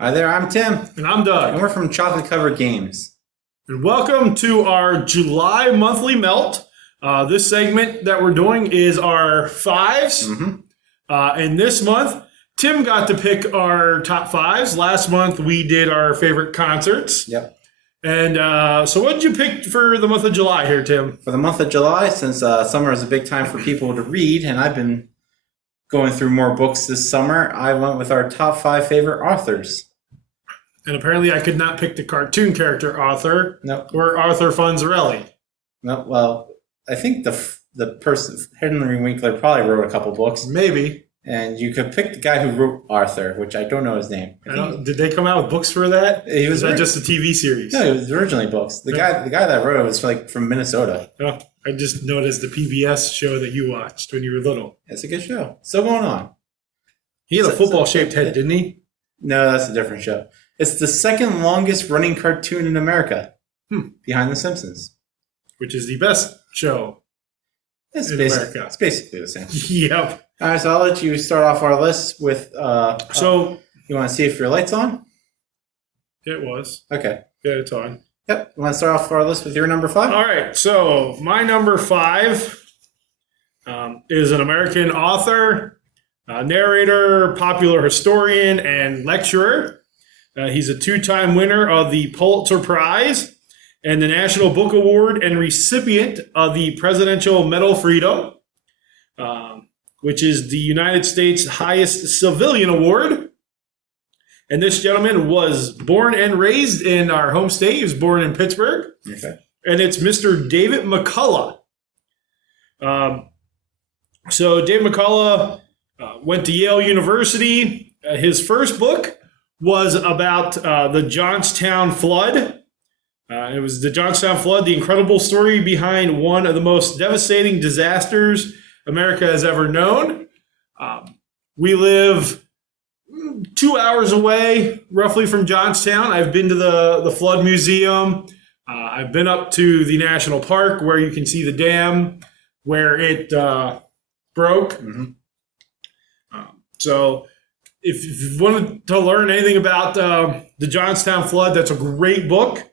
Hi there, I'm Tim, And I'm Doug. and we're from Chocolate Covered Games. And welcome to our July monthly melt. This segment that we're doing is our fives. And this month, Tim got to pick our top fives. Last month, we did our favorite concerts. Yep. And so what did you pick for the month of July here, Tim? For the month of July, since summer is a big time for people to read, and I've been going through more books this summer, I went with our top 5 favorite authors. And apparently I could not pick the cartoon character author. Nope. Or Arthur Fonzarelli. No, well, I think the person, Henry Winkler, probably wrote a couple books. Maybe. And you could pick the guy who wrote Arthur, which I don't know his name. Did they come out with books for that? He was Is that just a TV series? No, it was originally books. The guy that wrote it was from Minnesota. Oh, I just noticed the PBS show that you watched when you were little. It's a good show. Still going on. He had a football-shaped head, didn't he? No, that's a different show. It's the second longest running cartoon in America, behind The Simpsons. Which is the best show in America. It's basically the same. Yep. All right, so I'll let you start off our list with. So you want to see if your light's on? it was. Okay. Yeah, it's on. Yep. You want to start off our list with your number 5? All right. So my number 5 is an American author, narrator, popular historian, and lecturer. He's a 2-time winner of the Pulitzer Prize and the National Book Award and recipient of the Presidential Medal of Freedom, which is the United States' highest civilian award. And this gentleman was born and raised in our home state. He was born in Pittsburgh. Okay. And it's Mr. David McCullough. So David McCullough went to Yale University. His first book was about the Johnstown flood. It was the Johnstown flood, the incredible story behind one of the most devastating disasters America has ever known. We live 2 hours away, roughly, from Johnstown. I've been to the Flood Museum. I've been up to the National Park where you can see the dam where it broke. So if you wanted to learn anything about the Johnstown flood, that's a great book.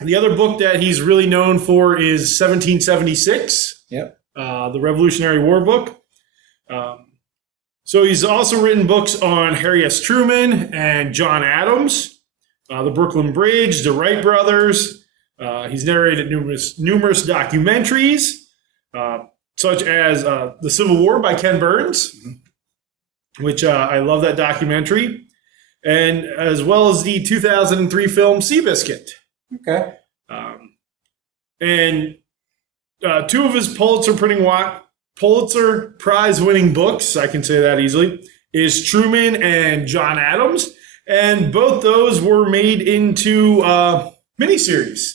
The other book that he's really known for is 1776. Yep. The Revolutionary War book. So he's also written books on Harry S. Truman and John Adams, the Brooklyn Bridge, the Wright brothers. He's narrated numerous documentaries, such as The Civil War by Ken Burns, which I love that documentary, and as well as the 2003 film Seabiscuit. Okay. And 2 of his Pulitzer Prize winning books, I can say that easily, is Truman and John Adams. And both those were made into miniseries.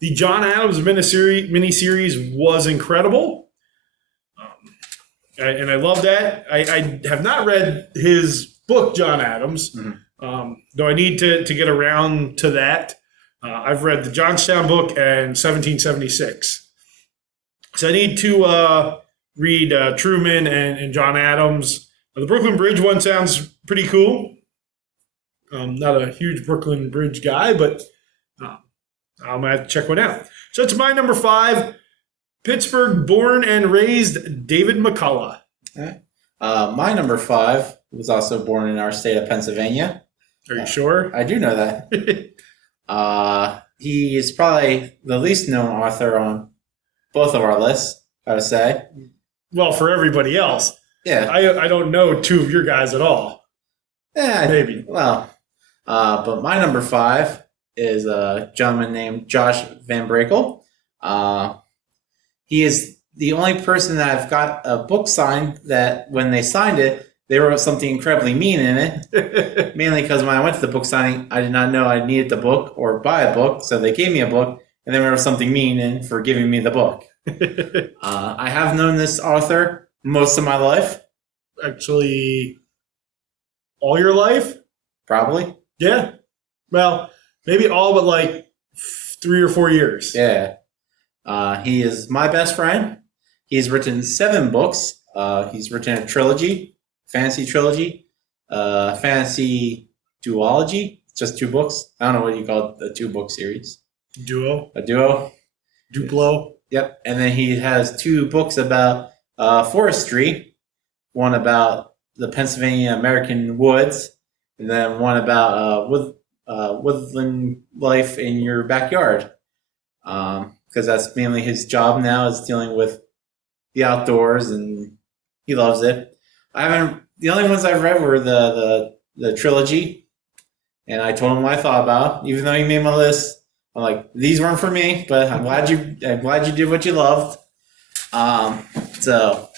The John Adams miniseries was incredible. And I love that. I have not read his book, John Adams, though I need to get around to that. I've read the Johnstown book and 1776. So I need to read Truman and John Adams. The Brooklyn Bridge one sounds pretty cool. Not a huge Brooklyn Bridge guy, but I'm going to check one out. So it's my number 5. Pittsburgh born and raised David McCullough. Okay. My number 5 was also born in our state of Pennsylvania. Are you sure? I do know that. He is probably the least known author on both of our lists, I would say. Well, for everybody else. Yeah. I don't know 2 of your guys at all. Yeah, Maybe. Well, but my number 5 is a gentleman named Josh Van Brakel. He is the only person that I've got a book signed that when they signed it, they wrote something incredibly mean in it. Mainly because when I went to the book signing, I did not know I needed the book or buy a book. So they gave me a book and then wrote something mean in for giving me the book. I have known this author most of my life. Actually, all your life? Probably. Yeah. Well, maybe all but like 3 or 4 years. Yeah. He is my best friend. He's written 7 books. He's written a trilogy, fantasy trilogy. fantasy duology. It's just 2 books. I don't know what you call it, a 2-book series. Duo. A duo. Duplo. Yep. And then he has 2 books about forestry. One about the Pennsylvania American woods, and then one about woodland life in your backyard. Because that's mainly his job now, is dealing with the outdoors, and he loves it. The only ones I've read were the trilogy, and I told him what I thought about it. Even though he made my list, I'm like, these weren't for me, but I'm glad you did what you loved. So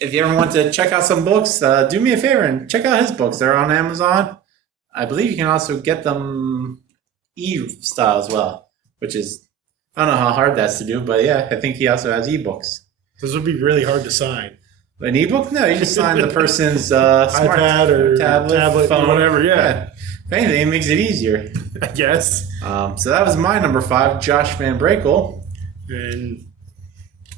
if you ever want to check out some books, do me a favor and check out his books. They're on Amazon. I believe you can also get them e-style as well, which is, I don't know how hard that's to do, but yeah, I think he also has ebooks. Those would be really hard to sign. An ebook? No, you just sign the person's iPad or tablet, phone, or whatever. Yeah. If anything, it makes it easier. I guess. So that was my number 5, Josh Van Brakel. And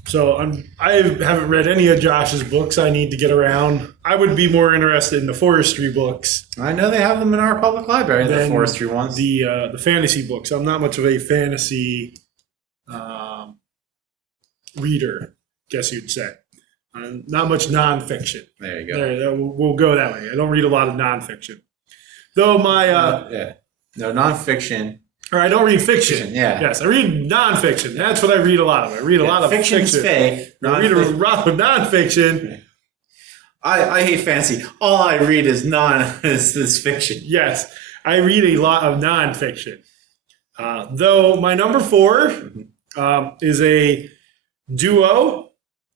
so I haven't read any of Josh's books. I need to get around. I would be more interested in the forestry books. I know they have them in our public library, the forestry ones. The fantasy books. I'm not much of a fantasy reader, guess you'd say. Not much nonfiction. There you go. We'll go that way. I don't read a lot of nonfiction. Though my... No, nonfiction. Or I don't read fiction. Yeah. Yes, I read nonfiction. That's what I read a lot of. I read a lot of fiction. Fiction's fake. I read a lot of nonfiction. I hate fantasy. All I read is is fiction. Yes, I read a lot of nonfiction. Though my number 4 is a duo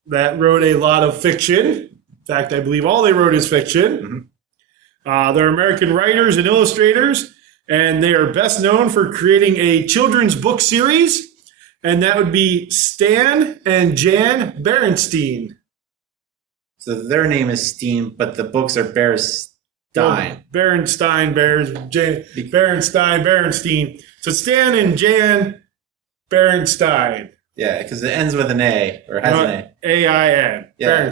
that wrote a lot of fiction. In fact, I believe all they wrote is fiction. They're American writers and illustrators, and they are best known for creating a children's book series, and that would be Stan and Jan Berenstein. So their name is Steen, but the books are Berenstein. Berenstein. So Stan and Jan Berenstein. Yeah, because it ends with an A, or has an A. A-I-N. Yeah.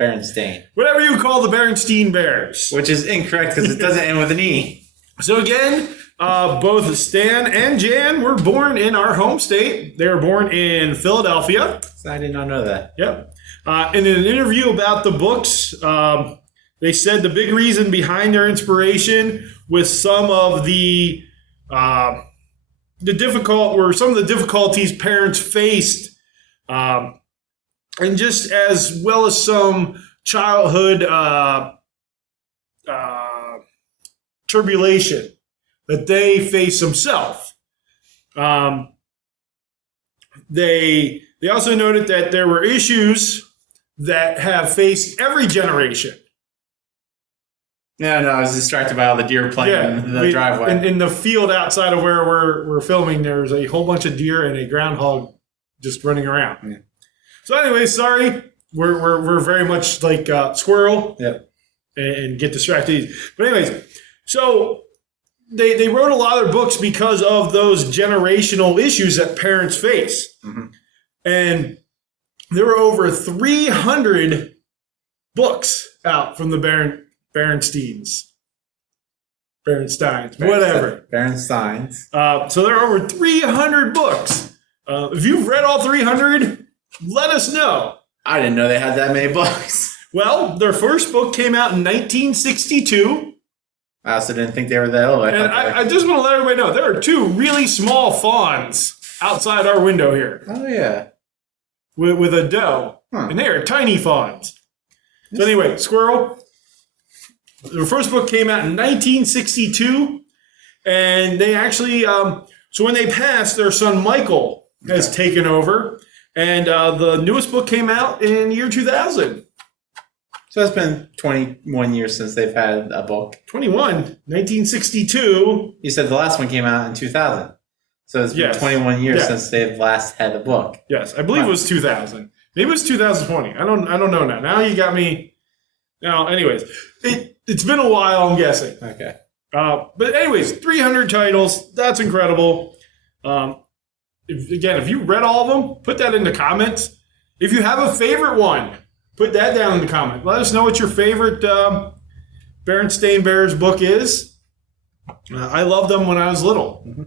Berenstain. Whatever you call the Berenstein Bears. Which is incorrect because it doesn't end with an E. So again, both Stan and Jan were born in our home state. They were born in Philadelphia. I did not know that. Yep. In an interview about the books, they said the big reason behind their inspiration with some of the difficulties parents faced, and just as well as some childhood tribulation that they face themselves. They also noted that there were issues that have faced every generation. No, I was distracted by all the deer playing in the driveway. In the field outside of where we're filming, there's a whole bunch of deer and a groundhog just running around. Yeah. So anyway, sorry, we're very much like squirrel. Yep. And get distracted. But anyways, so they wrote a lot of their books because of those generational issues that parents face. And there were over 300 books out from the Berensteins, whatever. Berensteins. So there are over 300 books. If you've read all 300, let us know. I didn't know they had that many books. Well, their first book came out in 1962. I also didn't think they were that old. I just want to let everybody know, there are 2 really small fawns outside our window here. Oh, yeah. With a doe. And they are tiny fawns. So anyway, squirrel. The first book came out in 1962. And they actually, so when they passed, their son Michael has taken over. And the newest book came out in the year 2000. So it's been 21 years since they've had a book. 1962. You said the last one came out in 2000. So it's been 21 years since they've last had a book. Yes, I believe it was 2000. Maybe it was 2020. I don't know now. Now you got me. Now, anyways, it's been a while, I'm guessing. Okay. But anyways, 300 titles. That's incredible. If you read all of them, put that in the comments. If you have a favorite one, put that down in the comments. Let us know what your favorite Berenstain Bears book is. I loved them when I was little. Mm-hmm.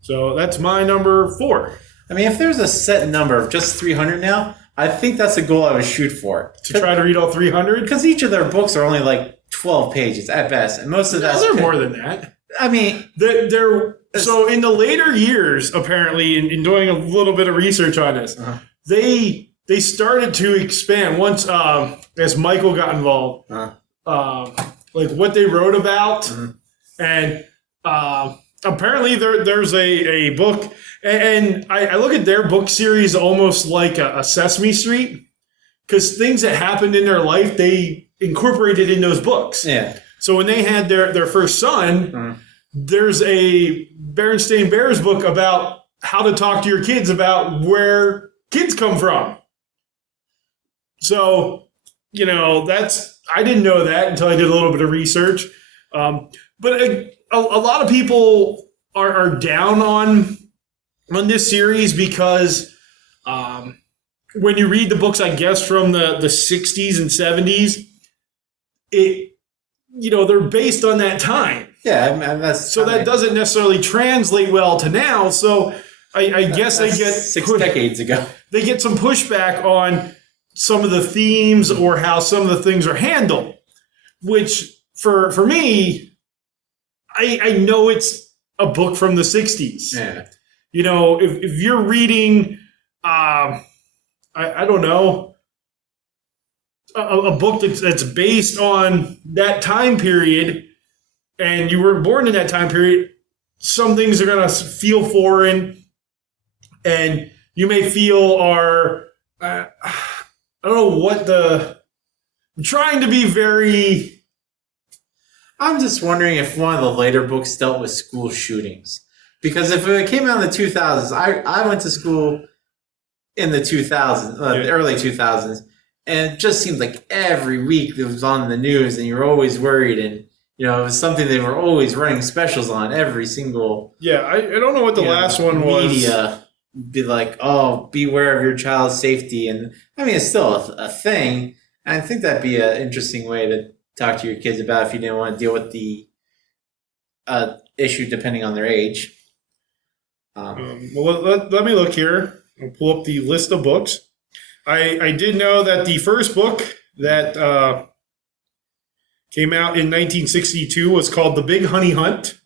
So that's my number 4. I mean, if there's a set number of just 300 now, I think that's a goal I would shoot for. To try to read all 300? Because each of their books are only like 12 pages at best. And most of that's... They're more than that. I mean... So in the later years, apparently, in doing a little bit of research on this, they started to expand once as Michael got involved, like what they wrote about, and apparently there's a book, and I look at their book series almost like a Sesame Street, because things that happened in their life they incorporated in those books. Yeah. So when they had their first son, there's a Berenstain Bears book about how to talk to your kids about where kids come from. So, I didn't know that until I did a little bit of research. But a lot of people are down on this series because when you read the books, I guess, from the 60s and 70s, they're based on that time. Yeah, and that doesn't necessarily translate well to now. So I guess they get 6 decades ago. They get some pushback on some of the themes or how some of the things are handled, which for me, I know it's a book from the 60s. Yeah. If you're reading, I don't know, a book that's based on that time period, and you were born in that time period, some things are going to feel foreign, and you may feel are, I don't know what I'm trying to be very... I'm just wondering if one of the later books dealt with school shootings. Because if it came out in the 2000s, I went to school in the 2000s, the early 2000s, and it just seemed like every week it was on the news, and you were always worried, and it was something they were always running specials on every single. Yeah, I don't know what the last one was. Media be like, oh, beware of your child's safety, and I mean it's still a thing. And I think that'd be an interesting way to talk to your kids about if you didn't want to deal with the issue depending on their age. Well, let me look here. I'll pull up the list of books. I did know that the first book that came out in 1962 was called The Big Honey Hunt.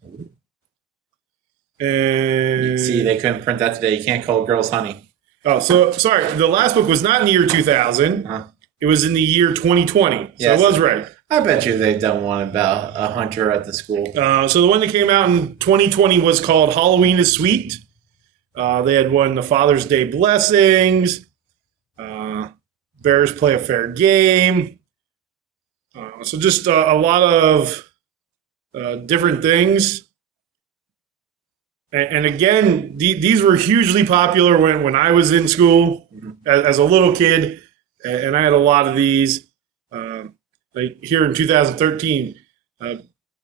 And See, they couldn't print that today. You can't call girls honey. Oh, so sorry. The last book was not in the year 2000. It was in the year 2020. So yes. I was right. I bet you they've done one about a hunter at the school. So the one that came out in 2020 was called Halloween is Sweet. They had one, The Father's Day Blessings. Bears Play a Fair Game. So just a lot of different things. And again, these were hugely popular when I was in school as a little kid. And I had a lot of these. Like here in 2013,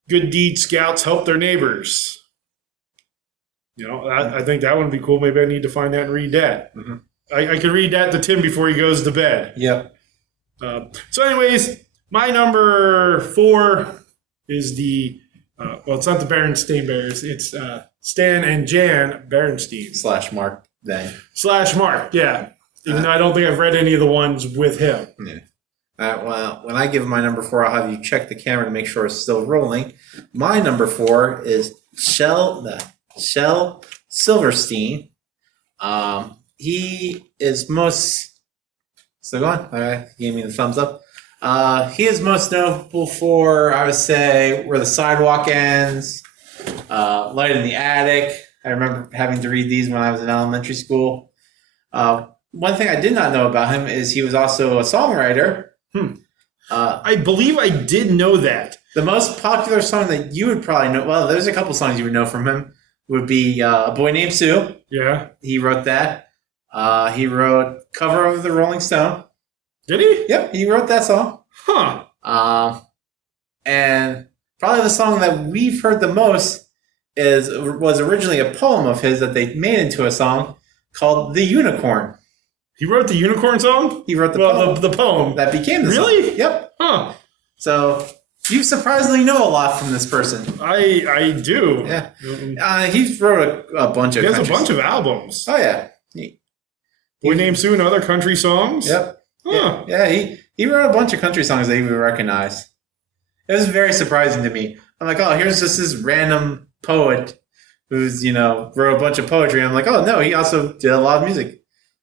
Good Deed Scouts Help Their Neighbors. I think that would be cool. Maybe I need to find that and read that. I can read that to Tim before he goes to bed. Yep. So anyways, my number 4 is the, it's not the Berenstain Bears. It's Stan and Jan Berenstein. / Mark then. / Mark, yeah. Even though I don't think I've read any of the ones with him. Yeah. Well, when I give my number 4, I'll have you check the camera to make sure it's still rolling. My number 4 is Shel Silverstein. He is most... Still going? He gave me the thumbs up. He is most notable for, I would say, Where the Sidewalk Ends, Light in the Attic. I remember having to read these when I was in elementary school. One thing I did not know about him is he was also a songwriter. I believe I did know that. The most popular song that you would probably know, well, there's a couple songs you would know from him, would be A Boy Named Sue. Yeah. He wrote that. He wrote Cover of the Rolling Stone. Did he? Yep, he wrote that song. Huh. And probably the song that we've heard the most was originally a poem of his that they made into a song called The Unicorn. He wrote the Unicorn song? He wrote the poem. The poem. That became the song. Really? Yep. Huh. So You surprisingly know a lot from this person. I do. Yeah. He wrote a bunch of. He has country a bunch songs. of albums. Oh yeah. Boy Named Sue and other country songs. Yep. Huh. Yeah. He wrote a bunch of country songs that you would recognize. It was very surprising to me. I'm like, oh, here's just this random poet who's wrote a bunch of poetry. I'm like, oh no, he also did a lot of music.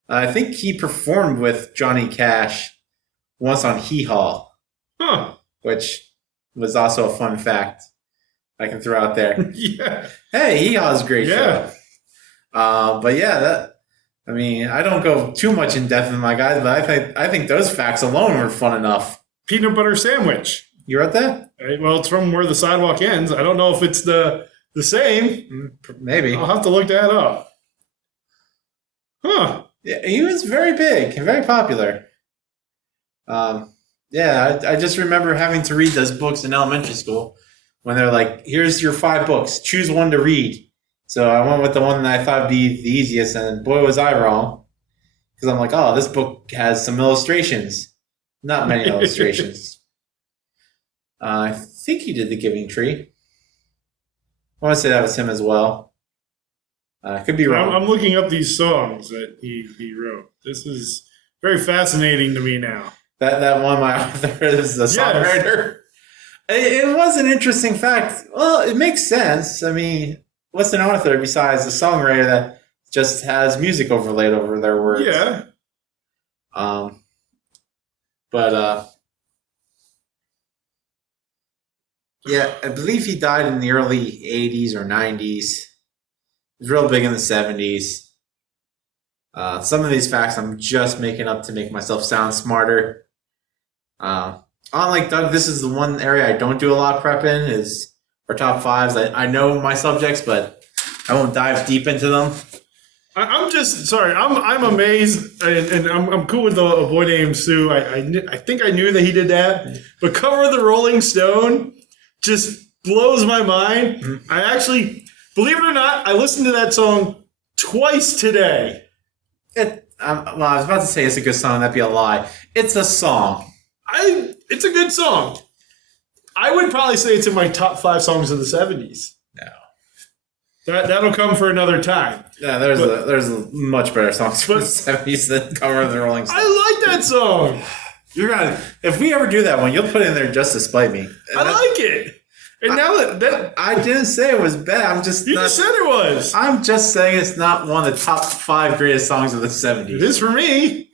I think he performed with Johnny Cash once on Hee Haw, which was also a fun fact I can throw out there. Yeah. Hey, Hee Haw is a great show. But yeah, I don't go too much in depth in my guys, but I think those facts alone were fun enough. Peanut butter sandwich. You wrote that? Well, it's from Where the Sidewalk Ends. I don't know if it's the same. Maybe. I'll have to look that up. Huh. Yeah, he was very big and very popular. I just remember having to read those books in elementary school when they're like, here's your 5 books. Choose one to read. So I went with the one that I thought would be the easiest, and boy, was I wrong. Because I'm like, oh, this book has some illustrations. Not many illustrations. I think he did The Giving Tree. I want to say that was him as well. I could be wrong. I'm looking up these songs that he wrote. This is very fascinating to me now. That one, my author is the songwriter. Yes. It was an interesting fact. Well, it makes sense. I mean, what's an author besides a songwriter that just has music overlaid over their words? Yeah. Yeah, I believe he died in the early 80s or 90s. He was real big in the 70s. Some of these facts I'm just making up to make myself sound smarter. Unlike Doug, this is the one area I don't do a lot of prep in, is our top 5s. I know my subjects, but I won't dive deep into them. I'm just sorry. I'm amazed, and I'm cool with A Boy Named Sue. I think I knew that he did that, but Cover of the Rolling Stone just blows my mind. Mm-hmm. I actually, believe it or not, I listened to that song twice today. I was about to say it's a good song. That'd be a lie. It's a song. It's a good song. I would probably say it's in my top 5 songs of the 70s. No. That'll come for another time. Yeah, there's a much better songs from the 70s than Cover of the Rolling Stones. I like that song. If we ever do that one, you'll put it in there just to spite me. I like it. And now that I didn't say it was bad. just said it was. I'm just saying it's not one of the top 5 greatest songs of the 70s. It is for me.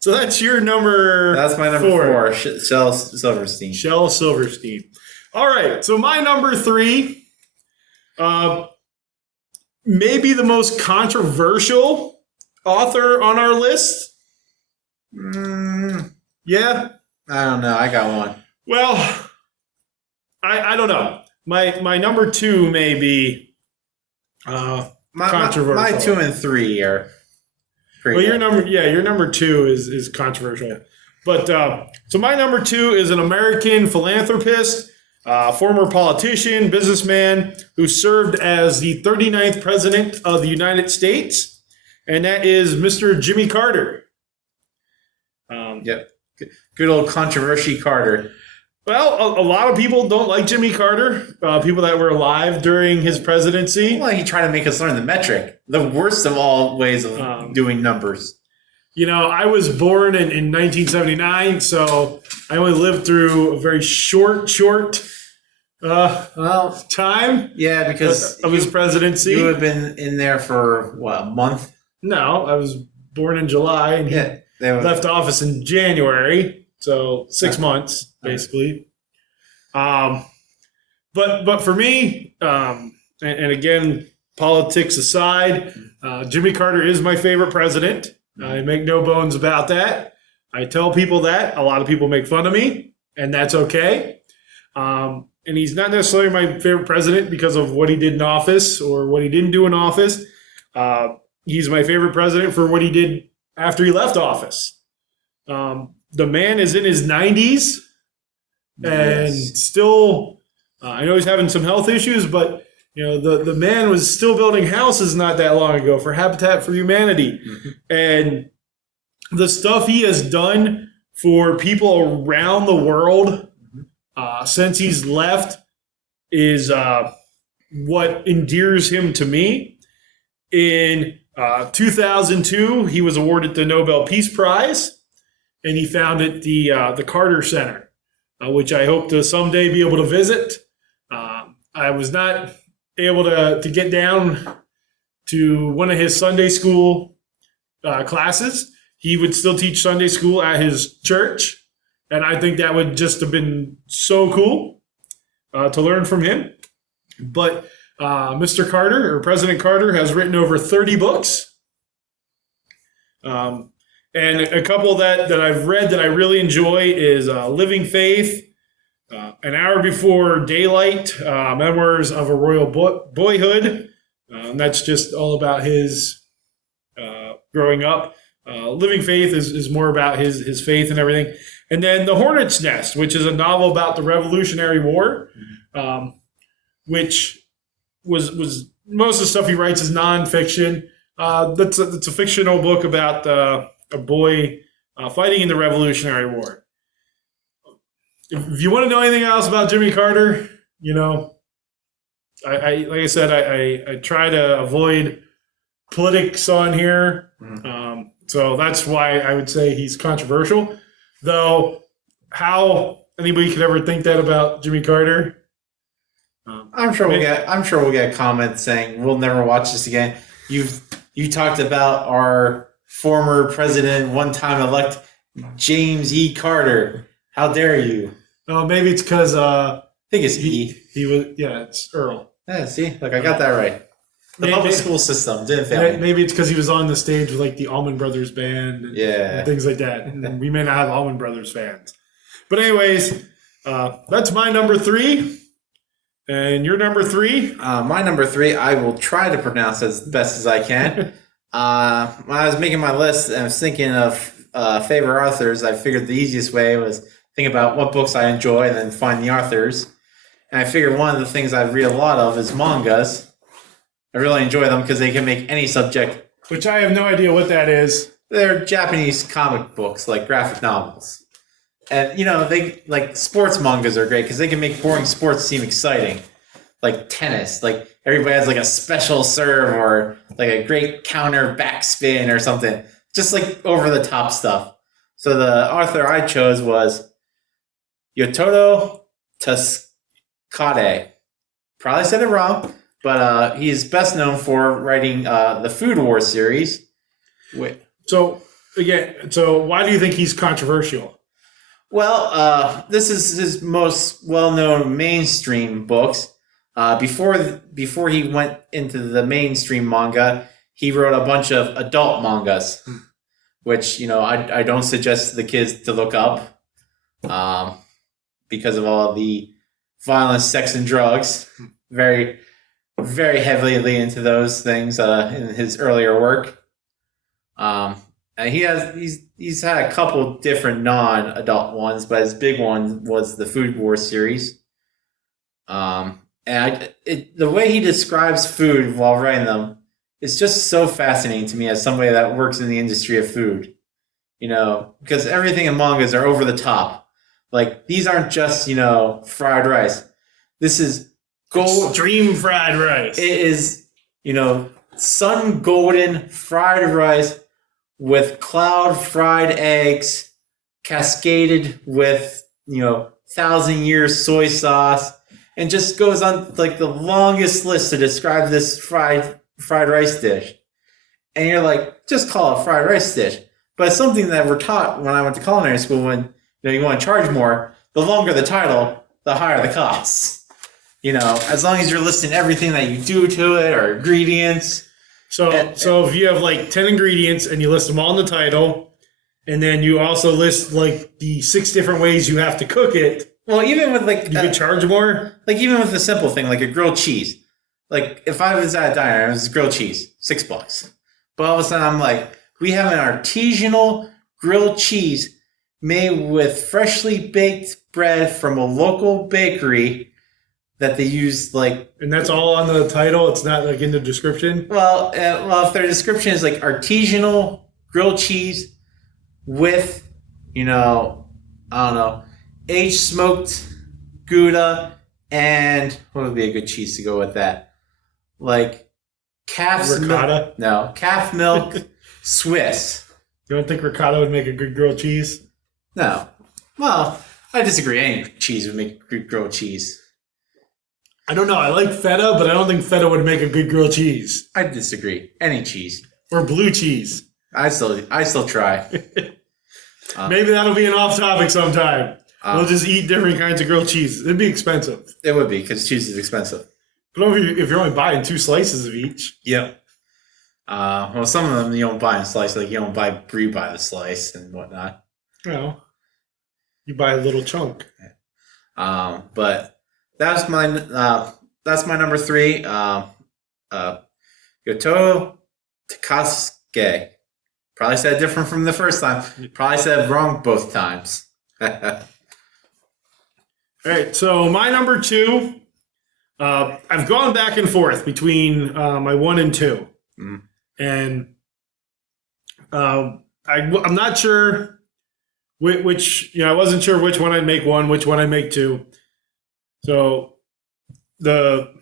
So that's your number. That's my number 4. Shel Silverstein. Shel Silverstein. All right. So my number 3, maybe the most controversial author on our list. Yeah. I don't know. I got one. Well, I don't know. My number 2 may be controversial. My 2 and 3 are pretty good. Your number 2 is controversial. But so my number 2 is an American philanthropist, former politician, businessman who served as the 39th president of the United States, and that is Mr. Jimmy Carter. Yep. Good old controversy Carter. Well, a lot of people don't like Jimmy Carter, people that were alive during his presidency. Well, he tried to make us learn the metric, the worst of all ways of doing numbers. I was born in 1979, so I only lived through a very short time. Yeah, because of his presidency. You have been in there for, what, a month? No, I was born in July, and he left office in January, so 6 months, basically. But for me, and again, politics aside, Jimmy Carter is my favorite president. I make no bones about that. I tell people that. A lot of people make fun of me, and that's okay. And he's not necessarily my favorite president because of what he did in office or what he didn't do in office. He's my favorite president for what he did after he left office. The man is in his 90s and still, I know he's having some health issues, but the man was still building houses not that long ago for Habitat for Humanity. Mm-hmm. And the stuff he has done for people around the world since he's left is what endears him to me. In 2002, he was awarded the Nobel Peace Prize, and he founded the Carter Center, which I hope to someday be able to visit. I was not able to get down to one of his Sunday school classes. He would still teach Sunday school at his church, and I think that would just have been so cool to learn from him. But Mr. Carter, or President Carter, has written over 30 books. And a couple that I've read that I really enjoy is Living Faith, An Hour Before Daylight, Memoirs of a Royal Boyhood. And that's just all about his growing up. Living Faith is more about his faith and everything. And then The Hornet's Nest, which is a novel about the Revolutionary War, which was most of the stuff he writes is nonfiction. That's a fictional book about a boy fighting in the Revolutionary War. If you want to know anything else about Jimmy Carter, I like I said, I try to avoid politics on here. So that's why I would say he's controversial. Though how anybody could ever think that about Jimmy Carter? I'm sure we'll get comments saying we'll never watch this again. You talked about our former president, one-time elect James E. Carter. How dare you? Oh, maybe it's because I think it's E. He was it's Earl. Yeah, see, look, I got that right. The public school system didn't fail me. Maybe it's because he was on the stage with like the Allman Brothers band and things like that. And we may not have Allman Brothers fans. But anyways, that's my number 3. And your number 3? My number 3, I will try to pronounce as best as I can. When I was making my list and I was thinking of favorite authors, I figured the easiest way was think about what books I enjoy and then find the authors. And I figured one of the things I read a lot of is mangas. I really enjoy them because they can make any subject. Which I have no idea what that is. They're Japanese comic books, like graphic novels. And, they like sports mangas are great because they can make boring sports seem exciting. Like tennis. Like everybody has like a special serve or like a great counter backspin or something. Just like over the top stuff. So the author I chose was Yotaro Tsuchikade. Probably said it wrong. But he's best known for writing the Food War series. So why do you think he's controversial? Well, this is his most well-known mainstream books. Before he went into the mainstream manga, he wrote a bunch of adult mangas, which I don't suggest the kids to look up, because of all the violence, sex, and drugs. Very very heavily into those things in his earlier work. And he's had a couple different non-adult ones, but his big one was the Food War series. And the way he describes food while writing them is just so fascinating to me as somebody that works in the industry of food. Because everything in mangas are over the top. Like, these aren't just, fried rice. This is extreme fried rice. It is, sun golden fried rice with cloud fried eggs cascaded with, 1,000-year soy sauce, and just goes on like the longest list to describe this fried rice dish. And you're like, just call it fried rice dish. But it's something that we're taught when I went to culinary school when you want to charge more. The longer the title, the higher the costs. As long as you're listing everything that you do to it or ingredients. So if you have like 10 ingredients and you list them all in the title, and then you also list like the 6 different ways you have to cook it. Well, even with like you could charge more. Like even with a simple thing like a grilled cheese. Like if I was at a diner, it was grilled cheese, $6. But all of a sudden I'm like, we have an artisanal grilled cheese made with freshly baked bread from a local bakery that they use and that's all on the title. It's not like in the description. Well, if their description is like artisanal grilled cheese with I don't know, aged smoked Gouda, and what would be a good cheese to go with that? Like calf's Ricotta? milk. No, calf milk Swiss. You don't think ricotta would make a good grilled cheese? No. Well, I disagree. Any cheese would make a good grilled cheese. I don't know. I like feta, but I don't think feta would make a good grilled cheese. I disagree. Any cheese. Or blue cheese. I still try. Maybe that'll be an off topic sometime. We'll just eat different kinds of grilled cheese. It'd be expensive. It would be because cheese is expensive. But if you're only buying 2 slices of each. Yep. Well, some of them you don't buy in slice, like you don't buy brie by the slice and whatnot. Well, you buy a little chunk. But that's my number 3. Yoto Takasuke. Probably said different from the first time. Probably said wrong both times. All right, so my number 2, I've gone back and forth between my 1 and 2. Mm. And I'm not sure which, I wasn't sure which one I'd make 1, which one I'd make 2. So the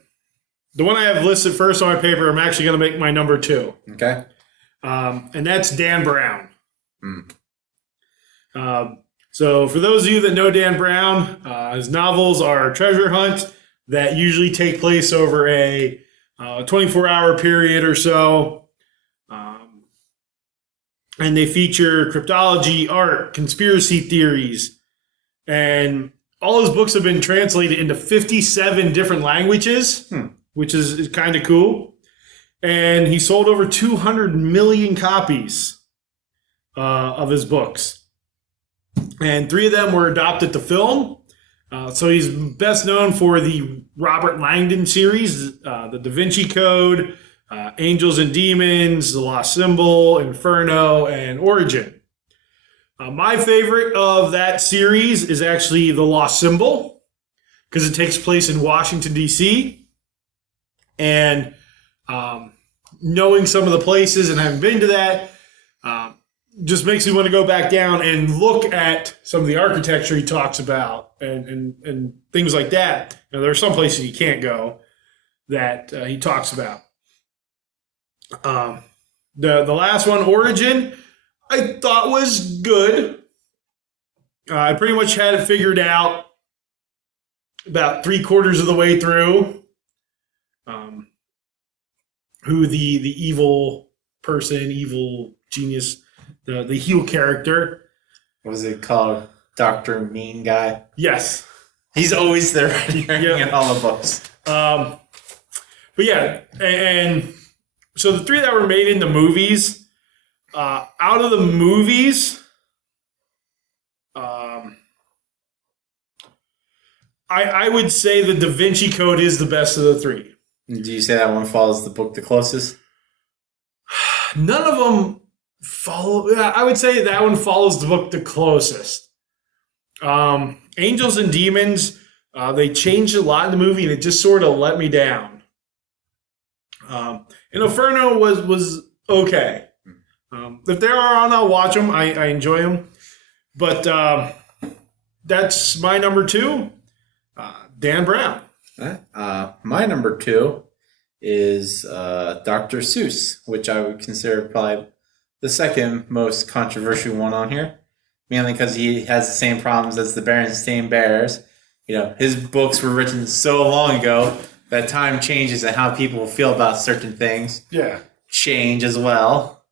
one I have listed first on my paper, I'm actually going to make my number 2. Okay. And that's Dan Brown. Mm. So for those of you that know Dan Brown, his novels are treasure hunt that usually take place over a 24-hour period or so. And they feature cryptology, art, conspiracy theories. And all his books have been translated into 57 different languages, which is kind of cool. And he sold over 200 million copies of his books. And 3 of them were adopted to film. So he's best known for the Robert Langdon series, the Da Vinci Code, Angels and Demons, The Lost Symbol, Inferno, and Origin. My favorite of that series is actually The Lost Symbol, because it takes place in Washington, D.C. And knowing some of the places and having been to that, just makes me want to go back down and look at some of the architecture he talks about and things like that. There are some places you can't go that he talks about. The last one, Origin, I thought was good. I pretty much had it figured out about 3/4 of the way through. Who the evil person, evil genius, the heel character. What was it called? Dr. Mean Guy? Yes. He's always there in all the books. But yeah, and so the 3 that were made into movies, out of the movies, I would say the Da Vinci Code is the best of the 3. Do you say that one follows the book the closest? None of them follow. I would say that one follows the book the closest. Angels and Demons, they changed a lot in the movie, and it just sort of let me down. And Inferno was okay. If they're on, I'll watch them. I enjoy them. But that's my number 2, Dan Brown. My number 2 is Dr. Seuss, which I would consider probably the second most controversial one on here, mainly because he has the same problems as the Berenstain Bears. His books were written so long ago that time changes and how people feel about certain things change as well.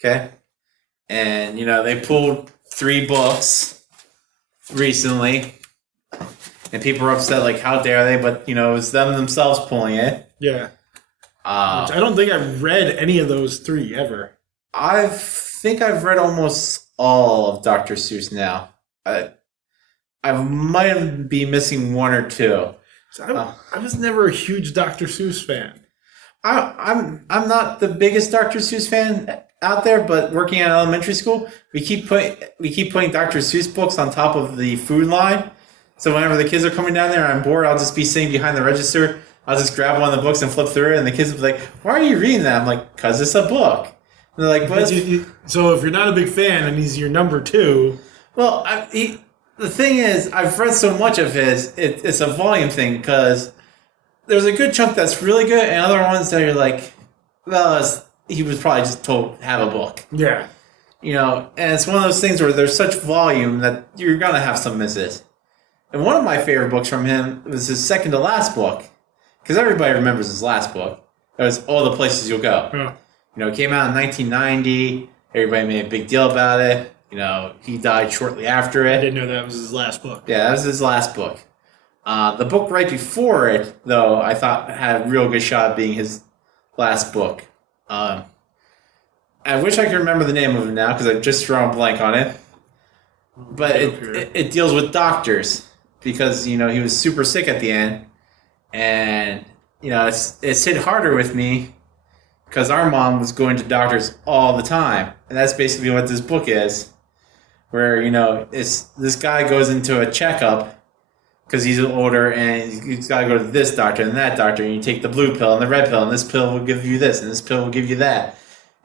Okay? And, they pulled 3 books recently. And people were upset, like, how dare they? But, it was them themselves pulling it. Yeah. I don't think I've read any of those 3 ever. I think I've read almost all of Dr. Seuss now. I might be missing 1 or 2. So I was never a huge Dr. Seuss fan. I'm not the biggest Dr. Seuss fan out there, but working at elementary school, we keep putting Dr. Seuss books on top of the food line. So whenever the kids are coming down there and I'm bored, I'll just be sitting behind the register. I'll just grab one of the books and flip through it, and the kids will be like, "Why are you reading that?" I'm like, "'Cause it's a book." They're like, but So if you're not a big fan and he's your number 2. well, the thing is, I've read so much of his, it's a volume thing because there's a good chunk that's really good, and other ones that are like, well, he was probably just told have a book. Yeah. And it's one of those things where there's such volume that you're gonna have some misses. And one of my favorite books from him was his second to last book, because everybody remembers his last book. It was All the Places You'll Go. Yeah. It came out in 1990. Everybody made a big deal about it. He died shortly after it. I didn't know that was his last book. Yeah, that was his last book. The book right before it, though, I thought had a real good shot at being his last book. I wish I could remember the name of it now because I've just drawn a blank on it. But it deals with doctors because, he was super sick at the end. And, it's hit harder with me because our mom was going to doctors all the time. And that's basically what this book is. Where, it's this guy goes into a checkup because he's older and he's got to go to this doctor and that doctor. And you take the blue pill and the red pill and this pill will give you this and this pill will give you that.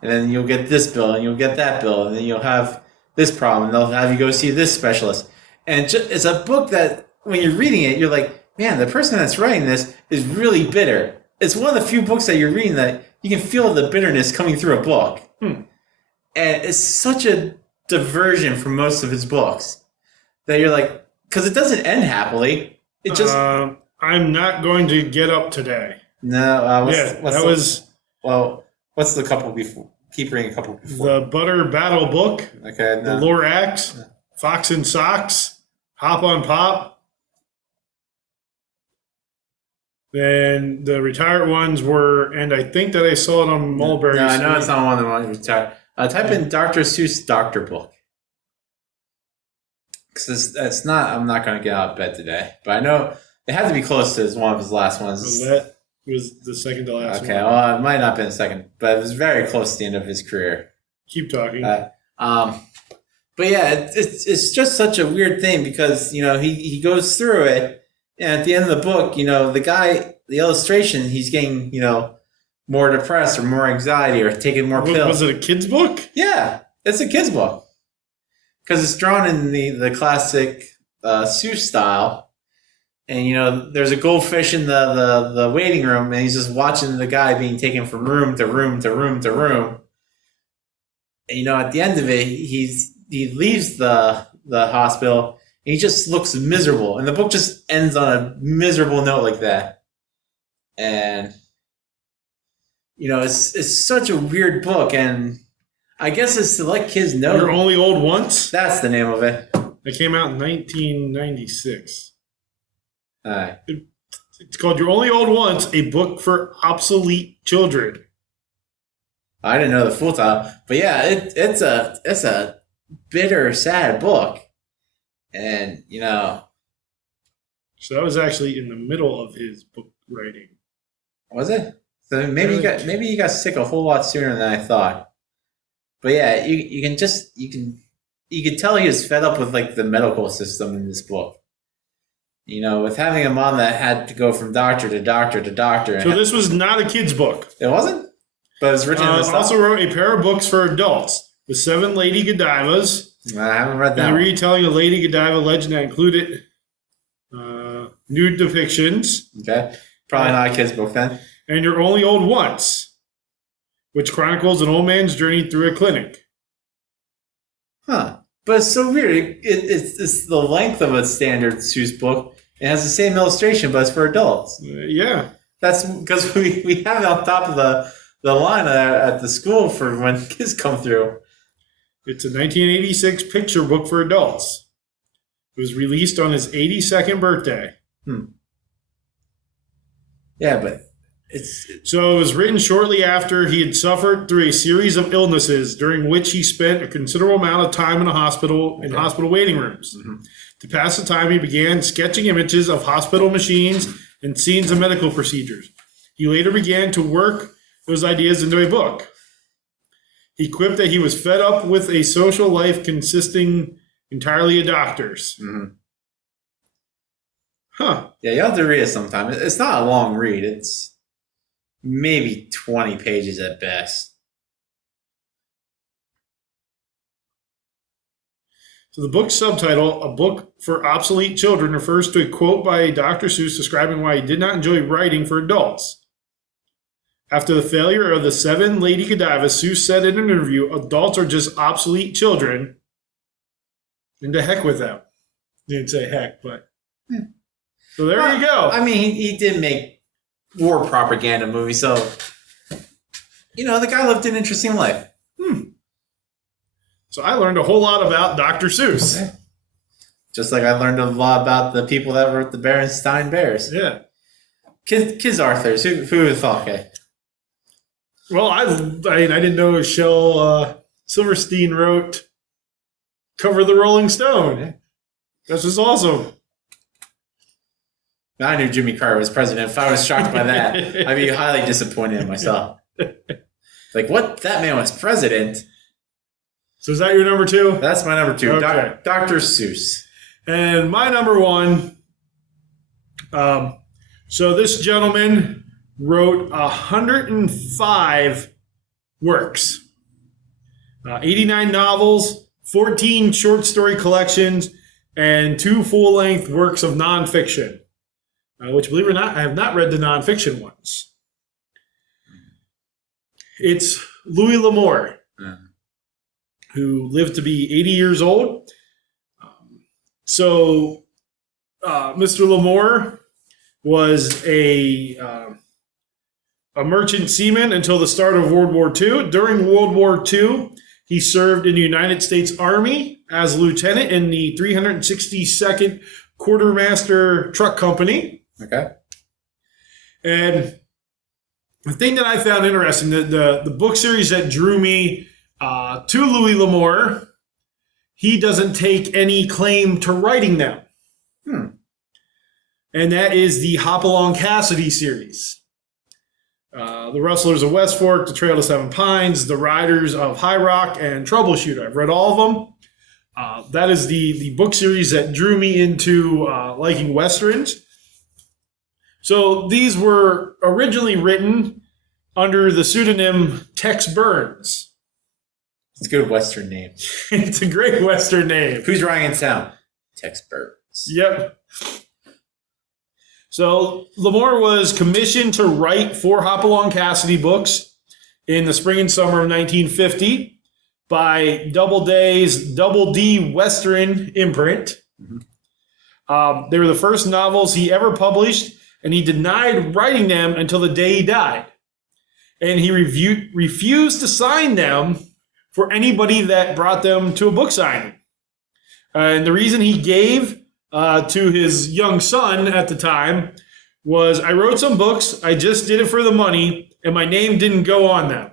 And then you'll get this bill and you'll get that bill. And then you'll have this problem. And they'll have you go see this specialist. And it's a book that when you're reading it, you're like, man, the person that's writing this is really bitter. It's one of the few books that you're reading that you can feel the bitterness coming through a book. And it's such a diversion from most of his books that you're like, because it doesn't end happily. It just. I'm not going to get up today. No. What's the couple before? Keep reading a couple before. The Butter Battle book. Okay. No. The Lorax. Fox and Socks. Hop on Pop. Then the retired ones were, and I think that I saw it on Mulberry. No, I know it's not one of the ones retired. Type in Dr. Seuss Doctor Book. Because it's not, I'm not going to get out of bed today. But I know it had to be close to one of his last ones. So that was the second to last one. Okay, well, it might not have been the second, but it was very close to the end of his career. Keep talking. But yeah, it's just such a weird thing because, he goes through it. And at the end of the book, the guy, the illustration, he's getting, more depressed or more anxiety or taking more pills. Was it a kid's book? Yeah, it's a kid's book. Because it's drawn in the classic Seuss style. And, there's a goldfish in the waiting room, and he's just watching the guy being taken from room to room to room to room. And, at the end of it, he leaves the hospital, and he just looks miserable. And the book just ends on a miserable note like that. And, it's such a weird book, and I guess it's to let kids know. You're Only Old Once? That's the name of it. It came out in 1996. All right. It's called You're Only Old Once, a book for obsolete children. I didn't know the full title, but yeah, it's a bitter, sad book, and So that was actually in the middle of his book writing. Was it? So maybe you got sick a whole lot sooner than I thought. But yeah, you can tell he was fed up with like the medical system in this book. With having a mom that had to go from doctor to doctor to doctor. So this was not a kid's book. It wasn't? But it was written in this also wrote a pair of books for adults, The Seven Lady Godivas. I haven't read that. A retelling of Lady Godiva legend that included nude depictions. Okay. Probably not a kid's book then. And You're Only Old Once, which chronicles an old man's journey through a clinic. Huh. But it's so weird. It's the length of a standard Seuss book. It has the same illustration, but it's for adults. Yeah. That's because we have it on top of the line at the school for when kids come through. It's a 1986 picture book for adults. It was released on his 82nd birthday. Yeah, but So it was written shortly after he had suffered through a series of illnesses during which he spent a considerable amount of time in a hospital in hospital waiting rooms. Mm-hmm. To pass the time, he began sketching images of hospital machines and scenes of medical procedures. He later began to work those ideas into a book. He quipped that he was fed up with a social life consisting entirely of doctors. Mm-hmm. Huh. Yeah, you have to read it sometime. It's not a long read. It's maybe 20 pages at best. So the book's subtitle, A Book for Obsolete Children, refers to a quote by Dr. Seuss describing why he did not enjoy writing for adults. After the failure of the Seven Lady Godivas, Seuss said in an interview, adults are just obsolete children, and to heck with them. He didn't say heck, but... So there you go. I mean, he did make war propaganda movies, so... the guy lived an interesting life. So I learned a whole lot about Dr. Seuss. Okay. Just like I learned a lot about the people that wrote the Berenstain Bears. Yeah. Kids Arthurs. Who would have thought? Okay. Well, I didn't know Shel Silverstein wrote Cover the Rolling Stone. That's just awesome. I knew Jimmy Carter was president. If I was shocked by that, I'd be highly disappointed in myself. Like, what? That man was president? So is that your number two? That's my number two. Okay. Dr. Seuss. And my number one, so this gentleman wrote 105 works, 89 novels, 14 short story collections, and 2 full-length works of nonfiction, which, believe it or not, I have not read the nonfiction ones. It's Louis L'Amour, who lived to be 80 years old. Mr. L'Amour was a merchant seaman until the start of World War II. During World War II, he served in the United States Army as a lieutenant in the 362nd Quartermaster Truck Company. Okay. And the thing that I found interesting, the book series that drew me to Louis L'Amour, he doesn't take any claim to writing them. And that is the Hopalong Cassidy series. The Rustlers of West Fork, The Trail to Seven Pines, The Riders of High Rock, and Troubleshooter. I've read all of them. That is the book series that drew me into liking Westerns. So these were originally written under the pseudonym Tex Burns. It's a good Western name. It's a great Western name. Who's riding in town? Tex Burns. Yep. So L'Amour was commissioned to write 4 Hopalong Cassidy books in the spring and summer of 1950 by Doubleday's Double D Western imprint. They were the first novels he ever published, and he denied writing them until the day he died. And he refused to sign them for anybody that brought them to a book signing. And the reason he gave to his young son at the time was, I wrote some books, I just did it for the money, and my name didn't go on them.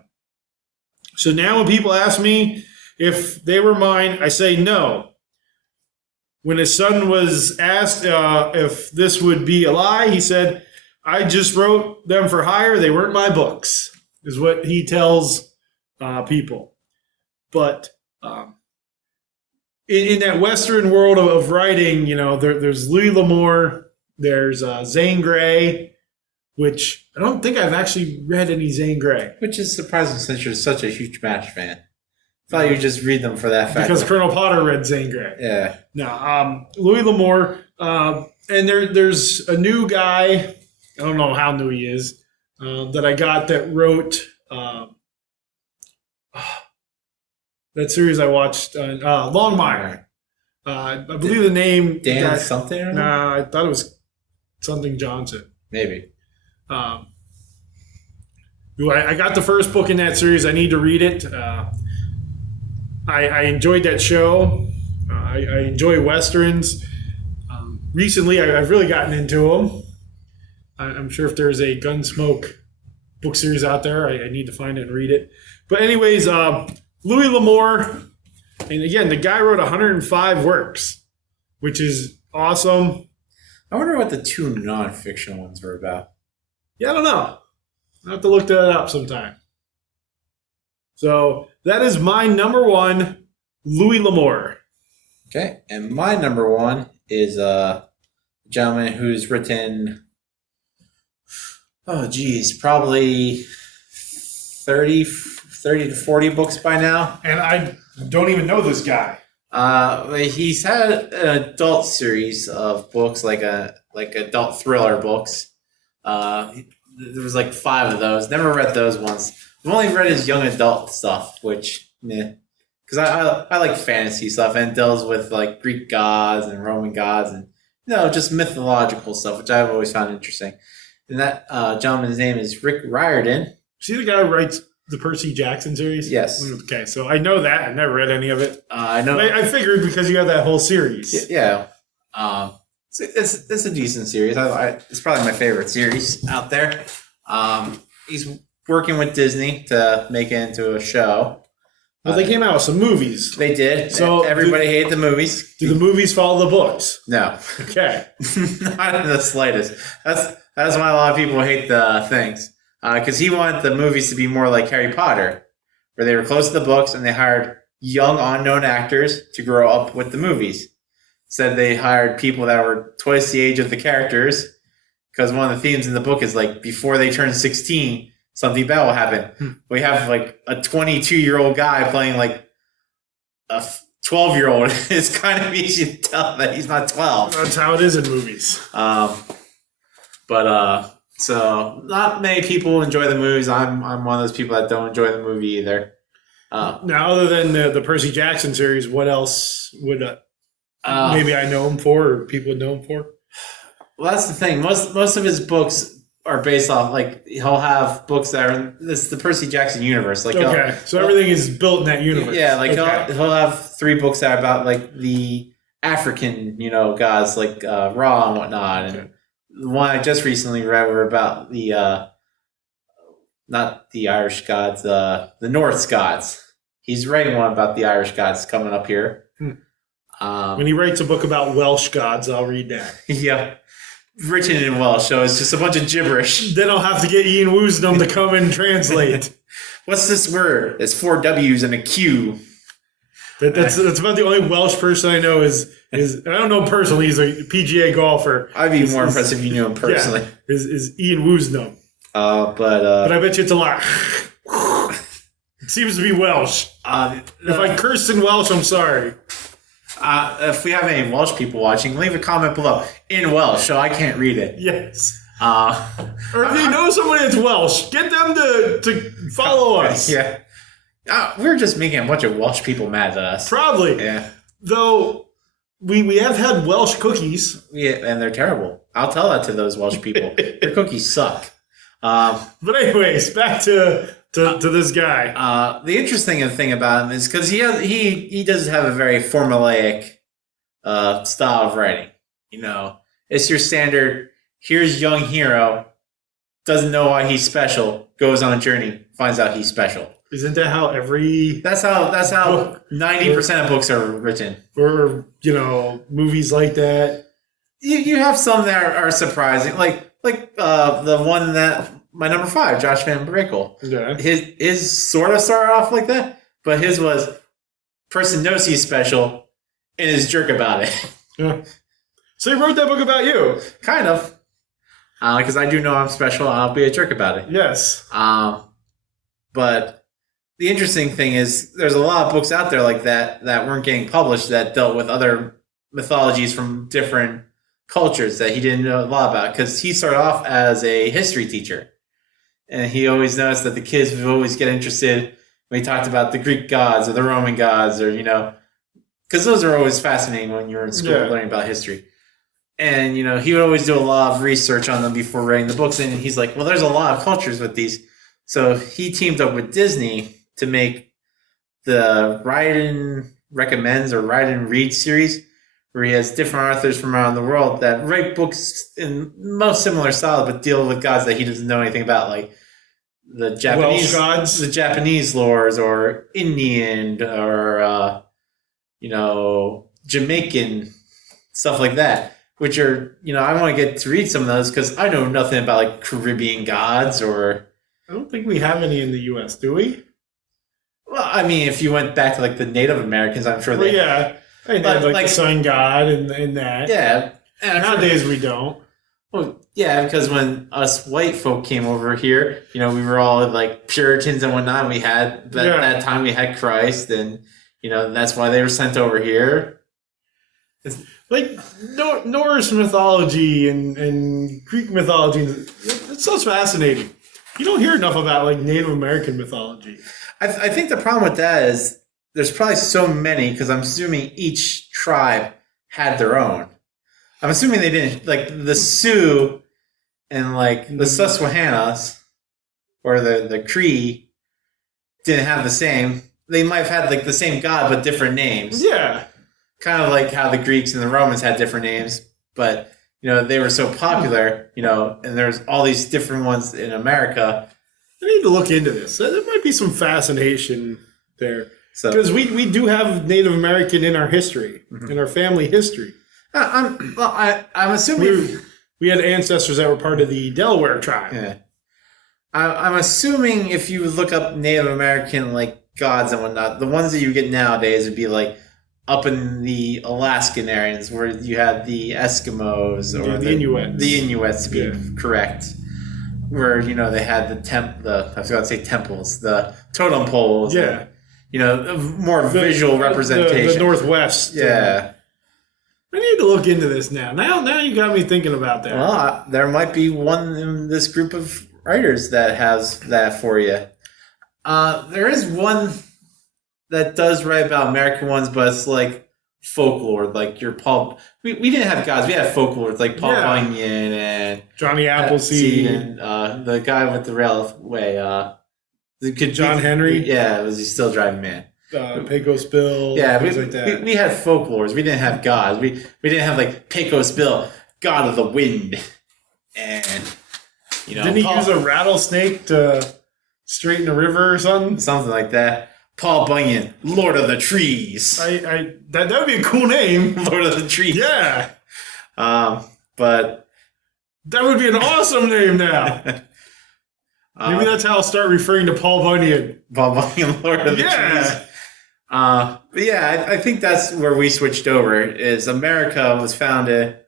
So now when people ask me if they were mine, I say no. When his son was asked if this would be a lie, he said, I just wrote them for hire, they weren't my books, is what he tells people. But in that Western world of writing, there's Louis L'Amour, there's Zane Grey, which I don't think I've actually read any Zane Grey. Which is surprising since you're such a huge MASH fan. I thought you'd just read them for that fact. Because Colonel Potter read Zane Grey. Yeah. No, Louis L'Amour, and there's a new guy, I don't know how new he is, that I got that wrote... that series I watched, Longmire. I believe the name... Dan something? Or Nah, I thought it was something Johnson. Maybe. I got the first book in that series. I need to read it. I enjoyed that show. I enjoy Westerns. Recently, I've really gotten into them. I'm sure if there's a Gunsmoke book series out there, I need to find it and read it. But anyways... Louis L'Amour, and again, the guy wrote 105 works, which is awesome. I wonder what the 2 nonfiction ones were about. Yeah, I don't know. I'll have to look that up sometime. So that is my number one, Louis L'Amour. Okay, and my number one is a gentleman who's written, probably 30 to 40 books by now. And I don't even know this guy. He's had an adult series of books, like adult thriller books. There was like 5 of those. Never read those ones. I've only read his young adult stuff, which, because I like fantasy stuff and it deals with like Greek gods and Roman gods and just mythological stuff, which I've always found interesting. And that gentleman's name is Rick Riordan. See the guy who writes the Percy Jackson series? Yes. Okay, so I know that. I've never read any of it. I know. I figured because you have that whole series. Yeah. It's a decent series. It's probably my favorite series out there. He's working with Disney to make it into a show. Well, they came out with some movies. They did. So everybody hated the movies. Do the movies follow the books? No. Okay. Not in the slightest. That's why a lot of people hate the things. Because he wanted the movies to be more like Harry Potter, where they were close to the books and they hired young, unknown actors to grow up with the movies. Instead, they hired people that were twice the age of the characters, because one of the themes in the book is like before they turn 16, something bad will happen. We have like a 22-year-old guy playing like a 12-year-old. It's kind of easy to tell that he's not 12. That's how it is in movies. So not many people enjoy the movies. I'm one of those people that don't enjoy the movie either. Now, other than the Percy Jackson series, what else would maybe I know him for, or people would know him for? Well, that's the thing. Most of his books are based off, like, he'll have books that are this the Percy Jackson universe. Like, okay, so everything is built in that universe. Yeah, like okay. he'll have 3 books that are about like the African, gods like Ra and whatnot, and the one I just recently read were about the not the Irish gods, the Norse gods. He's writing one about the Irish gods coming up here. When he writes a book about Welsh gods, I'll read that. Yeah. Written in Welsh, so it's just a bunch of gibberish. Then I'll have to get Ian Woosnam to come and translate. What's this word? It's 4 W's and a Q. That's about the only Welsh person I know is I don't know him personally. He's a PGA golfer. I'd be more impressed if you knew him personally. Yeah, is Ian Woosnam. But I bet you it's a lot. It seems to be Welsh. If I cursed in Welsh, I'm sorry. If we have any Welsh people watching, leave a comment below in Welsh so I can't read it. Yes. Or if you know somebody that's Welsh, get them to follow us. Yeah. We're just making a bunch of Welsh people mad at us. Probably. Yeah. Though we have had Welsh cookies. Yeah, and they're terrible. I'll tell that to those Welsh people. Their cookies suck. But anyways, back to this guy. The interesting thing about him is because he does have a very formulaic style of writing. It's your standard. Here's young hero, doesn't know why he's special, goes on a journey, finds out he's special. Isn't that how every? That's how 90% of books are written. Or movies like that. You have some that are surprising, like the one that my number 5, Josh Van Brakel. Yeah. His sort of started off like that, but his was person knows he's special and is jerk about it. Yeah. So he wrote that book about you, kind of, because I do know I'm special. I'll be a jerk about it. Yes. But the interesting thing is there's a lot of books out there like that weren't getting published that dealt with other mythologies from different cultures that he didn't know a lot about, because he started off as a history teacher. And he always noticed that the kids would always get interested when he talked about the Greek gods or the Roman gods, or, because those are always fascinating when you're in school learning about history. And, he would always do a lot of research on them before writing the books. And he's like, well, there's a lot of cultures with these. So he teamed up with Disney to make the Riordan Recommends or Riordan Reads series, where he has different authors from around the world that write books in most similar style, but deal with gods that he doesn't know anything about, like the Japanese Welsh gods, the Japanese lores, or Indian, or Jamaican, stuff like that. Which are, I want to get to read some of those because I know nothing about like Caribbean gods or. I don't think we have any in the U.S., do we? Well, I mean, if you went back to like the Native Americans, I'm sure they. Yeah. And like the sun god and that. Yeah. And nowadays we don't. Well, yeah, because when us white folk came over here, we were all like Puritans and whatnot. We had that time we had Christ, and That's why they were sent over here. Like Norse mythology and Greek mythology, it's so fascinating. You don't hear enough about like Native American mythology. I think the problem with that is there's probably so many because I'm assuming each tribe had their own. I'm assuming they didn't, like the Sioux and like the Susquehannas or the Cree didn't have the same. They might have had like the same god but different names. Yeah. Kind of like how the Greeks and the Romans had different names, but they were so popular, and there's all these different ones in America. I need to look into this. There might be some fascination there. Because we do have Native American in our history, in our family history. I'm assuming we had ancestors that were part of the Delaware tribe. Yeah. I'm assuming if you look up Native American like gods and whatnot, the ones that you get nowadays would be like up in the Alaskan areas where you have the Eskimos or the Inuits. The Inuits, to be correct. Where, they had I was going to say temples, the totem poles. Yeah. And, more visual representation. The Northwest. Yeah. I need to look into this now. Now you got me thinking about that. Well, there might be one in this group of writers that has that for you. There is one that does write about American ones, but it's like folklore, like your Paul. We didn't have gods, we had folklore. It's like Paul Bunyan and Johnny Appleseed and the guy with the railway. John Henry. Yeah, was he still driving man? Pecos Bill. Yeah, things like that. We had folklores. We didn't have gods. We didn't have like Pecos Bill, god of the wind, and didn't he use a rattlesnake to straighten a river or something? Something like that. Paul Bunyan, Lord of the Trees. That would be a cool name. Lord of the Trees. Yeah. But that would be an awesome name now. Maybe that's how I'll start referring to Paul Bunyan. Paul Bunyan, Lord of the Trees. But yeah, I think that's where we switched over. Is America was founded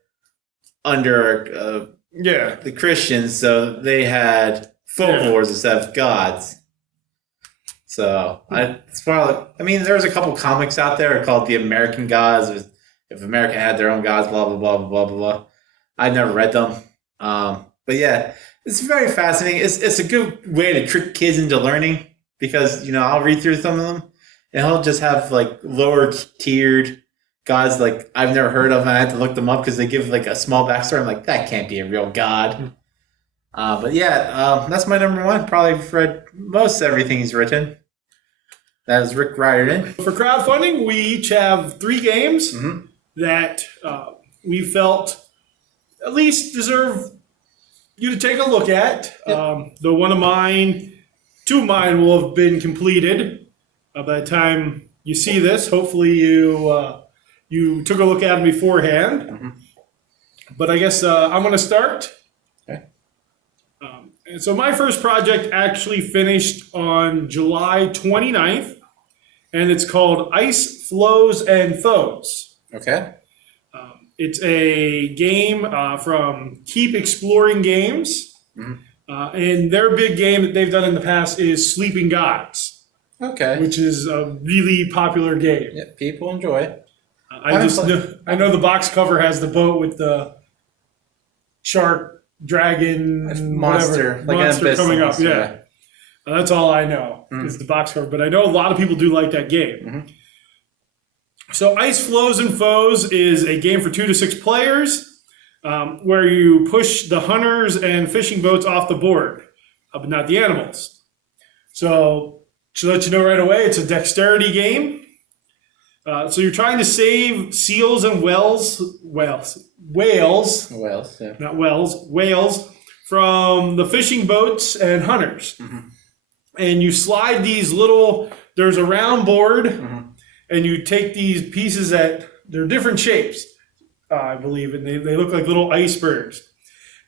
under the Christians, so they had folklores instead of gods. So there was a couple comics out there called The American Gods. If America had their own gods, blah blah blah blah blah blah. I never read them, but yeah, it's very fascinating. It's a good way to trick kids into learning because I'll read through some of them and he'll just have like lower tiered gods like I've never heard of, and I had to look them up because they give like a small backstory. I'm like, that can't be a real god. But yeah, that's my number one. Probably read most everything he's written. That is Rick Riordan. For crowdfunding, we each have 3 games that we felt at least deserve you to take a look at. Yep. Two of mine will have been completed by the time you see this. Hopefully you took a look at them beforehand. But I guess I'm going to start. And so my first project actually finished on July 29th, and it's called Ice, Flows, and Foes. Okay. It's a game from Keep Exploring Games, and their big game that they've done in the past is Sleeping Gods. Okay. Which is a really popular game. Yeah, people enjoy it. I know the box cover has the boat with the shark, dragon, monster, whatever, like monster coming up. Monster, yeah. That's all I know is the box cover, but I know a lot of people do like that game. So Ice, Flows, and Foes is a game for 2 to 6 players where you push the hunters and fishing boats off the board, but not the animals. So to let you know right away, it's a dexterity game. So you're trying to save seals and whales, yeah. not whales, whales from the fishing boats and hunters. And you slide these there's a round board, and you take these pieces they're different shapes, I believe, and they look like little icebergs.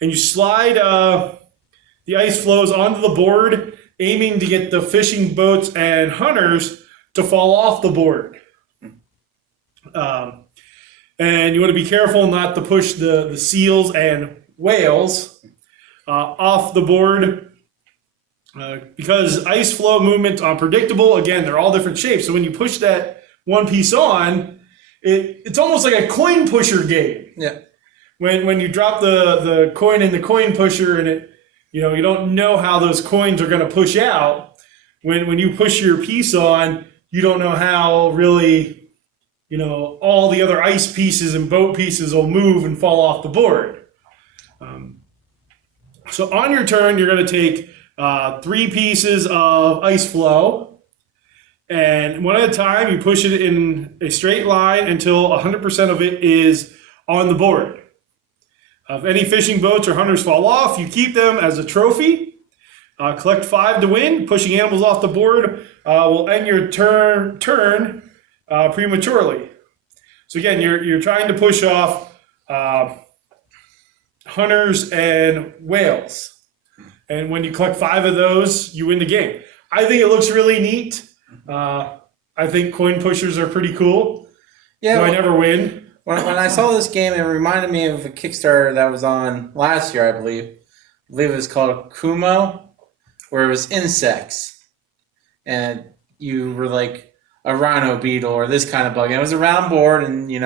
And you slide the ice flows onto the board, aiming to get the fishing boats and hunters to fall off the board. And you want to be careful not to push the seals and whales off the board because ice flow movements are predictable. Again, they're all different shapes. So when you push that one piece on, it's almost like a coin pusher game. Yeah. When you drop the coin in the coin pusher and it, you don't know how those coins are going to push out. When you push your piece on, you don't know how really, all the other ice pieces and boat pieces will move and fall off the board. So on your turn, you're going to take 3 pieces of ice flow, and one at a time, you push it in a straight line until 100% of it is on the board. If any fishing boats or hunters fall off, you keep them as a trophy. Collect 5 to win. Pushing animals off the board will end your turn prematurely. So again, you're trying to push off hunters and whales. And when you collect 5 of those, you win the game. I think it looks really neat. I think coin pushers are pretty cool. Yeah. I never win. When I saw this game, it reminded me of a Kickstarter that was on last year, I believe. I believe it was called Kumo, where it was insects. And you were like a rhino beetle or this kind of bug. And it was a round board, and you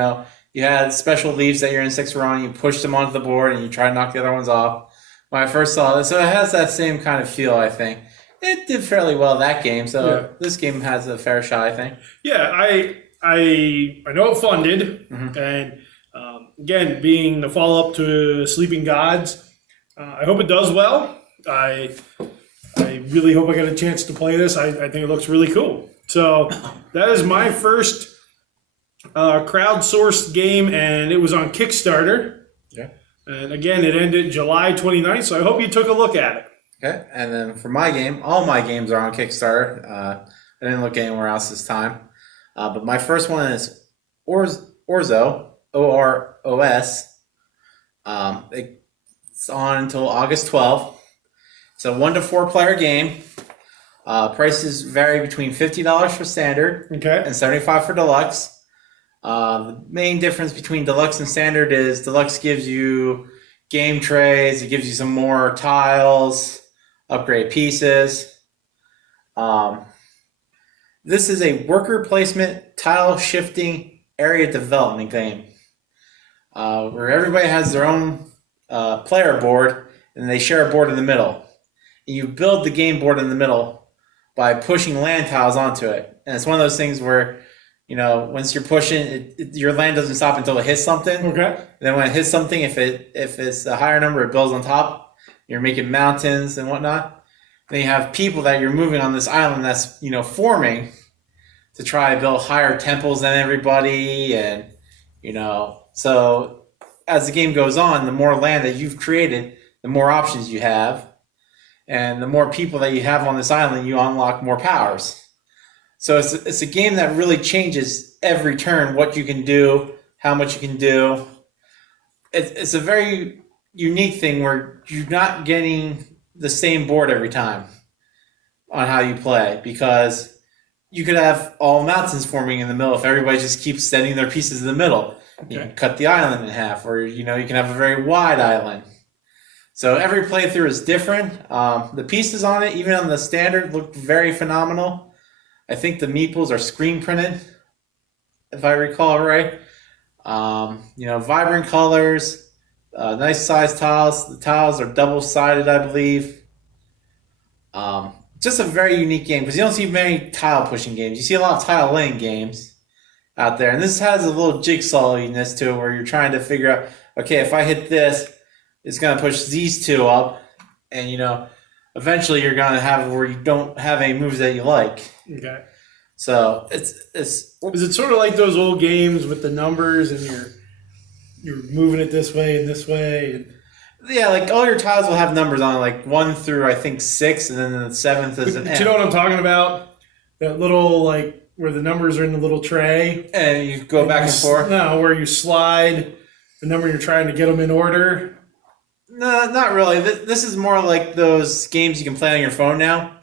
had special leaves that your insects were on. You pushed them onto the board, and you try to knock the other ones off. When I first saw this, so it has that same kind of feel, I think. It did fairly well that game, so This game has a fair shot, I think. Yeah, I know it funded, and again, being the follow-up to Sleeping Gods, I hope it does well. I really hope I get a chance to play this. I think it looks really cool. So that is my first crowdsourced game, and it was on Kickstarter. Yeah. And again, it ended July 29th, so I hope you took a look at it. Okay, and then for my game, all my games are on Kickstarter. I didn't look anywhere else this time. But my first one is Orzo, O-R-O-S. It's on until August 12th. It's a 1 to 4 player game. Prices vary between $50 for standard and $75 for deluxe. The main difference between deluxe and standard is deluxe gives you game trays, it gives you some more tiles, upgrade pieces. This is a worker placement, tile shifting, area development game where everybody has their own player board and they share a board in the middle. And you build the game board in the middle by pushing land tiles onto it. And it's one of those things where, once you're pushing, your land doesn't stop until it hits something. Okay. And then when it hits something, if it's a higher number, it builds on top. You're making mountains and whatnot. Then you have people that you're moving on this island that's, forming to try to build higher temples than everybody. And, so as the game goes on, the more land that you've created, the more options you have. And the more people that you have on this island, you unlock more powers. So it's a game that really changes every turn, what you can do, how much you can do. It's a very unique thing where you're not getting the same board every time on how you play, because you could have all mountains forming in the middle if everybody just keeps sending their pieces in the middle. Okay. You can cut the island in half, or you can have a very wide island. So every playthrough is different. The pieces on it, even on the standard, look very phenomenal. I think the meeples are screen printed, if I recall right. Vibrant colors, nice size tiles. The tiles are double-sided, I believe. Just a very unique game, because you don't see many tile pushing games. You see a lot of tile laying games out there. And this has a little jigsawiness to it where you're trying to figure out, okay, if I hit this, it's going to push these 2 up. And, eventually you're going to have where you don't have any moves that you like. Okay. So it's is it sort of like those old games with the numbers and you're moving it this way and this way? And... Yeah, like all your tiles will have numbers on it, like 1 through I think 6, and then the 7th is an N. Do you know what I'm talking about? That little where the numbers are in the little tray, and you go back and forth. No, where you slide the number you're trying to get them in order. No, not really. This is more like those games you can play on your phone now,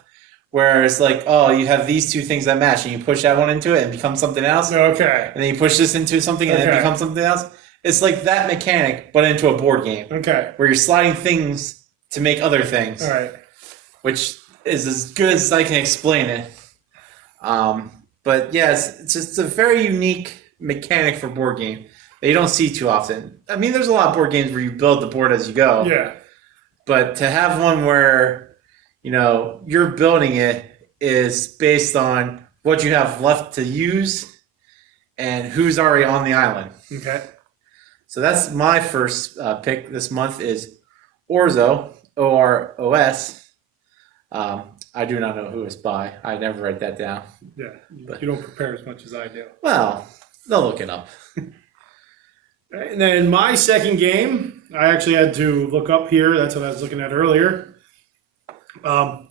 where it's like, oh, you have these 2 things that match, and you push that one into it and it becomes something else. Okay. And then you push this into something and it becomes something else. It's like that mechanic, but into a board game. Okay. Where you're sliding things to make other things. All right. Which is as good as I can explain it. But But yeah, it's just a very unique mechanic for board game that you don't see too often. I mean, there's a lot of board games where you build the board as you go. Yeah. But to have one where, you're building it is based on what you have left to use and who's already on the island. Okay. So that's my first pick this month is Orzo, Oros. I do not know who it's by. I never write that down. Yeah, But- you don't prepare as much as I do. Well, they'll look it up. And then my second game, I actually had to look up here. That's what I was looking at earlier.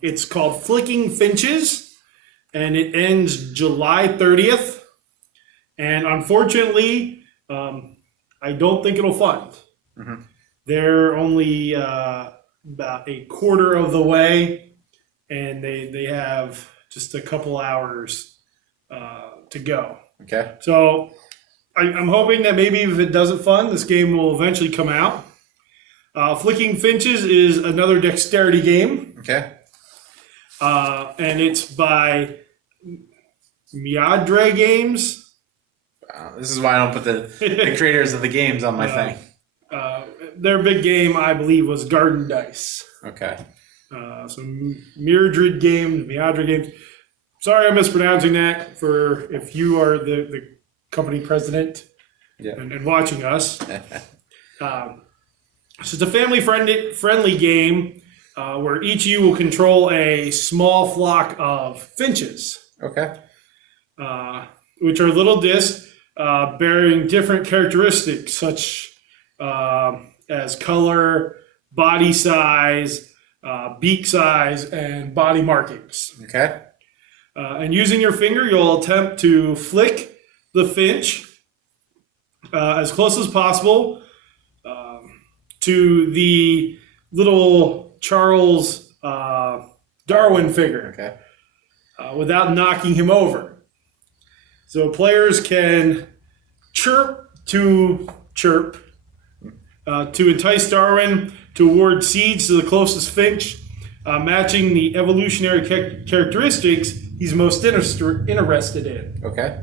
It's called Flicking Finches, and it ends July 30th. And unfortunately, I don't think it'll fund. Mhm. They're only about a quarter of the way, and they have just a couple hours to go. Okay. So I'm hoping that maybe if it doesn't fund, this game will eventually come out. Flicking Finches is another dexterity game, Okay. and it's by Miadre Games. This is why I don't put the creators of the games on my thing. Their big game, I believe, was Garden Dice. Okay. So Miadre Games. Sorry, I'm mispronouncing that. For if you are the company president and watching us. So it's a family-friendly game where each of you will control a small flock of finches, Okay. which are little discs bearing different characteristics such as color, body size, beak size, and body markings. Okay. And using your finger, you'll attempt to flick the finch as close as possible to the little Charles Darwin figure Okay. without knocking him over. So players can chirp to entice Darwin to award seeds to the closest finch, matching the evolutionary characteristics he's most interested in. Okay.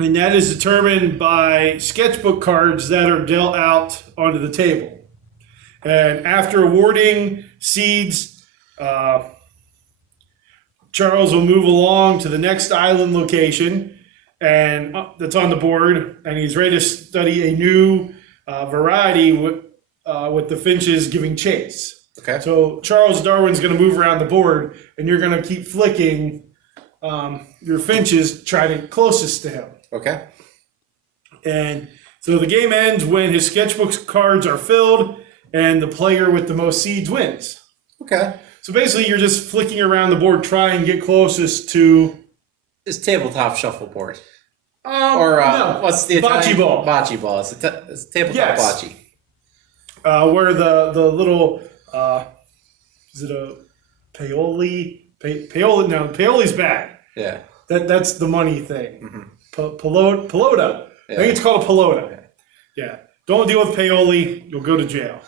And that is determined by sketchbook cards that are dealt out onto the table. And after awarding seeds, Charles will move along to the next island location and that's on the board, and he's ready to study a new variety with the finches giving chase. Okay. So Charles Darwin's going to move around the board, and you're going to keep flicking your finches, try to get closest to him. Okay. And so the game ends when his sketchbook cards are filled, and the player with the most seeds wins. Okay. So basically, you're just flicking around the board, trying to get closest to. It's tabletop shuffleboard. No. What's the Bocce Italian? ball. Bocce ball. It's a tabletop Yes. bocce. Where the little is it a paoli? Paoli? No, paoli's bad. Yeah. That's the money thing. Mhm. Pelota. I think it's called a pelota. Yeah. Don't deal with paoli. You'll go to jail.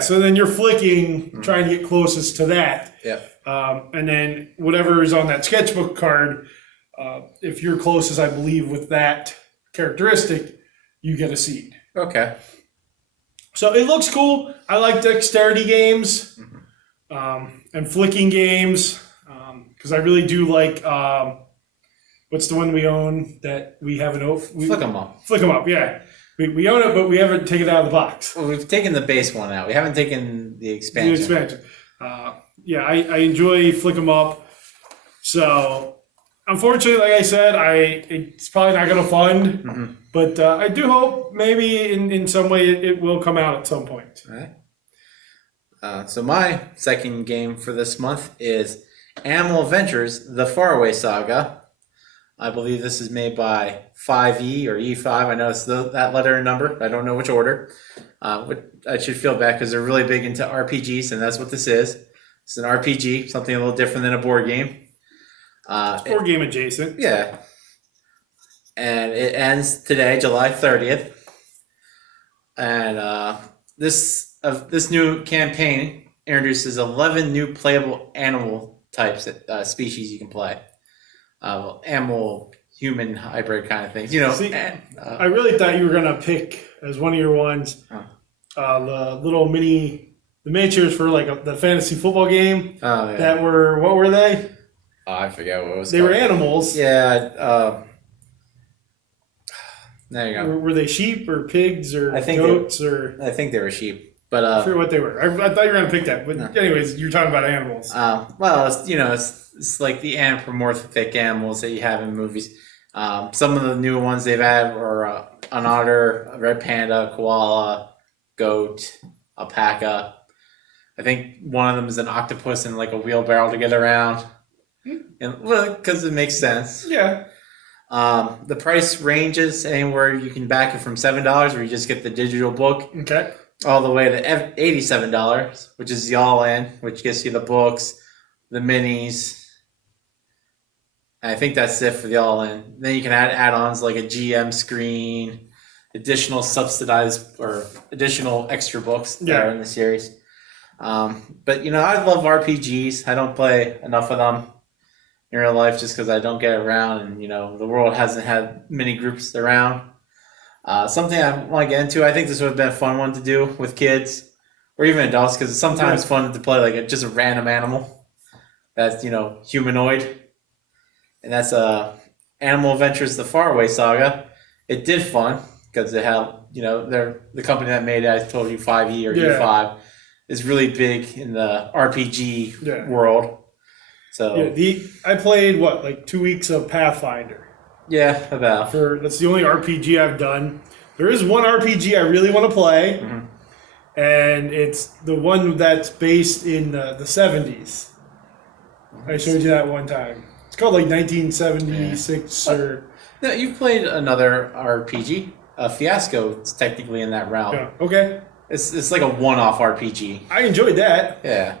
So then you're flicking, trying to get closest to that. Yeah. And then whatever is on that sketchbook card, if you're closest, I believe, with that characteristic, you get a seed. Okay. So it looks cool. I like dexterity games and flicking games because I really do like what's the one we own that we haven't owned? Flick them up. Flick 'em up, yeah. We own it, but we haven't taken it out of the box. Well, we've taken the base one out. We haven't taken the The expansion. expansion. I enjoy flick 'em up. So unfortunately, like I said, it's probably not going to fund. Mhm. But I do hope maybe in some way it will come out at some point. All right. So my second game for this month is Animal Adventures: The Faraway Saga. I believe this is made by 5E or E5. I know it's that letter and number. I don't know which order. I should feel bad because they're really big into RPGs, and that's what this is. It's an RPG, something a little different than a board game. Or game adjacent. Yeah. And it ends today, July 30th. And this new campaign introduces 11 new playable animal types, species you can play. Animal human hybrid kind of things. See, I really thought you were gonna pick as one of your ones the little the miniatures for like the fantasy football game that were, what were they? Oh, I forget what it was. They were animals. Yeah. There you go. Were they sheep or pigs or I think goats I think they were sheep, but I forget what they were. I thought you were gonna pick that, but anyways, you're talking about animals. Well, it's like the anthropomorphic animals that you have in movies. Some of the new ones they've had are an otter, a red panda, koala, goat, alpaca. I think one of them is an octopus and like a wheelbarrow to get around. And because it makes sense. Yeah. The price ranges anywhere you can back it from $7, where you just get the digital book, Okay. all the way to $87, which is the all-in, which gets you the books, the minis. And I think that's it for the all-in. Then you can add add-ons like a GM screen, additional subsidized or additional extra books that are in the series. But I love RPGs. I don't play enough of them in real life just because I don't get around, and the world hasn't had many groups around. Something I want to get into. I think this would have been a fun one to do with kids or even adults, because it's sometimes fun to play like just a random animal that's humanoid, and that's Animal Adventures: The Faraway Saga. It did fun because it had they're the company that made it. I told you 5E or E5 is really big in the RPG world. So I played like 2 weeks of Pathfinder. Yeah, about. That's the only RPG I've done. There is one RPG I really want to play, and it's the one that's based in the 70s. I showed you that one time. It's called like 1976 or. No, you've played another RPG. Fiasco. It's technically in that realm. Yeah. Okay. It's like a one-off RPG. I enjoyed that. Yeah.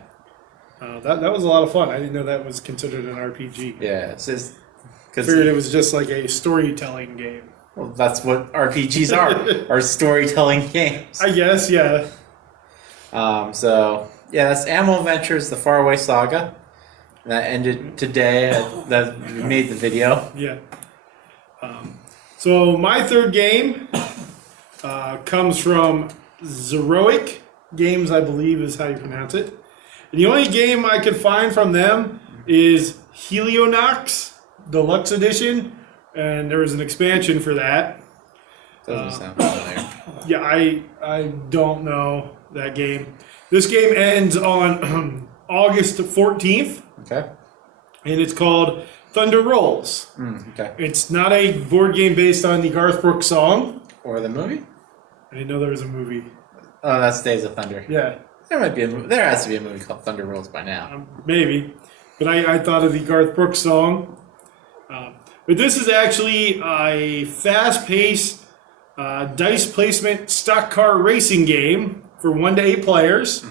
That was a lot of fun. I didn't know that was considered an RPG. Yeah, it's just I figured it was just like a storytelling game. Well, that's what RPGs are storytelling games. I guess, yeah. That's Animal Adventures: The Faraway Saga. That ended today. That we made the video. Yeah. So my third game comes from Zeroic Games, I believe is how you pronounce it. And the only game I could find from them is Helionox Deluxe Edition, and there was an expansion for that. Doesn't sound familiar. Yeah, I don't know that game. This game ends on August 14th. Okay. And it's called Thunder Rolls. Okay. It's not a board game based on the Garth Brooks song. Or the movie? I didn't know there was a movie. Oh, that's Days of Thunder. Yeah. There has to be a movie called Thunder Rolls by now. Maybe. But I thought of the Garth Brooks song. But this is actually a fast-paced dice placement stock car racing game for 1 to 8 players.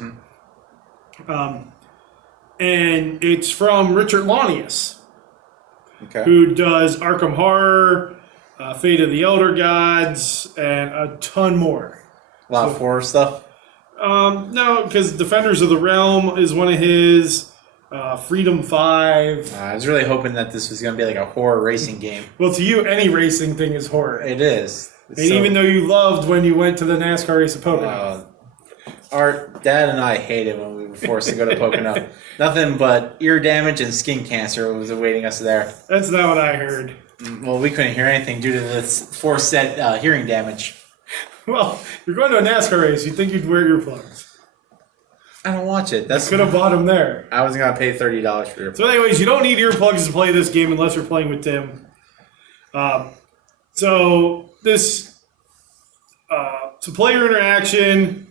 And it's from Richard Launius, who does Arkham Horror, Fate of the Elder Gods, and a ton more. A lot of horror stuff? No, because Defenders of the Realm is one of his. Freedom 5. I was really hoping that this was going to be like a horror racing game. Well, to you, any racing thing is horror. It is. Even though you loved when you went to the NASCAR race at Pocono. Our dad and I hated when we were forced to go to Pocono. Nothing but ear damage and skin cancer was awaiting us there. That's not what I heard. Well, we couldn't hear anything due to this forced hearing damage. Well, you're going to a NASCAR race. You'd think you'd wear earplugs. I don't watch it. That's could have bought them there. I was going to pay $30 for earplugs. So anyways, you don't need earplugs to play this game unless you're playing with Tim. So this player interaction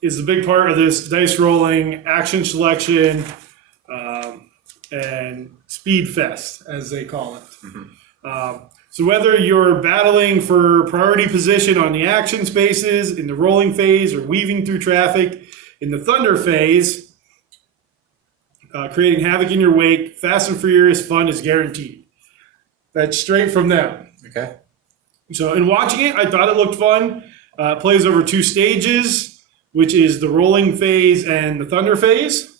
is a big part of this dice rolling, action selection, and speed fest, as they call it. So whether you're battling for priority position on the action spaces, in the rolling phase, or weaving through traffic in the thunder phase, creating havoc in your wake, Fast and Furious fun is guaranteed. That's straight from them. Okay. So in watching it, I thought it looked fun. It plays over 2 stages. which is the rolling phase and the thunder phase.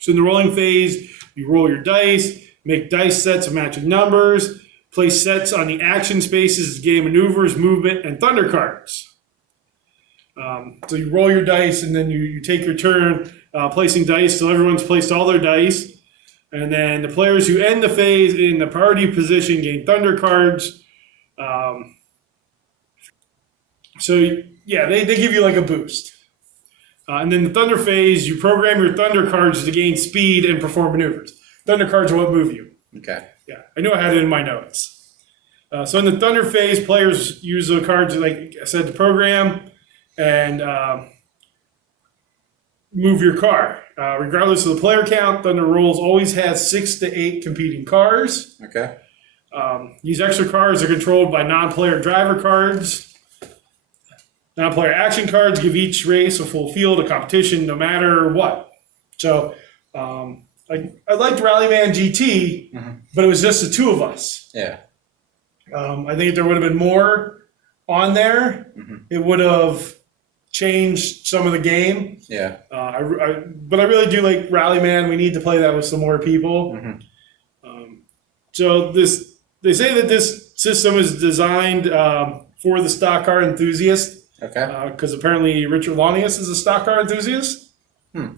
So in the rolling phase, you roll your dice, make dice sets of matching numbers, place sets on the action spaces to gain maneuvers, movement, and thunder cards. So you roll your dice, and then you take your turn placing dice till everyone's placed all their dice. And then the players who end the phase in the priority position gain thunder cards. They give you like a boost. And then the thunder phase, you program your thunder cards to gain speed and perform maneuvers. Thunder cards are what move you. Okay. Yeah, I know I had it in my notes. So in the thunder phase, players use the cards, like I said, to program and move your car. Regardless of the player count, Thunder Rolls always has 6 to 8 competing cars. Okay. These extra cars are controlled by non-player driver cards. Non-player action cards give each race a full field of competition no matter what. So I liked Rallyman GT, but it was just the two of us. Yeah. I think if there would have been more on there, it would have changed some of the game. Yeah. But I really do like Rallyman. We need to play that with some more people. So they say that this system is designed for the stock car enthusiast. Okay. Because apparently Richard Lonius is a stock car enthusiast. It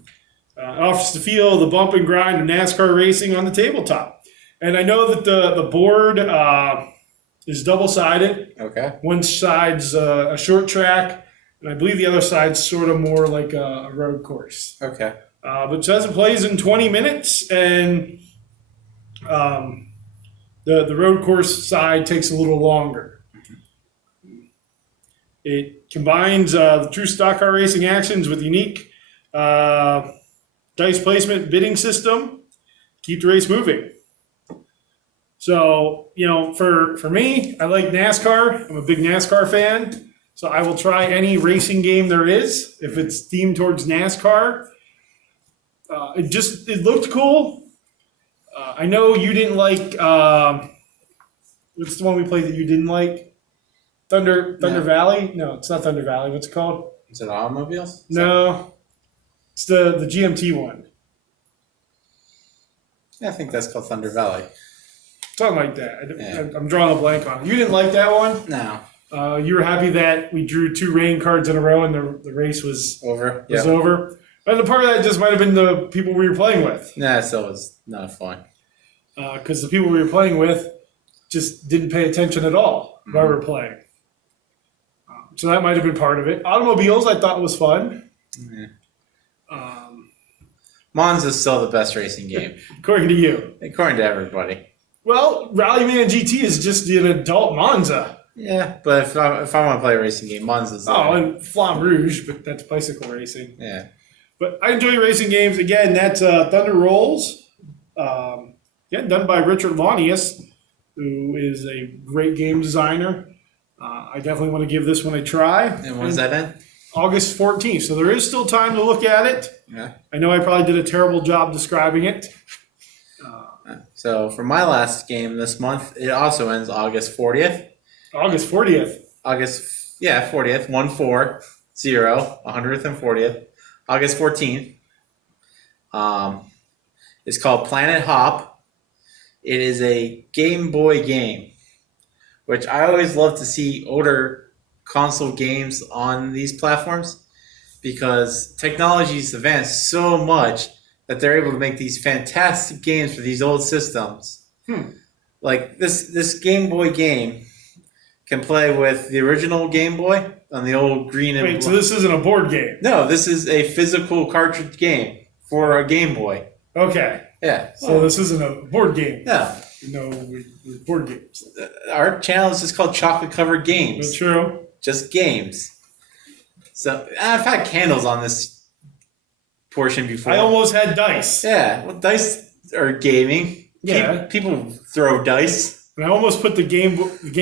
offers to feel the bump and grind of NASCAR racing on the tabletop. And I know that the board is double-sided. Okay. One side's a short track, and I believe the other side's sort of more like a road course. Okay. But it says it plays in 20 minutes, and the road course side takes a little longer. It combines the true stock car racing actions with unique dice placement bidding system. Keep the race moving. So, for me, I like NASCAR. I'm a big NASCAR fan. So I will try any racing game there is if it's themed towards NASCAR. It looked cool. I know you didn't like, what's the one we played that you didn't like? Thunder Valley? No, it's not Thunder Valley. What's it called? Is it automobiles? No. It's the GMT one. Yeah, I think that's called Thunder Valley. Something like that. I'm drawing a blank on it. You didn't like that one? No. You were happy that we drew 2 rain cards in a row and the race was over. Over. And the part of that just might have been the people we were playing with. Nah, so it was not fun. Because the people we were playing with just didn't pay attention at all while we were playing. So that might have been part of it. Automobiles, I thought was fun. Monza's still the best racing game. According to you. According to everybody. Well, Rallyman GT is just an adult Monza. Yeah, but if I want to play a racing game, Monza's there. And Flamme Rouge, but that's bicycle racing. Yeah. But I enjoy racing games. Again, that's Thunder Rolls. Done by Richard Lonius, who is a great game designer. I definitely want to give this one a try. And when's that in? August 14th. So there is still time to look at it. Yeah. I know I probably did a terrible job describing it. So for my last game this month, it also ends August 40th. August 40th. 40th, 140, 140th. August 14th. It's called Planet Hop. It is a Game Boy game, which I always love to see older console games on these platforms because technology's advanced so much that they're able to make these fantastic games for these old systems. Like this Game Boy game can play with the original Game Boy on the old green and Wait, so this isn't a board game? No, this is a physical cartridge game for a Game Boy. Okay. Yeah. So this isn't a board game? No. No, we're board games. Our channel is just called Chocolate Covered Games. That's true. Just games. So I've had candles on this portion before. I almost had dice. Yeah, well, dice are gaming. Yeah. People throw dice. And I almost put the game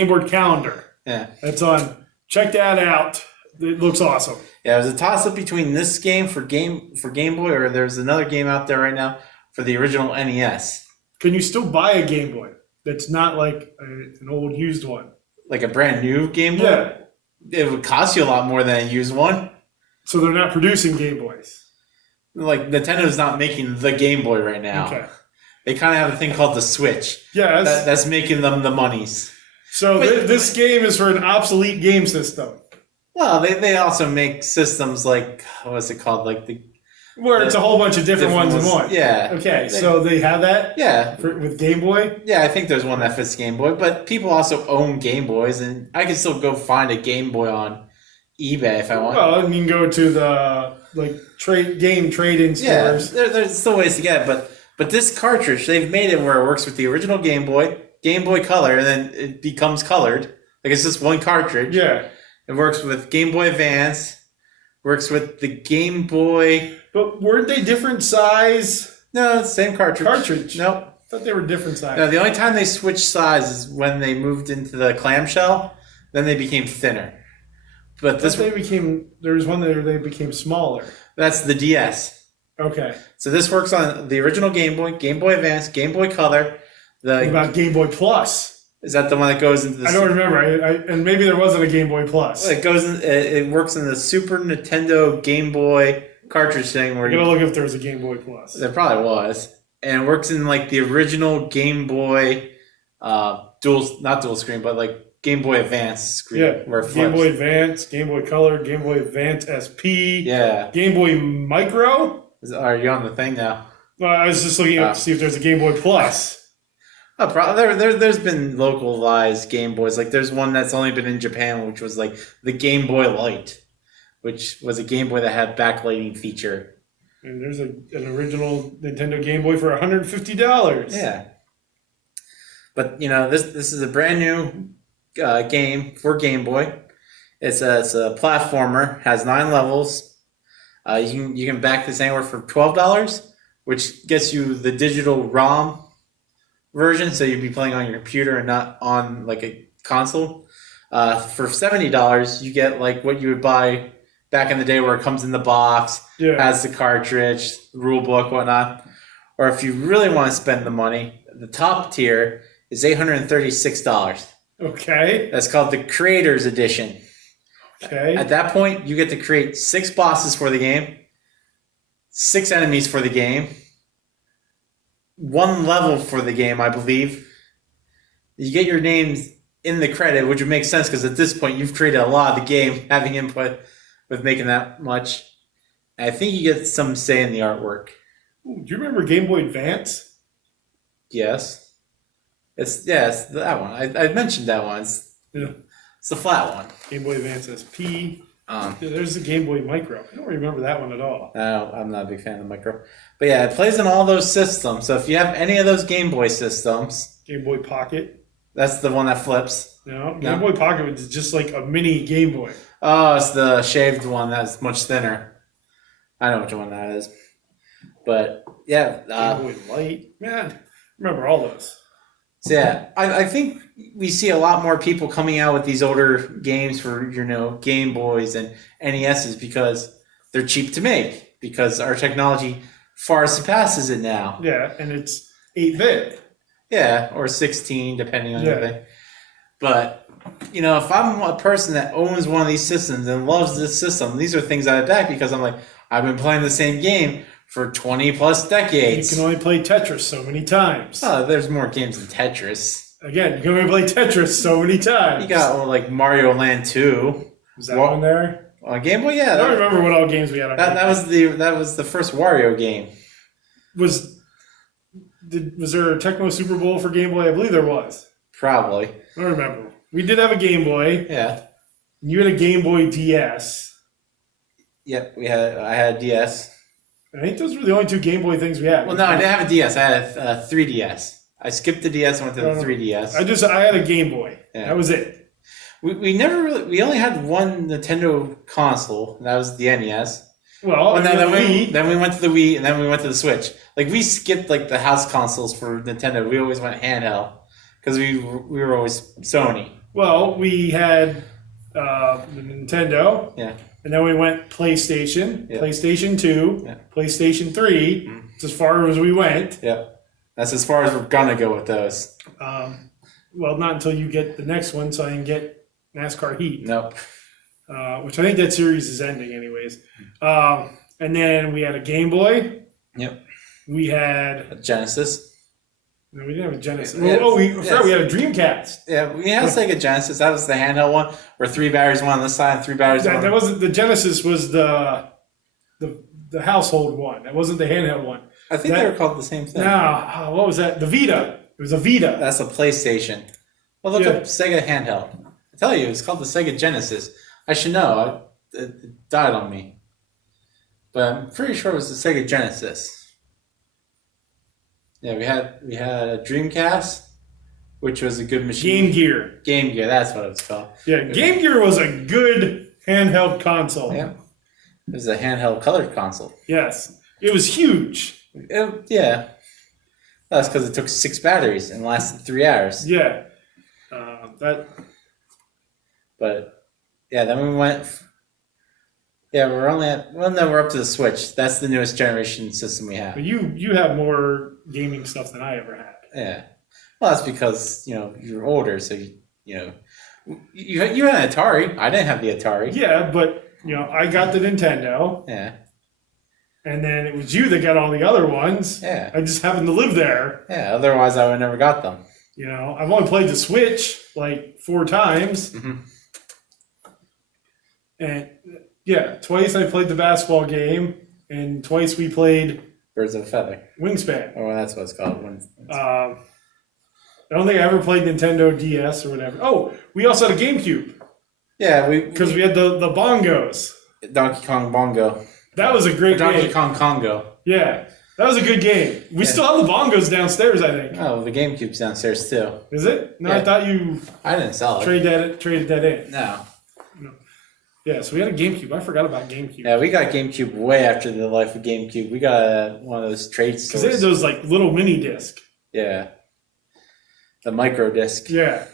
board calendar. Yeah. That's on. Check that out. It looks awesome. Yeah, it was a toss-up between this game for Game Boy, or there's another game out there right now for the original NES. Can you still buy a Game Boy that's not like an old used one? Like a brand new Game Boy? Yeah. It would cost you a lot more than a used one. So they're not producing Game Boys. Like Nintendo's not making the Game Boy right now. Okay. They kind of have a thing called the Switch. Yeah. That's making them the monies. So this game is for an obsolete game system. Well, they also make systems like, what's it called? Like where it's a whole bunch of different ones in one. Yeah. Okay, so they have that? Yeah. With Game Boy? Yeah, I think there's one that fits Game Boy, but people also own Game Boys, and I can still go find a Game Boy on eBay if I want. Well, you can go to the trade-in stores. Yeah, there's still ways to get it, but this cartridge, they've made it where it works with the original Game Boy Color, and then it becomes colored. Like it's just one cartridge. Yeah. It works with Game Boy Advance, works with the Game Boy. But weren't they different size? No, it's the same cartridge. Nope. I thought they were different size. No, the only time they switched size is when they moved into the clamshell. Then they became thinner. But there was one that they became smaller. That's the DS. Okay. So this works on the original Game Boy, Game Boy Advance, Game Boy Color. What about Game Boy Plus? Is that the one that goes into the... I don't remember. And maybe there wasn't a Game Boy Plus. It works in the Super Nintendo Game Boy cartridge thing where I'm going to look if there was a Game Boy Plus. There probably was. And it works in like the original Game Boy not dual screen, but like Game Boy Advance screen. Yeah. Where it Game Boy Advance, Game Boy Color, Game Boy Advance SP. Yeah. Game Boy Micro. Are you on the thing now? Well, I was just looking up to see if there's a Game Boy Plus. There's been localized Game Boys. Like there's one that's only been in Japan, which was like the Game Boy Light, which was a Game Boy that had backlighting feature. And there's an original Nintendo Game Boy for $150. Yeah. But this is a brand new game for Game Boy. It's a platformer, has 9 levels. You can back this anywhere for $12, which gets you the digital ROM version, so you'd be playing on your computer and not on like a console. For $70, you get like what you would buy back in the day, where it comes in the box, has the cartridge, rule book, whatnot. Or if you really want to spend the money, the top tier is $836. Okay. That's called the Creators Edition. Okay. At that point, you get to create 6 bosses for the game, 6 enemies for the game, 1 level for the game, I believe. You get your names in the credit, which would make sense because at this point you've created a lot of the game, having input with making that much. And I think you get some say in the artwork. Ooh, do you remember Game Boy Advance? Yes. It's that one. I mentioned that one. It's the flat one. Game Boy Advance SP. There's the Game Boy Micro. I don't remember that one at all. No, I'm not a big fan of the Micro. But yeah, it plays on all those systems. So if you have any of those Game Boy systems... Game Boy Pocket. That's the one that flips. No, Game Boy Pocket is just like a mini Game Boy. Oh, it's the shaved one that's much thinner. I know which one that is. But yeah. Game Boy Light. Man, remember all those. So yeah, I think we see a lot more people coming out with these older games for, Game Boys and NESs because they're cheap to make, because our technology far surpasses it now. Yeah, and it's 8-bit. Yeah, or 16, depending on your thing. But, if I'm a person that owns one of these systems and loves this system, these are things I back because I'm like, I've been playing the same game for 20 plus decades. You can only play Tetris so many times. Oh, there's more games than Tetris. Again, you can only play Tetris so many times. You got like Mario Land 2. Was that one there? On Game Boy, yeah. I don't remember what all games we had on Game Boy. That was the first Wario game. Was there a Tecmo Super Bowl for Game Boy? I believe there was. Probably. I don't remember. We did have a Game Boy. Yeah. You had a Game Boy DS. Yep, I had a DS. I think those were the only 2 Game Boy things we had. Well, no, I didn't have a DS. I had a 3DS. I skipped the DS and went to the 3DS. I had a Game Boy. Yeah. That was it. We only had one Nintendo console, and that was the NES. Well, and then we went to the Wii, and then we went to the Switch. Like, we skipped like the house consoles for Nintendo. We always went handheld because we were always Sony. Well, we had the Nintendo. Yeah. And then we went PlayStation, PlayStation 2, PlayStation 3. Mm-hmm. It's as far as we went. Yeah. That's as far as we're going to go with those. Well, not until you get the next one, so I can get NASCAR Heat. Nope. which I think that series is ending anyways. And then we had a Game Boy. Yep. We had A Genesis. No, we didn't have a Genesis. Yeah, we had a Dreamcast. Yeah, we had Sega Genesis. That was the handheld one, where 3 batteries, one on this side, 3 batteries. That wasn't the Genesis. Was the household one. That wasn't the handheld one. I think they were called the same thing. No, what was that? The Vita. It was a Vita. That's a PlayStation. Well, look up Sega handheld. I tell you, it's called the Sega Genesis. I should know. It died on me. But I'm pretty sure it was the Sega Genesis. Yeah, we had a Dreamcast, which was a good machine. Game Gear. Game Gear, that's what it was called. Yeah, Game Gear was a good handheld console. Yeah. It was a handheld colored console. Yes. It was huge. Yeah. That's because it took 6 batteries and lasted 3 hours. Yeah. But, yeah, then we went... Yeah, we're up to the Switch. That's the newest generation system we have. But you have more gaming stuff than I ever had. Yeah. Well, that's because, you're older, so, you had an Atari. I didn't have the Atari. Yeah, but, I got the Nintendo. Yeah. And then it was you that got all the other ones. Yeah. I just happened to live there. Yeah, otherwise I would have never got them. I've only played the Switch like 4 times. Mm-hmm. And, yeah, twice I played the basketball game, and twice we played Birds of a Feather. Wingspan. Oh, that's what it's called. I don't think I ever played Nintendo DS or whatever. Oh, we also had a GameCube. Yeah, because we had the bongos. Donkey Kong Bongo. That was a great game. Donkey Kong Congo. Yeah, that was a good game. We still have the bongos downstairs, I think. Oh, the GameCube's downstairs too. Is it? No, Yeah. I thought you. I didn't sell it. Traded that in. No. Yeah, so we had a GameCube. I forgot about GameCube. Yeah, we got GameCube way after the life of GameCube. We got one of those trade stores. Because they had those like little mini disc. Yeah. The micro disc. Yeah.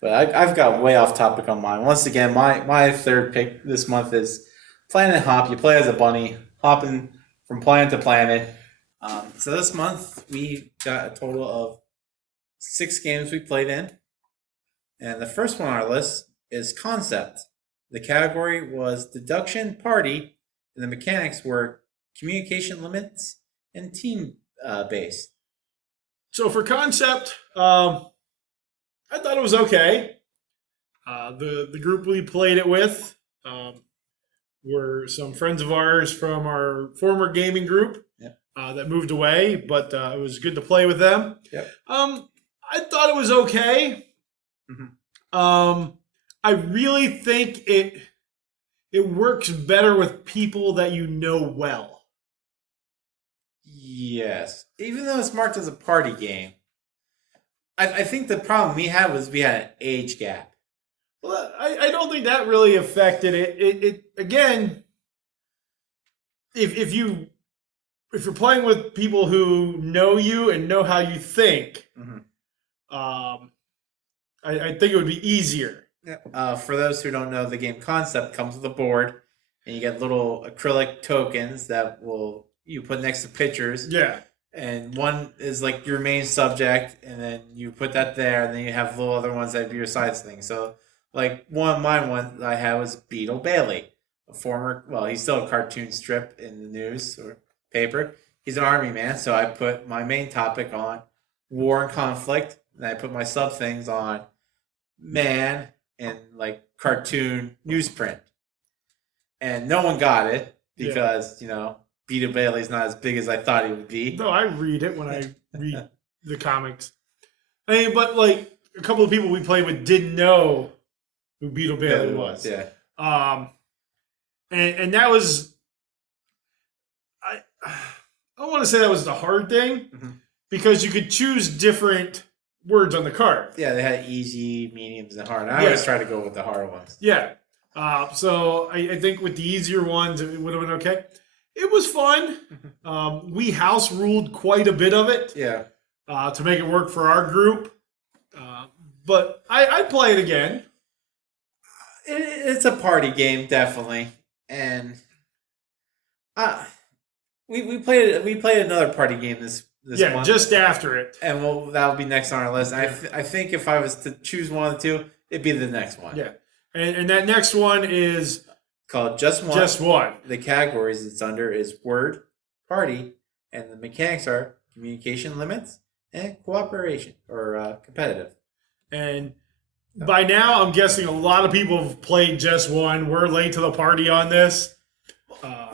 But I've got way off topic on mine. Once again, my third pick this month is Planet Hop. You play as a bunny, hopping from planet to planet. So this month we got a total of 6 games we played in. And the first one on our list is Concept. The category was Deduction Party, and the mechanics were communication limits and team based. So for Concept, I thought it was okay. The group we played it with were some friends of ours from our former gaming group that moved away, but it was good to play with them. Yep. I thought it was okay. Mm-hmm. I really think it works better with people that you know well. Yes. Even though it's marked as a party game, I think the problem we had was we had an age gap. Well, I don't think that really affected it. It again, if you're playing with people who know you and know how you think, Mm-hmm. I think it would be easier. For those who don't know, the game Concept comes with a board, and you get little acrylic tokens that you put next to pictures. Yeah. And one is like your main subject, and then you put that there, and then you have little other ones that be your sides things. So, like one of mine ones I had was Beetle Bailey, he's still a cartoon strip in the news or paper. He's an army man, so I put my main topic on war and conflict, and I put my sub things on man and like cartoon newsprint. And no one got it because, Beetle Bailey's not as big as I thought he would be. No, I read it when I read the comics. But like a couple of people we played with didn't know who Beetle Bailey was. Yeah. And that was I don't want to say that was the hard thing because you could choose different words on the card. Yeah, they had easy, mediums, and hard. I always try to go with the hard ones. Yeah. So I think with the easier ones, it would have been okay. It was fun. We house ruled quite a bit of it. Yeah. To make it work for our group. But I'd play it again. It's a party game, definitely. And we played another party game this month. Just after it. And that'll be next on our list. I think if I was to choose one of the two, it'd be the next one. Yeah. And that next one is Called Just One. Just One. The categories it's under is word, party, and the mechanics are communication limits and cooperation or competitive. And by now, I'm guessing a lot of people have played Just One. We're late to the party on this.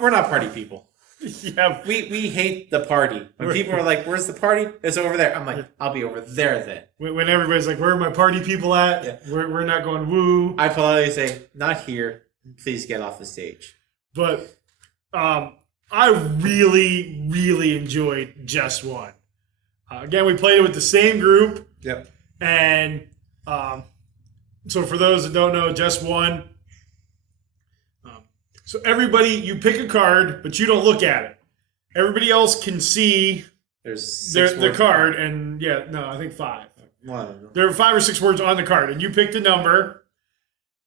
We're not party people. Yeah, We hate the party. When people are like, "Where's the party?" It's over there. I'm like, "I'll be over there then." when everybody's like, "Where are my party people at?" Yeah. We're not going woo. I politely say, "Not here. Please get off the stage." But I really, really enjoyed Just One. Again, we played it with the same group. Yep. And so for those that don't know, Just One. So everybody, you pick a card, but you don't look at it. Everybody else can see There's their card, and I think 5. One of them. There are 5 or 6 words on the card, and you picked a number,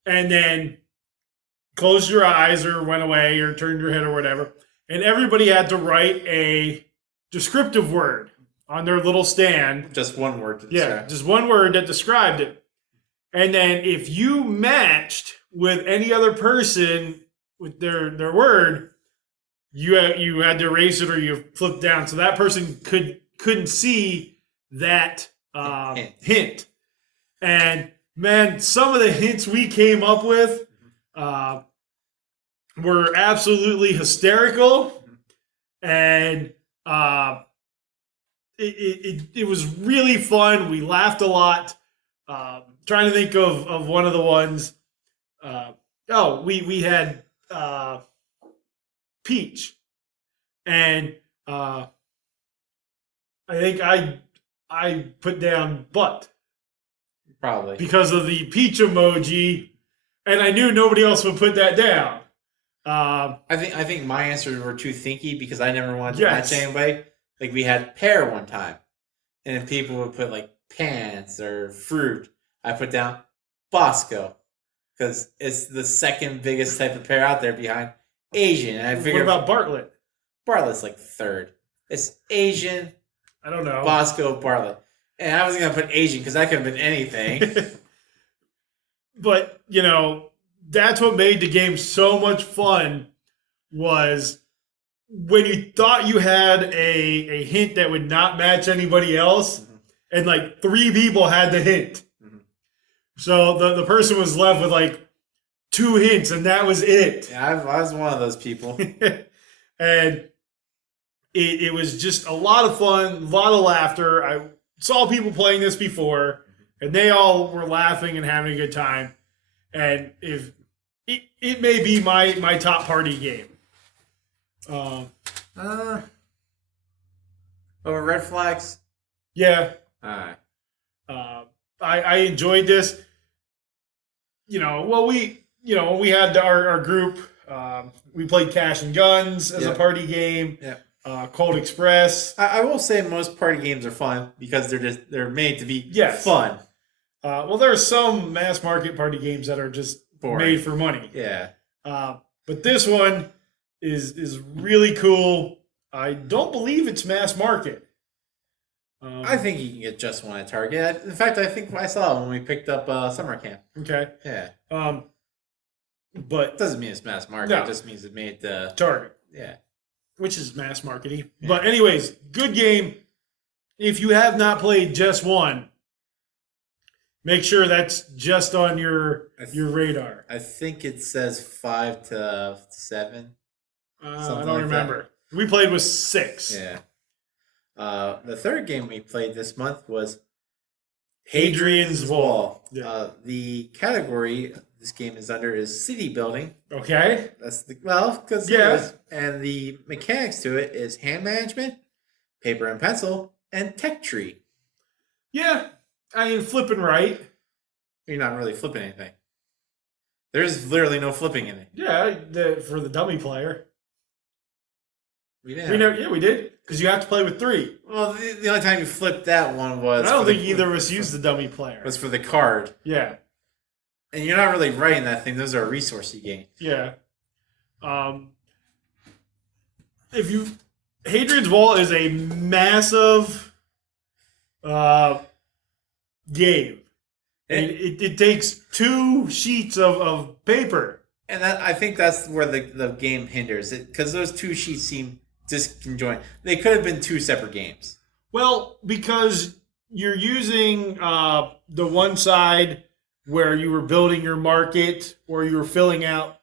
and then closed your eyes or went away or turned your head or whatever, and everybody had to write a descriptive word on their little stand. Just one word to Yeah, describe. just one word that described it. And then if you matched with any other person with their word, you had to erase it or you flipped down, so that person couldn't see that hint. And man, some of the hints we came up with were absolutely hysterical, and it was really fun. We laughed a lot. Trying to think of one of the ones. We had Peach, and I think I put down butt Probably. because of the peach emoji, and I knew nobody else would put that down. I think my answers were too thinky because I never wanted to Yes. match anybody. Like we had pear one time, and people would put like pants or fruit. I put down Bosco because it's the second biggest type of pear out there behind Asian. And I What figured about Bartlett? Bartlett's like third. It's Asian, I don't know. Bosco, Bartlett. And I wasn't gonna put Asian because that could have been anything. But that's what made the game so much fun, was when you thought you had a hint that would not match anybody else, and like 3 people had the hint. Mhm. So the person was left with like 2 hints, and that was it. Yeah, I was one of those people. And it was just a lot of fun, a lot of laughter. I saw people playing this before, and they all were laughing and having a good time. And if it may be my top party game. Over red flags. Yeah, All right. I enjoyed this. When we had our group, we played Cash and Guns as a Yeah. party game. Yeah. Cold Express. I will say most party games are fun because they're made to be Yes. fun. Well, there are some mass market party games that are just Boring. made for money. Yeah. But this one is really cool. I don't believe it's mass market. I think you can get just one at Target. In fact, I think I saw it when we picked up summer camp. Okay. Yeah. But It doesn't mean it's mass market. No. It just means it made the Target, yeah. which is mass marketing. Yeah. But anyways, good game. If you have not played Just One, make sure that's just on your radar. I think it says 5 to 7. I Something don't like remember. We played with 6. Yeah. The third game we played this month was Hadrian's Wall. Yeah. The category this game is under is city building. Okay. That's because Yeah. and the mechanics to it is hand management, paper and pencil, and tech tree. Yeah. I mean, flipping right. You're not really flipping anything. There's literally no flipping in it. Yeah, for the dummy player. We We did. Because you have to play with 3. Well, the only time you flipped that one was I don't for think either of us used the dummy player. was for the card. Yeah. And you're not really writing that thing. Those are resource you gain. Yeah. Hadrian's Wall is a massive game. It takes 2 sheets of paper. And I think that's where the game hinders it, because those 2 sheets seem disconjoined. They could have been 2 separate games. Well, because you're using the one side where you were building your market, or you were filling out.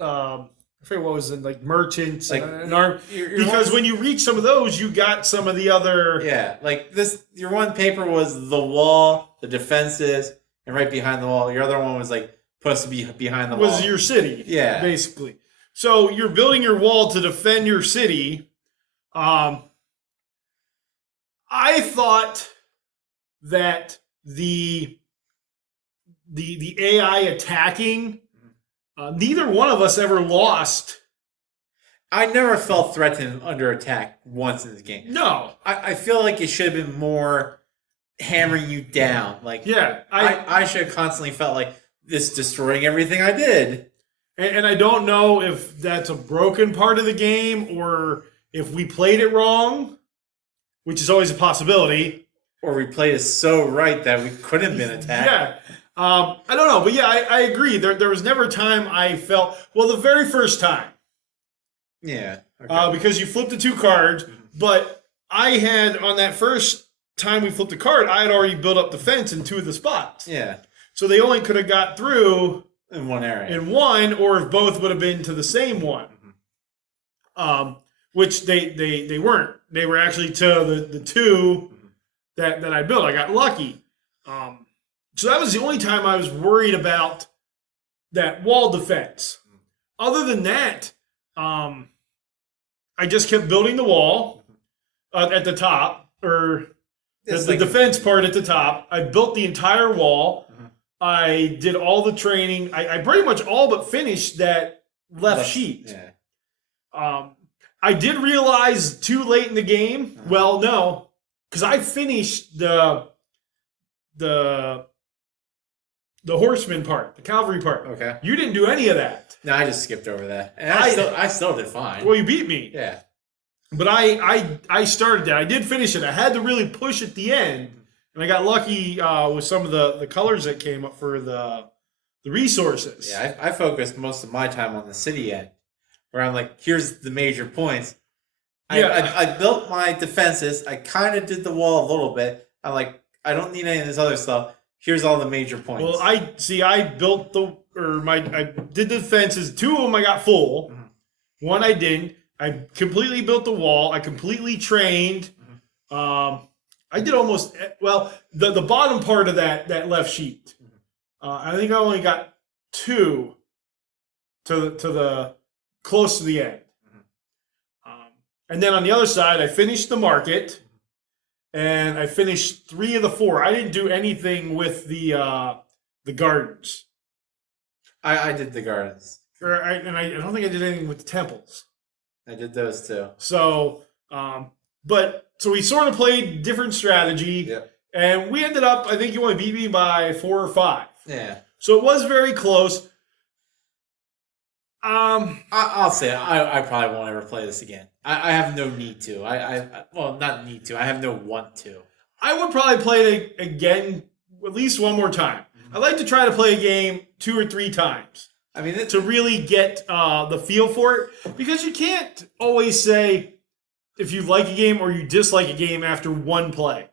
I forget what was it, like merchants, Like, an arm. Your Because one- when you reach some of those, you got some of the other. yeah, like this, your one paper was the wall, the defenses, and right behind the wall. Your other one was like supposed to be behind the wall. Was your city, Yeah. basically. So you're building your wall to defend your city. I thought that the AI attacking, neither one of us ever lost. I never felt threatened under attack once in this game. No. I feel like it should have been more hammering you down. Like, Yeah. I should have constantly felt like this destroying everything I did. And I don't know if that's a broken part of the game or if we played it wrong, which is always a possibility. Or we played it so right that we couldn't have been attacked. Yeah. I don't know. But yeah, I agree. There was never a time I felt, well, the very first time, Yeah. Okay. because you flipped the 2 cards, but I had, on that first time we flipped the card, I had already built up the fence in 2 of the spots. Yeah. So they only could have got through In one area. in one, or if both would have been to the same one. Which they weren't. They were actually to the 2 that I built. I got lucky. So that was the only time I was worried about that wall defense. Other than that, I just kept building the wall at the top, or the defense part at the top. I built the entire wall. I did all the training. I pretty much all but finished that left sheet. Yeah. I did realize too late in the game. Well, no, because I finished the horseman part, the cavalry part. Okay. You didn't do any of that. No, I just skipped over that. And I I still did fine. Well, you beat me. Yeah. But I started that. I did finish it. I had to really push at the end, and I got lucky with some of the colors that came up for the resources. Yeah, I focused most of my time on the city end, where I'm like, here's the major points. I built my defenses. I kind of did the wall a little bit. I'm like, I don't need any of this other stuff. Here's all the major points. Well, I built I did the fences. 2 of them I got full. One I didn't. I completely built the wall. I completely trained. I did almost, well, the bottom part of that left sheet. I think I only got 2 to the close to the end. And then on the other side, I finished the market, and I finished 3 of the 4. I didn't do anything with the gardens. I did the gardens. I don't think I did anything with the temples. I did those too. So, so we sort of played different strategy, Yep. and we ended up, I think you only beat me by 4 or 5. Yeah. So it was very close. I'll say I probably won't ever play this again. I have no need to. Well, not need to. I have no want to. I would probably play it again at least one more time. I'd like to try to play a game 2 or 3 times. I mean, To really get the feel for it. Because you can't always say if you like a game or you dislike a game after one play.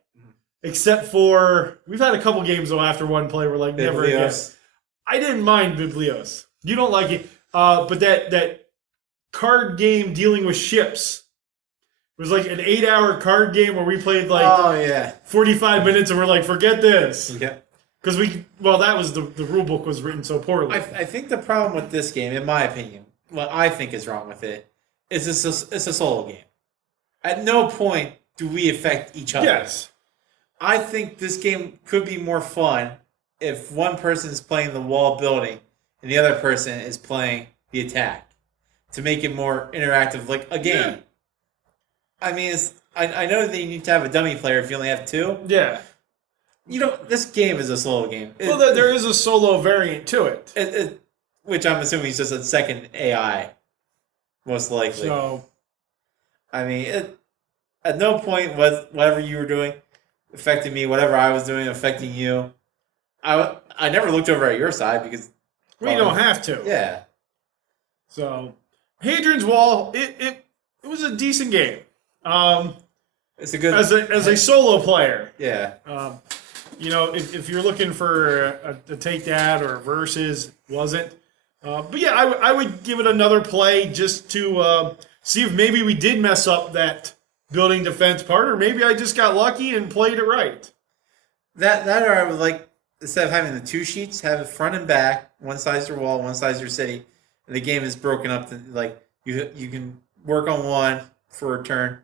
Except for, we've had a couple games though after one play we're like, never again. Biblios. I didn't mind Biblios. You don't like it. But that card game dealing with ships. It was like an 8-hour card game where we played like Oh yeah. 45 minutes and we're like, forget this. Yeah. Because that was the rule book was written so poorly. I think the problem with this game, in my opinion, what I think is wrong with it, is it's a solo game. At no point do we affect each other. Yes. I think this game could be more fun if one person is playing the wall building and the other person is playing the attack, to make it more interactive, like a game. Yeah. I mean, I know that you need to have a dummy player if you only have 2. Yeah. This game is a solo game. Well, there is a solo variant to it. Which I'm assuming is just a second AI, most likely. So, I mean, at no point was whatever you were doing affecting me, whatever I was doing affecting you. I never looked over at your side because We don't have to. Yeah. So, Hadrian's Wall, it was a decent game. It's a good As a solo player. Yeah. If you're looking for a take that or a versus, wasn't. But yeah, I would give it another play just to see if maybe we did mess up that building defense part, or maybe I just got lucky and played it right. That or I would like, instead of having the two sheets, have it front and back. One side's your wall, one side's your city. And the game is broken up to like you can work on one for a turn,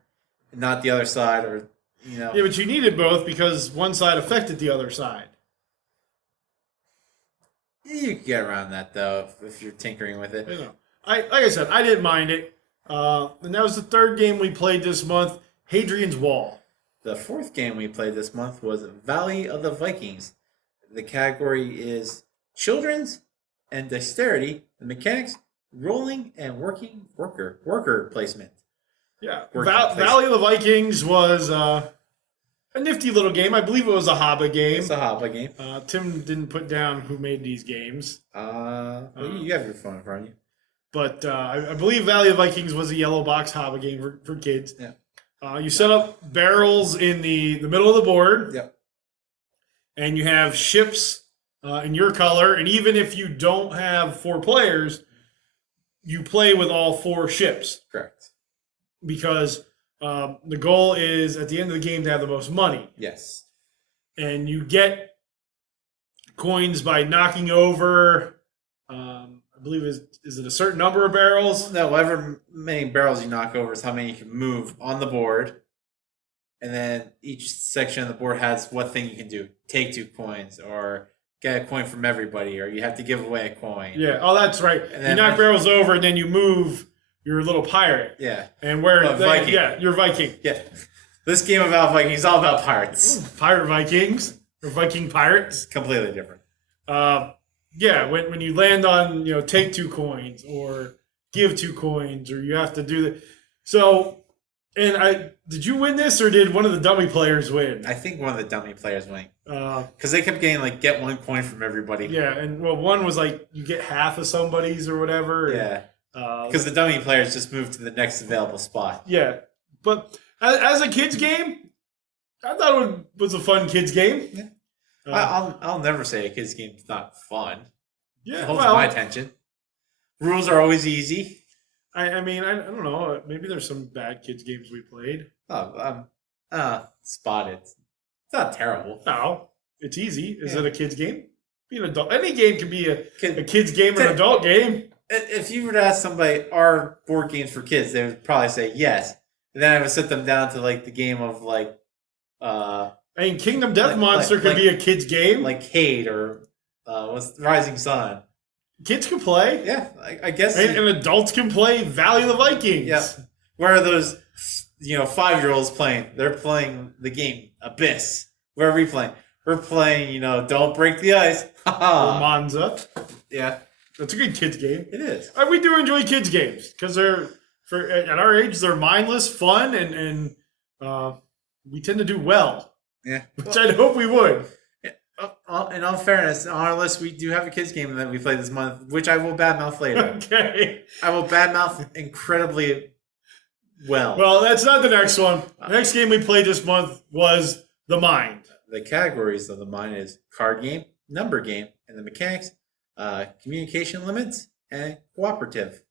and not the other side, or Yeah, but you needed both because one side affected the other side. You can get around that though if you're tinkering with it. Like I said, I didn't mind it. And that was the third game we played this month, Hadrian's Wall. The fourth game we played this month was Valley of the Vikings. The category is children's and dexterity, the mechanics, rolling and worker placement. Yeah, Valley of the Vikings was a nifty little game. I believe it was a Haba game. It's a Haba game. Tim didn't put down who made these games. You have your phone in front of you. But I believe Valley of Vikings was a yellow box Haba game for kids. Yeah. You set up barrels in the middle of the board. Yep. And you have ships in your color. And even if you don't have 4 players, you play with all 4 ships. Correct. Because the goal is at the end of the game to have the most money. Yes. And you get coins by knocking over, I believe, is it a certain number of barrels? No, however many barrels you knock over is how many you can move on the board. And then each section of the board has what thing you can do. Take 2 coins, or get a coin from everybody, or you have to give away a coin. Yeah, oh, that's right. And then you knock barrels over, and then you move your little pirate. Yeah. And where Viking. Yeah, you're Viking. Yeah. This game about Vikings is all about pirates. Pirate Vikings. Or Viking pirates. It's completely different. Yeah, when you land on, take 2 coins or give 2 coins, or you have to do that. So, and did you win this, or did one of the dummy players win? I think one of the dummy players won. Because they kept getting get 1 coin from everybody. Yeah, and one was you get half of somebody's or whatever. Yeah. Because the dummy players just moved to the next available spot. Yeah, but as a kids game, I thought it was a fun kids game. Yeah. I'll never say a kids game's not fun. Yeah, it holds my attention. Rules are always easy. I mean, I don't know. Maybe there's some bad kids games we played. Spotted. It's not terrible. No, it's easy. Is it a kids game? Be an adult. Any game can be a kids game or an adult game. If you were to ask somebody, are board games for kids, they would probably say yes. And then I would sit them down to the game of I mean, Kingdom Death Monster could be a kids game, like Cade or what's Rising Sun. Kids can play. Yeah, I guess. And adults can play Valley of the Vikings. Yeah. Where are those 5-year-olds playing? They're playing the game Abyss. Where are we playing? We're playing Don't Break the Ice. Or Monza. Yeah. That's a good kids game. It is. We do enjoy kids games because at our age they're mindless, fun, and we tend to do well. Yeah, which I'd hope we would. In all fairness, on our list we do have a kids game that we played this month, which I will badmouth later. Okay. I will badmouth incredibly well. Well, that's not the next one. The next game we played this month was The Mind. The categories of The Mind is card game, number game, and the mechanics. Communication limits, and cooperative.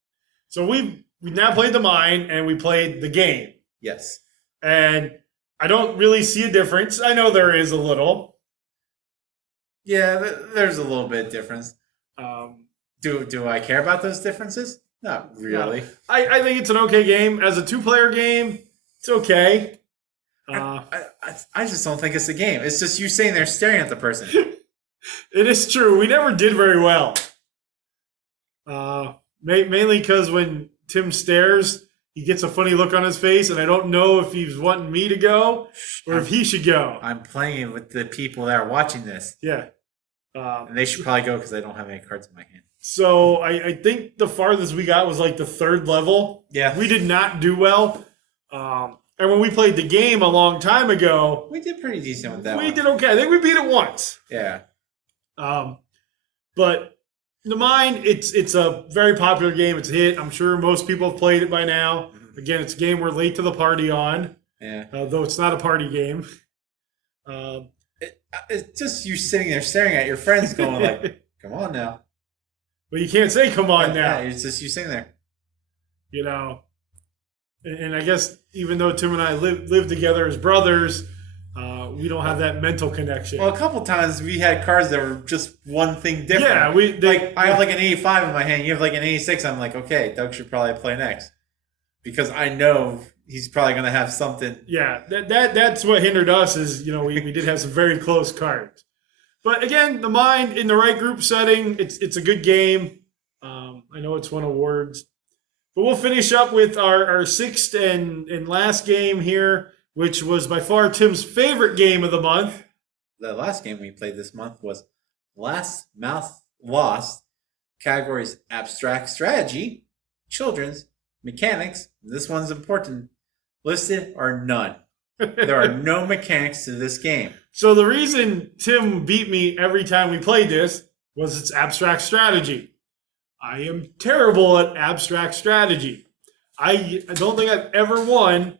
So we now played The Mind, and we played the game. Yes. And I don't really see a difference. I know there is a little. Yeah, there's a little bit of difference. Do I care about those differences? Not really. No. I think it's an okay game. As a 2-player game, it's okay. I just don't think it's a game. It's just you sitting there staring at the person. It is true. We never did very well. Mainly because when Tim stares, he gets a funny look on his face, and I don't know if he's wanting me to go or if he should go. I'm playing with the people that are watching this. Yeah. And they should probably go because I don't have any cards in my hand. So I think the farthest we got was the 3rd level. Yeah. We did not do well. And when we played the game a long time ago, we did pretty decent with that. We did okay. I think we beat it once. Yeah. But the Mind, it's a very popular game. It's a hit. I'm sure most people have played it by now. Again, it's a game we're late to the party on. Yeah. Though it's not a party game. It's just you sitting there staring at your friends going like, come on now. But you can't say come on now. Yeah, it's just you sitting there. You know. And I guess even though Tim and I live together as brothers, we don't have that mental connection. Well, a couple times we had cards that were just one thing different. Yeah, I have like an 85 in my hand. You have like an 86. I'm like, okay, Doug should probably play next because I know he's probably going to have something. Yeah, that's what hindered us is, we did have some very close cards. But again, the Mind in the right group setting, it's a good game. I know it's won awards. But we'll finish up with our sixth and last game here, which was by far Tim's favorite game of the month. The last game we played this month was Last Mouth Lost. Categories Abstract Strategy, Children's, Mechanics. This one's important. Listed are none. There are no mechanics to this game. So the reason Tim beat me every time we played this was it's abstract strategy. I am terrible at abstract strategy. I don't think I've ever won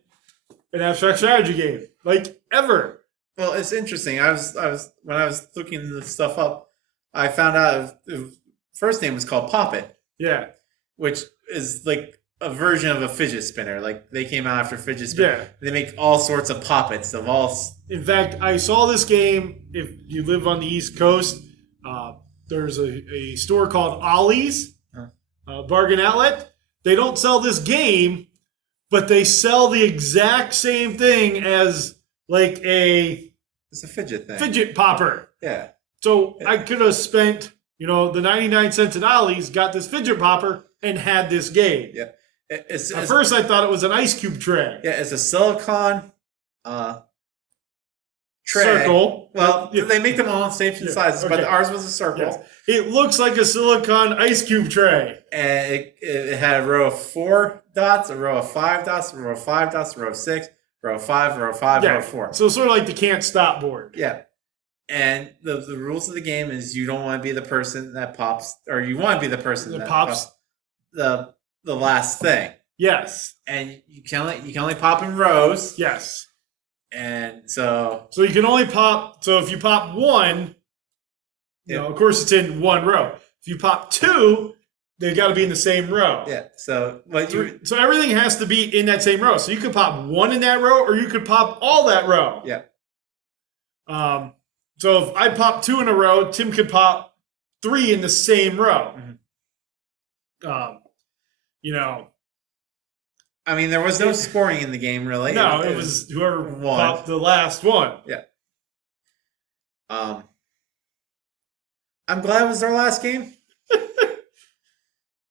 an abstract strategy game, like ever. Well, it's interesting. I was when I was looking this stuff up, I found out the first name was called Pop It. Yeah, which is like a version of a fidget spinner. Like they came out after fidget spinner. Yeah. They make all sorts of Pop-Its of all. In fact, I saw this game. If you live on the East Coast, there's a store called Ollie's, bargain outlet. They don't sell this game, but they sell the exact same thing as like it's a fidget thing. Fidget popper. Yeah. So I could have spent, the 99 cents at Ollie's, got this fidget popper, and had this game. Yeah. At first, I thought it was an ice cube tray. Yeah, it's a silicon tray. Circle. Well, they make them all in shapes and sizes, but ours was a circle. Yes. It looks like a silicon ice cube tray. And it had a row of 4 dots, a row of 5 dots, a row of 5 dots, a row of 6, a row of 5, a row of 5, a row of 4. So sort of like the can't stop board. Yeah. And the rules of the game is you don't want to be the person that pops, or you want to be the person that pops the last thing. Yes. And you can only pop in rows. Yes. And so you can only pop. So if you pop one, of course it's in one row. If you pop 2, they've got to be in the same row. Yeah. So everything has to be in that same row. So you could pop 1 in that row, or you could pop all that row. Yeah. So if I pop 2 in a row, Tim could pop 3 in the same row. Mm-hmm. I mean, there was no scoring in the game, really. No, it was whoever popped the last one. Yeah. I'm glad it was our last game.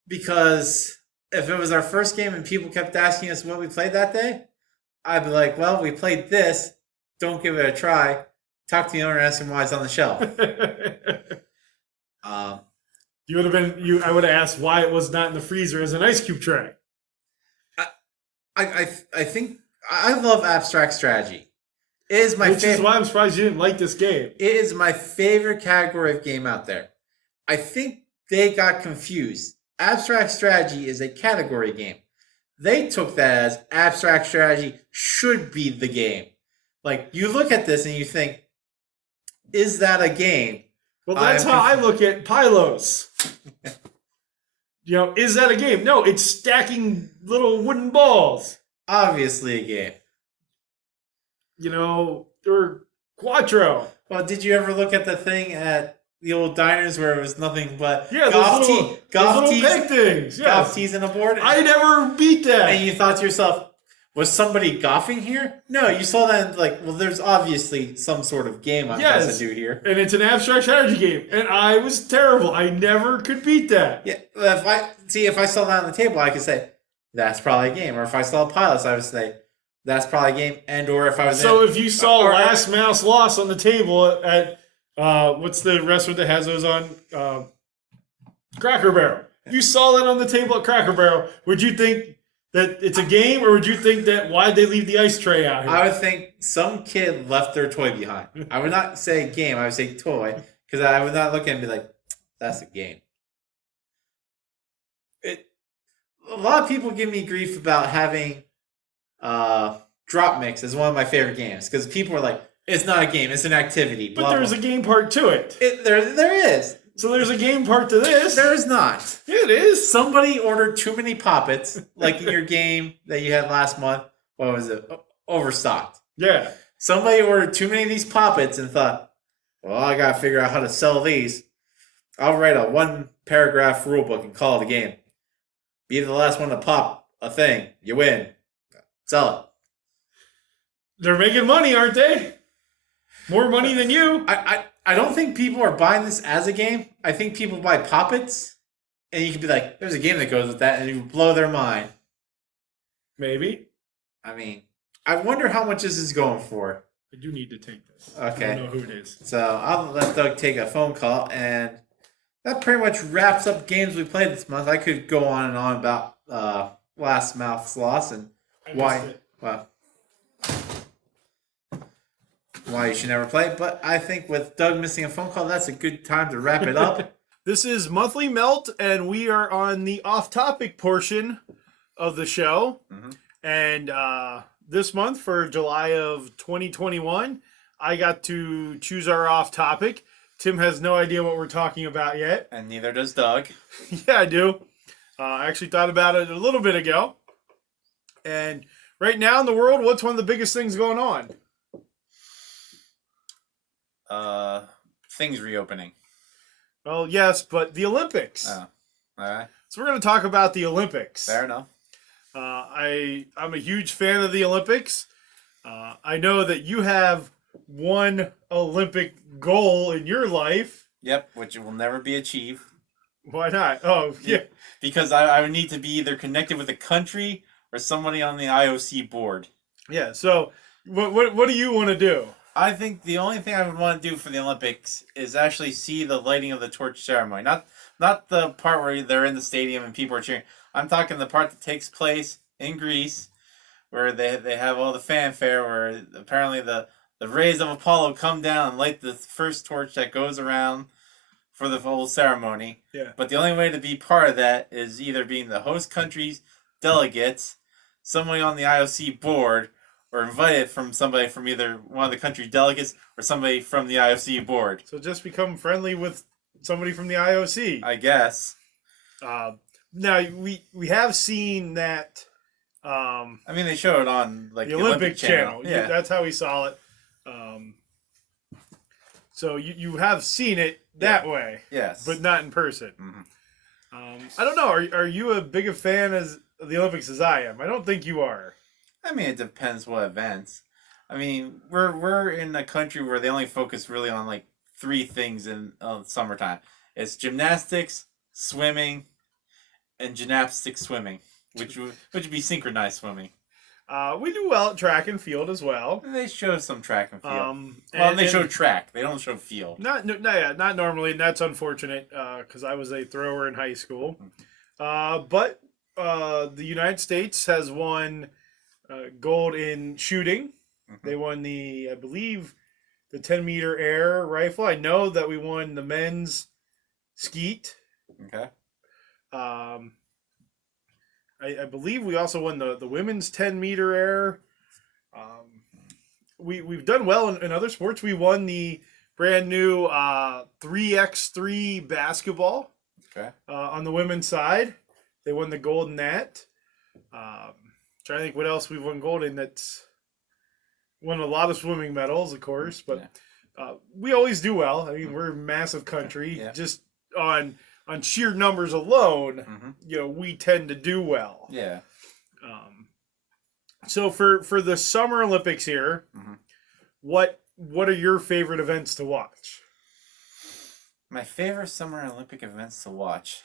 Because if it was our first game and people kept asking us what we played that day, I'd be like, well, we played this. Don't give it a try. Talk to the owner and ask him why it's on the shelf. You would have been. I would have asked why it was not in the freezer as an ice cube tray. I think I love abstract strategy. It is my Which is why I'm surprised you didn't like this game. It is my favorite category of game out there. I think they got confused. Abstract strategy is a category game. They took that as abstract strategy should be the game. Like, you look at this and you think, is that a game? Well, that's how I look at Pylos. Is that a game? No, it's stacking little wooden balls. Obviously a game. Or Quattro. Well, did you ever look at the thing at the old diners where it was nothing but golf tees, things. Yes. Golf tees and a board? I never beat that. And you thought to yourself, was somebody golfing here? No, you saw that and like, well, there's obviously some sort of game I'm supposed to do here. And it's an abstract strategy game. And I was terrible. I never could beat that. Yeah, if I saw that on the table, I could say, that's probably a game. Or if I saw Pilots, I would say, that's probably a game. And or if I was if you saw Last Mouse Lost on the table at what's the restaurant that has those on? Cracker Barrel. If you saw that on the table at Cracker Barrel, would you think that it's a game, or would you think that why'd they leave the ice tray out here? I would think some kid left their toy behind. I would not say game, I would say toy. Because I would not look at it and be like, that's a game. A lot of people give me grief about having Drop Mix as one of my favorite games because people are like, it's not a game, it's an activity. But there's a game part to it. There is. So there's a game part to this. There is not. Yeah, it is. Somebody ordered too many poppets, like in your game that you had last month. What was it? Overstocked. Yeah. Somebody ordered too many of these poppets and thought, well, I gotta figure out how to sell these. I'll write a 1-paragraph rule book and call it a game. Be the last one to pop a thing. You win. Sell it. They're making money, aren't they? More money than you. I don't think people are buying this as a game. I think people buy poppets, and you can be like, there's a game that goes with that, and you blow their mind. Maybe. I mean, I wonder how much this is going for. I do need to take this. Okay. I don't know who it is. So I'll let Doug take a phone call, and that pretty much wraps up games we played this month. I could go on and on about Last Mouth Sloss and why you should never play. But I think with Doug missing a phone call, that's a good time to wrap it up. This is Monthly Melt, and we are on the off-topic portion of the show. Mm-hmm. And this month, for July of 2021, I got to choose our off-topic. Tim has no idea what we're talking about yet. And neither does Doug. Yeah, I do. I actually thought about it a little bit ago. And right now in the world, what's one of the biggest things going on? Things reopening. Well, yes, but the Olympics. Oh, all right. So we're going to talk about the Olympics. Fair enough. I'm a huge fan of the Olympics. I know that you have one Olympic goal in your life. Yep, which will never be achieved. Why not? Oh, yeah. Because I would need to be either connected with a country or somebody on the IOC board. Yeah, so what do you want to do? I think the only thing I would want to do for the Olympics is actually see the lighting of the torch ceremony. Not the part where they're in the stadium and people are cheering. I'm talking the part that takes place in Greece, where they have all the fanfare, where apparently the rays of Apollo come down and light the first torch that goes around for the whole ceremony. Yeah. But the only way to be part of that is either being the host country's delegates, somebody on the IOC board, or invited from somebody from either one of the country's delegates or somebody from the IOC board. So just become friendly with somebody from the IOC. I guess. Now, we have seen that... I mean, they show it on like the Olympic channel. Yeah. That's how we saw it. So you have seen it that way. Yes. But not in person. Mm-hmm. I don't know. Are you a big a fan of the Olympics as I am? I don't think you are. I mean, it depends what events. I mean, we're in a country where they only focus really on like 3 things in summertime. It's gymnastics, swimming, and gymnastic swimming, which would be synchronized swimming. We do well at track and field as well. They show some track and field. And they show track. They don't show field. Not normally, and that's unfortunate because I was a thrower in high school. But the United States has won gold in shooting. Mm-hmm. They won I believe, the 10-meter air rifle. I know that we won the men's skeet. Okay. I believe we also won the women's 10-meter air. We've done well in other sports. We won the brand new 3x3 basketball. Okay. On the women's side. They won the gold in that. Trying to think what else we've won gold in. That's won a lot of swimming medals, of course, but we always do well. I mean, we're a massive country. Yeah. Just on sheer numbers alone, we tend to do well. Yeah. So for the Summer Olympics here, what are your favorite events to watch? My favorite Summer Olympic events to watch.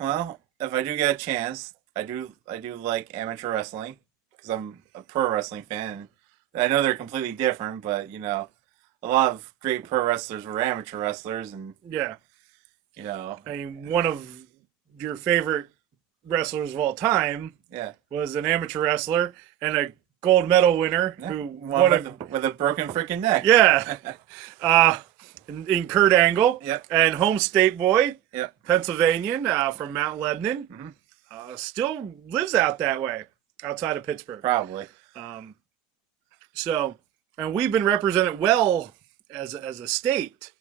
Well, if I do get a chance, I do like amateur wrestling because I'm a pro wrestling fan. And I know they're completely different, but a lot of great pro wrestlers were amateur wrestlers, and yeah, I mean, one of your favorite wrestlers of all time, was an amateur wrestler and a gold medal winner who won with a broken freaking neck. Yeah. in Kurt Angle. Yep. And home state boy, Yep. Pennsylvanian from Mount Lebanon, still lives out that way, outside of Pittsburgh. Probably. So, and we've been represented well as a state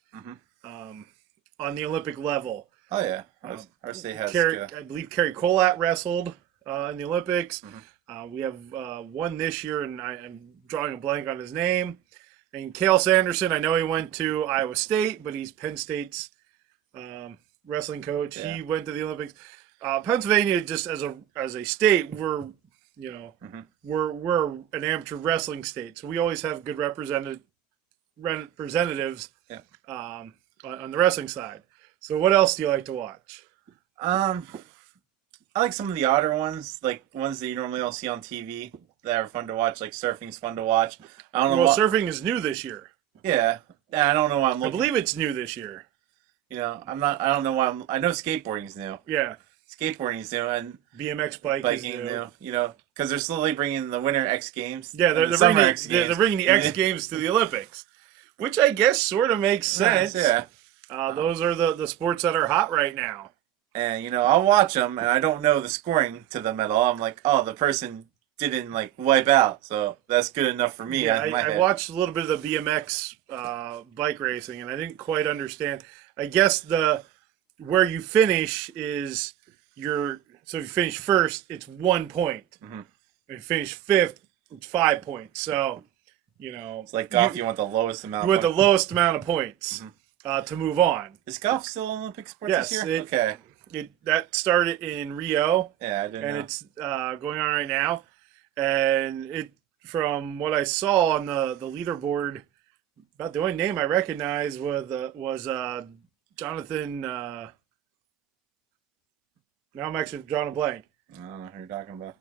on the Olympic level. Oh yeah, our state has. I believe Kerry Colat wrestled in the Olympics. We have one this year, and I'm drawing a blank on his name. And Cale Sanderson, I know he went to Iowa State, but he's Penn State's wrestling coach. Yeah. He went to the Olympics. Pennsylvania, just as a state, we're an amateur wrestling state, so we always have good representatives on the wrestling side. So what else do you like to watch? I like some of the odder ones, like ones that you normally don't see on TV that are fun to watch. Like surfing's fun to watch. I don't know. Well, surfing is new this year. Yeah, I don't know why I'm looking. I believe it's new this year. You know, I'm not. I don't know why I know skateboarding's new. Yeah. Skateboarding's new and BMX biking is new. You know, because they're slowly bringing the Winter X Games. Yeah, they're bringing the X Yeah. Games to the Olympics, which I guess sort of makes sense. Yeah. Those are the sports that are hot right now. And you know, I'll watch them, and I don't know the scoring to them at all. I'm like, oh, the person didn't like wipe out, so that's good enough for me. Yeah, in my I head. watched a little bit of the BMX bike racing, and I didn't quite understand. I guess where you finish is so if you finish first, it's 1 point. If you finish fifth, it's 5 points. So, you know, It's like golf. You want the lowest amount. You want the lowest amount of points to move on. Is golf still an Olympic sport Yes, this year? Okay. That started in Rio. Yeah, I didn't know. And it's going on right now. And it, from what I saw on the leaderboard, about the only name I recognized was Jonathan. Now I'm actually drawing a blank. I don't know who you're talking about.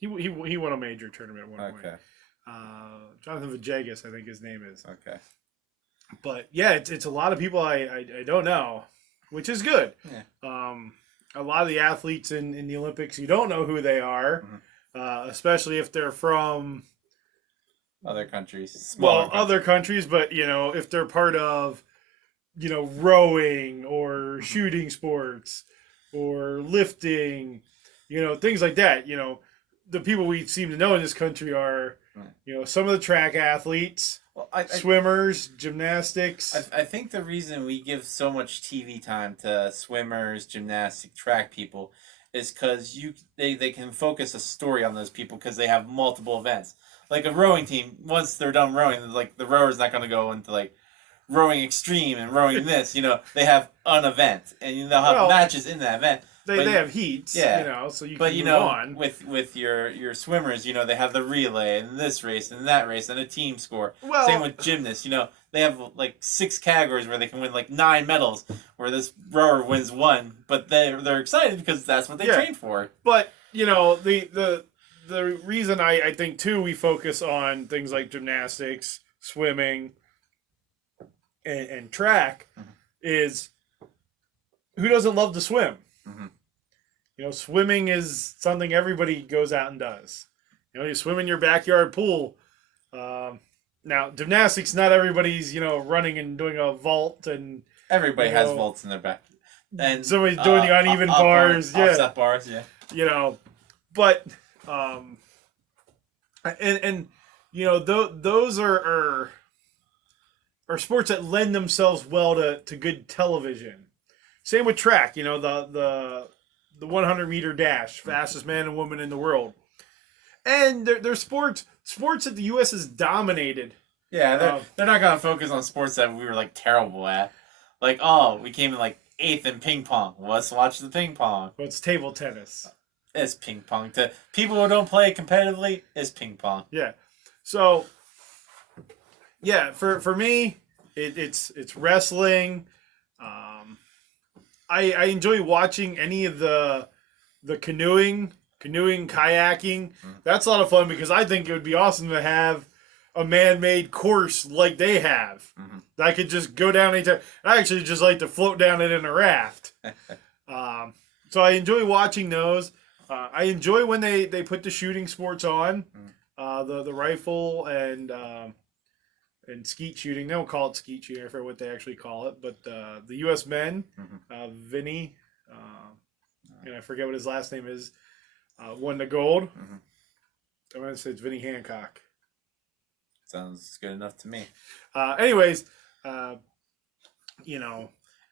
He won a major tournament at one point. Okay. Jonathan Vajegas, I think his name is. Okay. But yeah, it's a lot of people I don't know, which is good. Yeah. A lot of the athletes in the Olympics, you don't know who they are, especially if they're from Other countries. other countries. But you know, if they're part of, you know, rowing or shooting sports or lifting, you know, things like that. You know, the people we seem to know in this country are, you know, some of the track athletes. Well, Swimmers, gymnastics. I think the reason we give so much TV time to swimmers, gymnastic, track people is because they can focus a story on those people because they have multiple events. Like a rowing team, once they're done rowing, like the rower's not going to go into like rowing extreme and rowing this. You know, they have an event and they'll have matches in that event. They have heats, you know, so you can move on. With your swimmers, you know, they have the relay and this race and that race and a team score. Well, same with gymnasts, you know, they have like 6 categories where they can win like 9 medals, where this rower wins 1, but they're excited because that's what they trained for. But you know, the reason I think too we focus on things like gymnastics, swimming, and track is who doesn't love to swim? You know, swimming is something everybody goes out and does. You know, you swim in your backyard pool. Now, gymnastics, not everybody's, you know, running and doing a vault and... Everybody has vaults in their back. And somebody's doing the uneven bars. Offset bars, yeah. You know, but... And you know, those are sports that lend themselves well to good television. Same with track, you know, the 100-meter dash, fastest man and woman in the world. And they're sports that the U.S. has dominated. Yeah, they're not going to focus on sports that we were, like, terrible at. Like, we came in, like, 8th in ping pong. Let's watch the ping pong. Well, it's table tennis. It's ping pong. To people who don't play competitively, it's ping pong. Yeah. So, yeah, for me, it's wrestling. I enjoy watching any of the canoeing, kayaking. That's a lot of fun because I think it would be awesome to have a man-made course like they have. That I could just go down anytime. I actually just like to float down it in a raft. So I enjoy watching those. I enjoy when they put the shooting sports on, the rifle and and skeet shooting. They don't call it skeet shooting. I forget what they actually call it. But the U.S. men, Vinny, and I forget what his last name is, won the gold. I'm going to say it's Vinny Hancock. Sounds good enough to me. Anyways,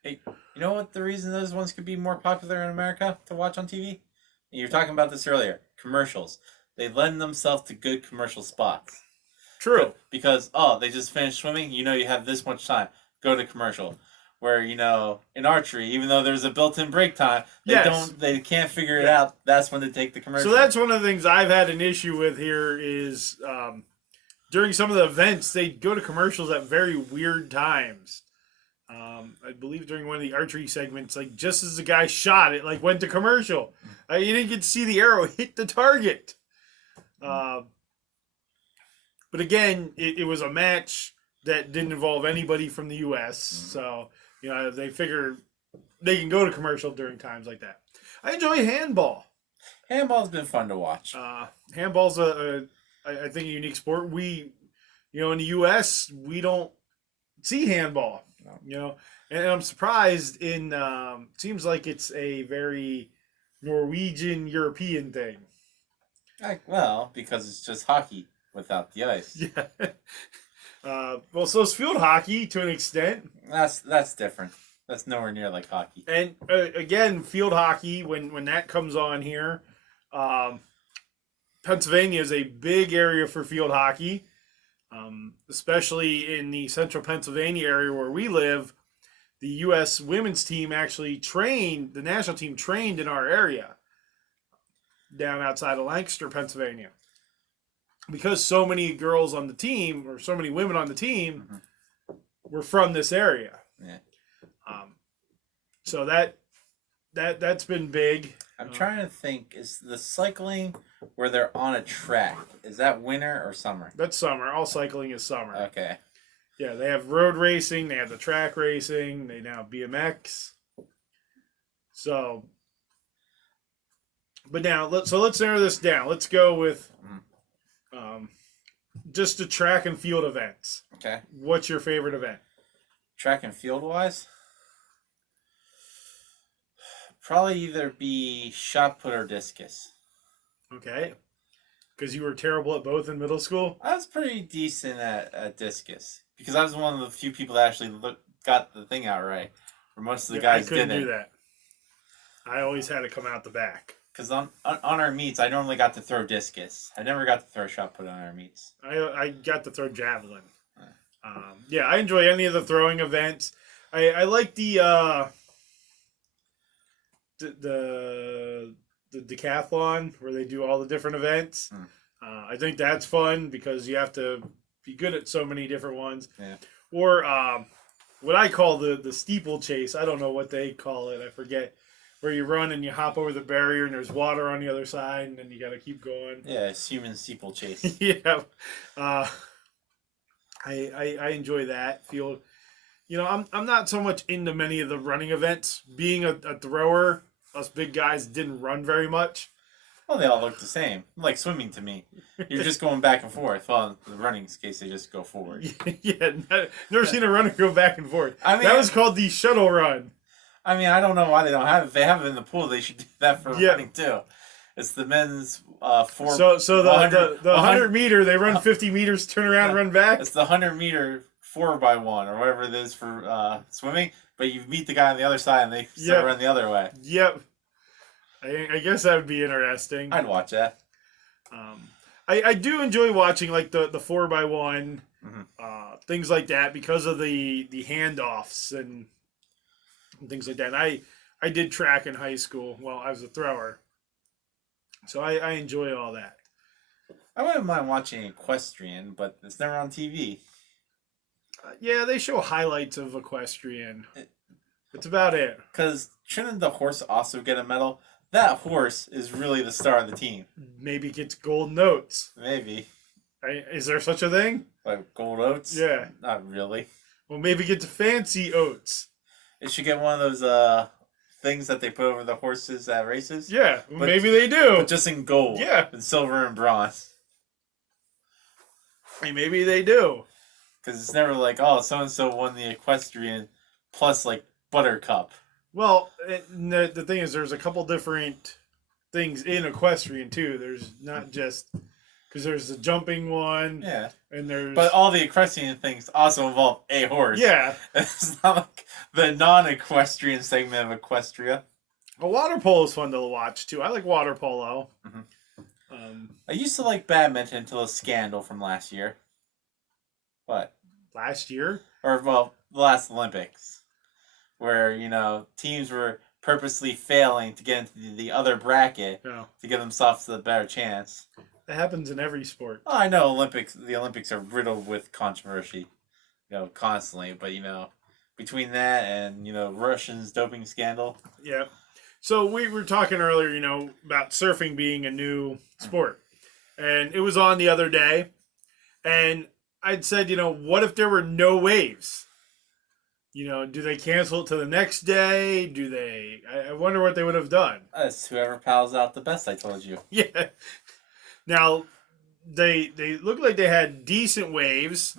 Hey, you know what the reason those ones could be more popular in America to watch on TV? You were talking about this earlier. Commercials. They lend themselves to good commercial spots. True. Because, they just finished swimming. You have this much time. Go to commercial. Where, in archery, even though there's a built-in break time, they can't figure it out. That's when they take the commercial. So that's one of the things I've had an issue with here is during some of the events, they go to commercials at very weird times. I believe during one of the archery segments, like just as the guy shot it, like went to commercial. You didn't get to see the arrow hit the target. But again, it was a match that didn't involve anybody from the U.S. So, they figure they can go to commercial during times like that. I enjoy handball. Handball's been fun to watch. Handball's I think, a unique sport. We, in the U.S., we don't see handball. And I'm surprised seems like it's a very Norwegian European thing. Because it's just hockey without the ice. Yeah. So it's field hockey to an extent. That's different. That's nowhere near like hockey. And again, field hockey, when that comes on here, Pennsylvania is a big area for field hockey. Especially in the central Pennsylvania area where we live, the U.S. women's team actually the national team trained in our area down outside of Lancaster, Pennsylvania. Because so many girls on the team, or so many women on the team, were from this area. Yeah. So that's been big. I'm trying to think, is the cycling where they're on a track, is that winter or summer? That's summer. All cycling is summer. Okay. Yeah, they have road racing, they have the track racing, they now have BMX. So, but now, let's narrow this down. Let's go with just the track and field events. Okay. What's your favorite event? Track and field wise? Probably either be shot put or discus. Okay. Because you were terrible at both in middle school? I was pretty decent at discus. Because I was one of the few people that actually got the thing out right. Where most of the guys didn't. I couldn't do that. I always had to come out the back. Because on our meets, I normally got to throw discus. I never got to throw shot put on our meets. I got to throw javelin. I enjoy any of the throwing events. I like the decathlon where they do all the different events. I think that's fun because you have to be good at so many different ones. Yeah. Or what I call the steeplechase. I don't know what they call it. I forget. Where you run and you hop over the barrier and there's water on the other side and then you got to keep going. Yeah, it's human steeplechase. Yeah. I enjoy that field. I'm not so much into many of the running events. Being a thrower, us big guys didn't run very much. Well, they all look the same. Like swimming to me. You're just going back and forth. Well, in the running case, they just go forward. Yeah, never seen a runner go back and forth. I mean, that was called the shuttle run. I mean, I don't know why they don't have it. If they have it in the pool, they should do that for running too. It's the men's 4. So the 100 meter, they run 50 meters, turn around, run back. It's the 100 meter 4x1 or whatever it is for swimming. But you meet the guy on the other side and they still run the other way. Yep. I guess that would be interesting. I'd watch that. I do enjoy watching like the 4x1, things like that because of the handoffs and things like that. And I did track in high school. Well, I was a thrower. So I enjoy all that. I wouldn't mind watching equestrian, but it's never on TV. Yeah, they show highlights of equestrian. It's about it. Because shouldn't the horse also get a medal? That horse is really the star of the team. Maybe gets golden oats. Maybe. Is there such a thing? Like gold oats? Yeah. Not really. Well, maybe get the fancy oats. It should get one of those things that they put over the horses at races. Yeah, maybe they do. But just in gold. Yeah. And silver and bronze. Maybe they do. Because it's never like, oh, so and so won the equestrian plus like Buttercup. Well, the thing is, there's a couple different things in equestrian too. There's not just because there's the jumping one, Yeah. and there's But all the equestrian things also involve a horse. yeah. It's not like the non-equestrian segment of Equestria. A water polo is fun to watch too. I like water polo. I used to like badminton until a scandal from last year. What? Last year? Or, well, the last Olympics. Where, teams were purposely failing to get into the other bracket to give themselves a better chance. That happens in every sport. Oh, I know the Olympics are riddled with controversy, constantly. But, between that and, Russians' doping scandal. Yeah. So we were talking earlier, about surfing being a new sport. And it was on the other day. And I'd said, what if there were no waves? Do they cancel it to the next day? Do they? I wonder what they would have done. That's whoever paddles out the best, I told you. Yeah. Now, they looked like they had decent waves.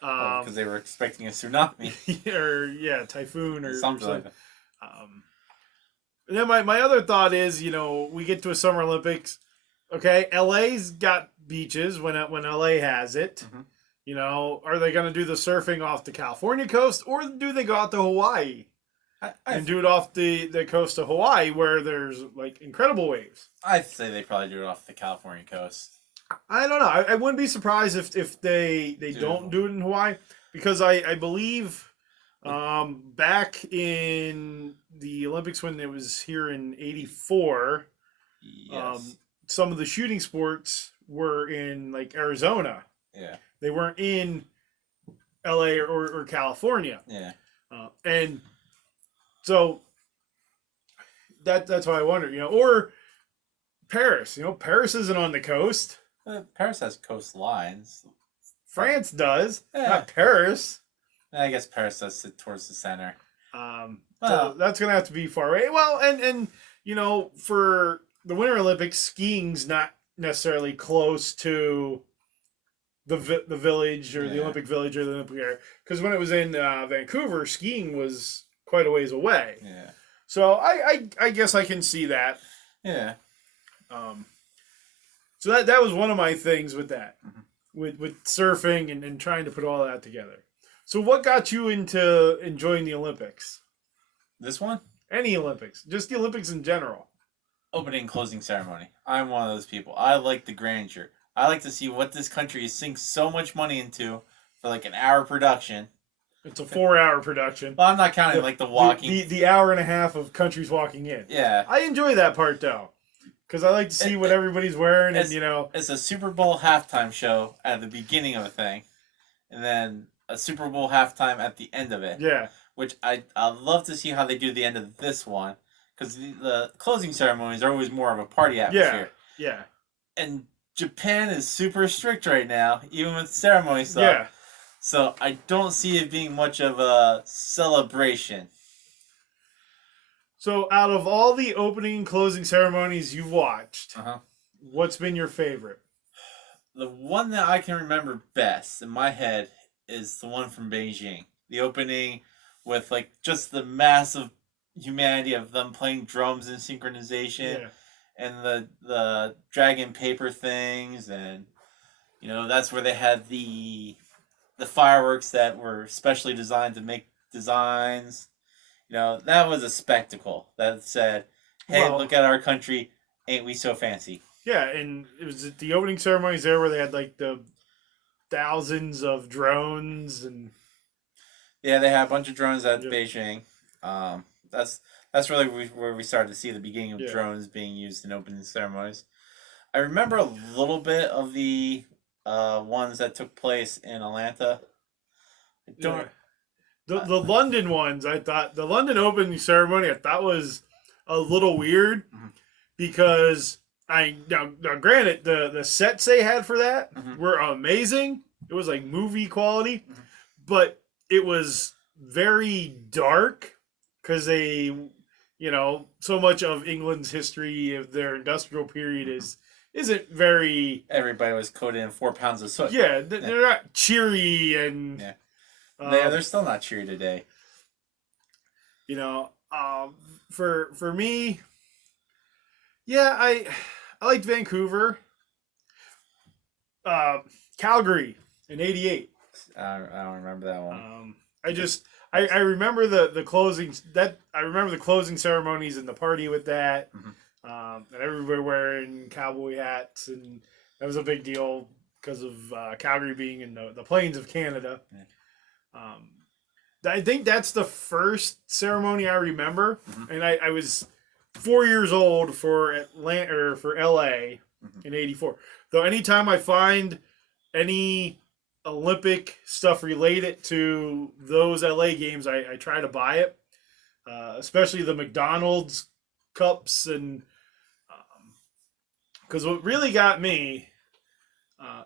Because they were expecting a tsunami. Or, typhoon or something like that. And then my other thought is, we get to a Summer Olympics. Okay, LA's got beaches when LA has it. Are they going to do the surfing off the California coast, or do they go out to Hawaii and do it off the coast of Hawaii where there's like incredible waves? I'd say they probably do it off the California coast. I don't know. I wouldn't be surprised if they don't do it in Hawaii, because I believe back in the Olympics when it was here in '84, Yes. Some of the shooting sports were in like Arizona. Yeah. They weren't in LA or California. Yeah. And so that's why I wonder, or Paris. Paris isn't on the coast. Paris has coastlines. France does, Yeah. not Paris. I guess Paris does sit towards the center. So that's gonna have to be far away. Well, and for the Winter Olympics, skiing's not necessarily close to the village or the Olympic Village or the Olympic area, because when it was in Vancouver, skiing was quite a ways away. Yeah. So I guess I can see that. Yeah. So that was one of my things with that, with surfing and trying to put all that together. So what got you into enjoying the Olympics? This one? Any Olympics, just the Olympics in general. Opening and closing ceremony. I'm one of those people. I like the grandeur. I like to see what this country is sinking so much money into for like an hour production. It's a 4-hour production. Well, I'm not counting like the walking. The hour and a half of countries walking in. Yeah. I enjoy that part though, because I like to see what everybody's wearing, and It's a Super Bowl halftime show at the beginning of a thing, and then a Super Bowl halftime at the end of it. Yeah. Which I love to see how they do the end of this one, because the closing ceremonies are always more of a party atmosphere. Yeah. And Japan is super strict right now, even with ceremony stuff. Yeah. So I don't see it being much of a celebration. So out of all the opening and closing ceremonies you've watched, what's been your favorite? The one that I can remember best in my head is the one from Beijing. The opening with like just the massive humanity of them playing drums in synchronization, and the dragon paper things, and that's where they had the fireworks that were specially designed to make designs. That was a spectacle that said, hey, look at our country, ain't we so fancy. Yeah, and it was at the opening ceremonies there where they had like the thousands of drones, and yeah, they had a bunch of drones at Beijing. That's really where we started to see the beginning of drones being used in opening ceremonies. I remember a little bit of the ones that took place in Atlanta. I don't. The London ones, I thought the London opening ceremony, I thought was a little weird, because now granted the sets they had for that were amazing. It was like movie quality, but it was very dark because they, so much of England's history of their industrial period is isn't very. Everybody was coated in 4 pounds of soot. Yeah, they're not cheery and. Yeah. Um, They're still not cheery today. You know, for me, yeah, I liked Vancouver, Calgary in '88. I don't remember that one. I remember the closing I remember the closing ceremonies and the party with that, and everybody wearing cowboy hats, and that was a big deal because of Calgary being in the plains of Canada. Yeah. I think that's the first ceremony I remember, and I was 4 years old for Atlanta or for LA in '84. Though anytime I find any Olympic stuff related to those LA games, I try to buy it, especially the McDonald's cups, and because what really got me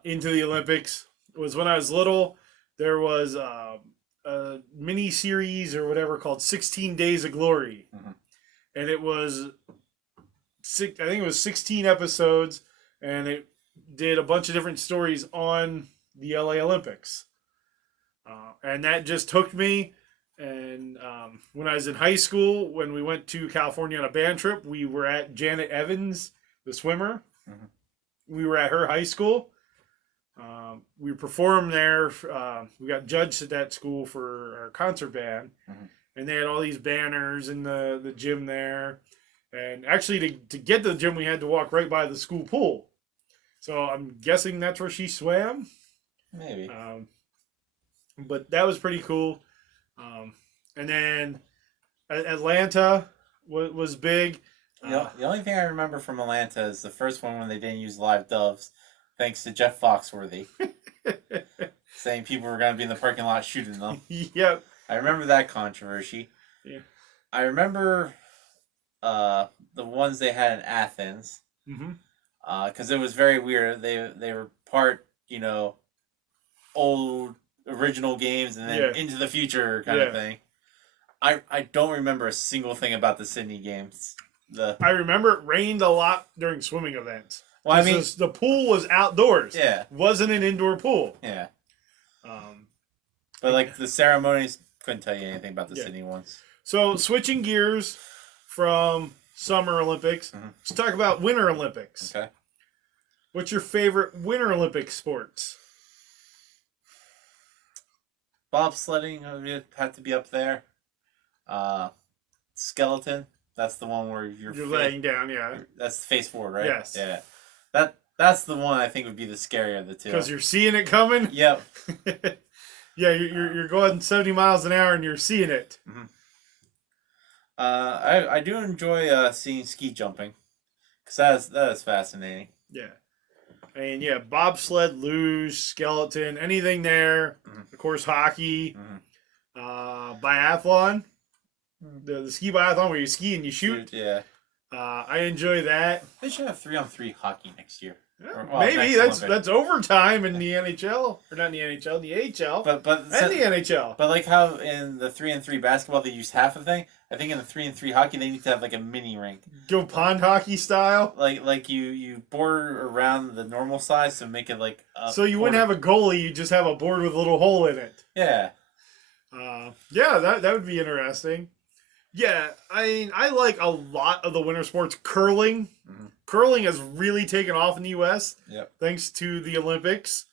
into the Olympics was when I was little. There was a mini series or whatever called 16 Days of Glory, and it was I think it was 16 episodes, and it did a bunch of different stories on the LA Olympics, and that just hooked me. And when I was in high school, when we went to California on a band trip, we were at Janet Evans, the swimmer. We were at her high school. We performed there. We got judged at that school for our concert band, and they had all these banners in the gym there. And actually, to get to the gym, we had to walk right by the school pool. So I'm guessing that's where she swam. Maybe. But that was pretty cool. And then Atlanta was big. The only thing I remember from Atlanta is the first one when they didn't use live doves, thanks to Jeff Foxworthy, saying people were going to be in the parking lot shooting them. Yep. I remember that controversy. Yeah. I remember the ones they had in Athens, because it was very weird. They were part, old original games and then into the future kind of thing. I don't remember a single thing about the Sydney games. I remember it rained a lot during swimming events. Well, I mean, the pool was outdoors. Yeah, wasn't an indoor pool. Yeah. But like the ceremonies, couldn't tell you anything about the Sydney ones. So switching gears from Summer Olympics, let's talk about Winter Olympics. Okay. What's your favorite Winter Olympic sports? Bobsledding would have to be up there. Skeleton. That's the one where you're laying down, yeah. That's face forward, right? Yes. Yeah. That's the one I think would be the scarier of the two. Because you're seeing it coming? Yep. Yeah, you're going 70 miles an hour and you're seeing it. I do enjoy seeing ski jumping, because that is fascinating. Yeah. And bobsled, luge, skeleton, anything there. Of course, hockey, biathlon. The ski biathlon where you ski and you shoot. Yeah. I enjoy that. They should have 3-on-3 hockey next year. Yeah, maybe that's overtime in the NHL, or not in the NHL, the AHL, and the NHL. But like how in the 3-on-3 basketball they use half a thing, I think in the 3-on-3 hockey they need to have like a mini rink. Go pond hockey style. Like you border around the normal size to make it like. So you wouldn't have a goalie; you just have a board with a little hole in it. Yeah. That would be interesting. Yeah, I like a lot of the winter sports. Curling. Curling has really taken off in the U.S. Yep. Thanks to the Olympics,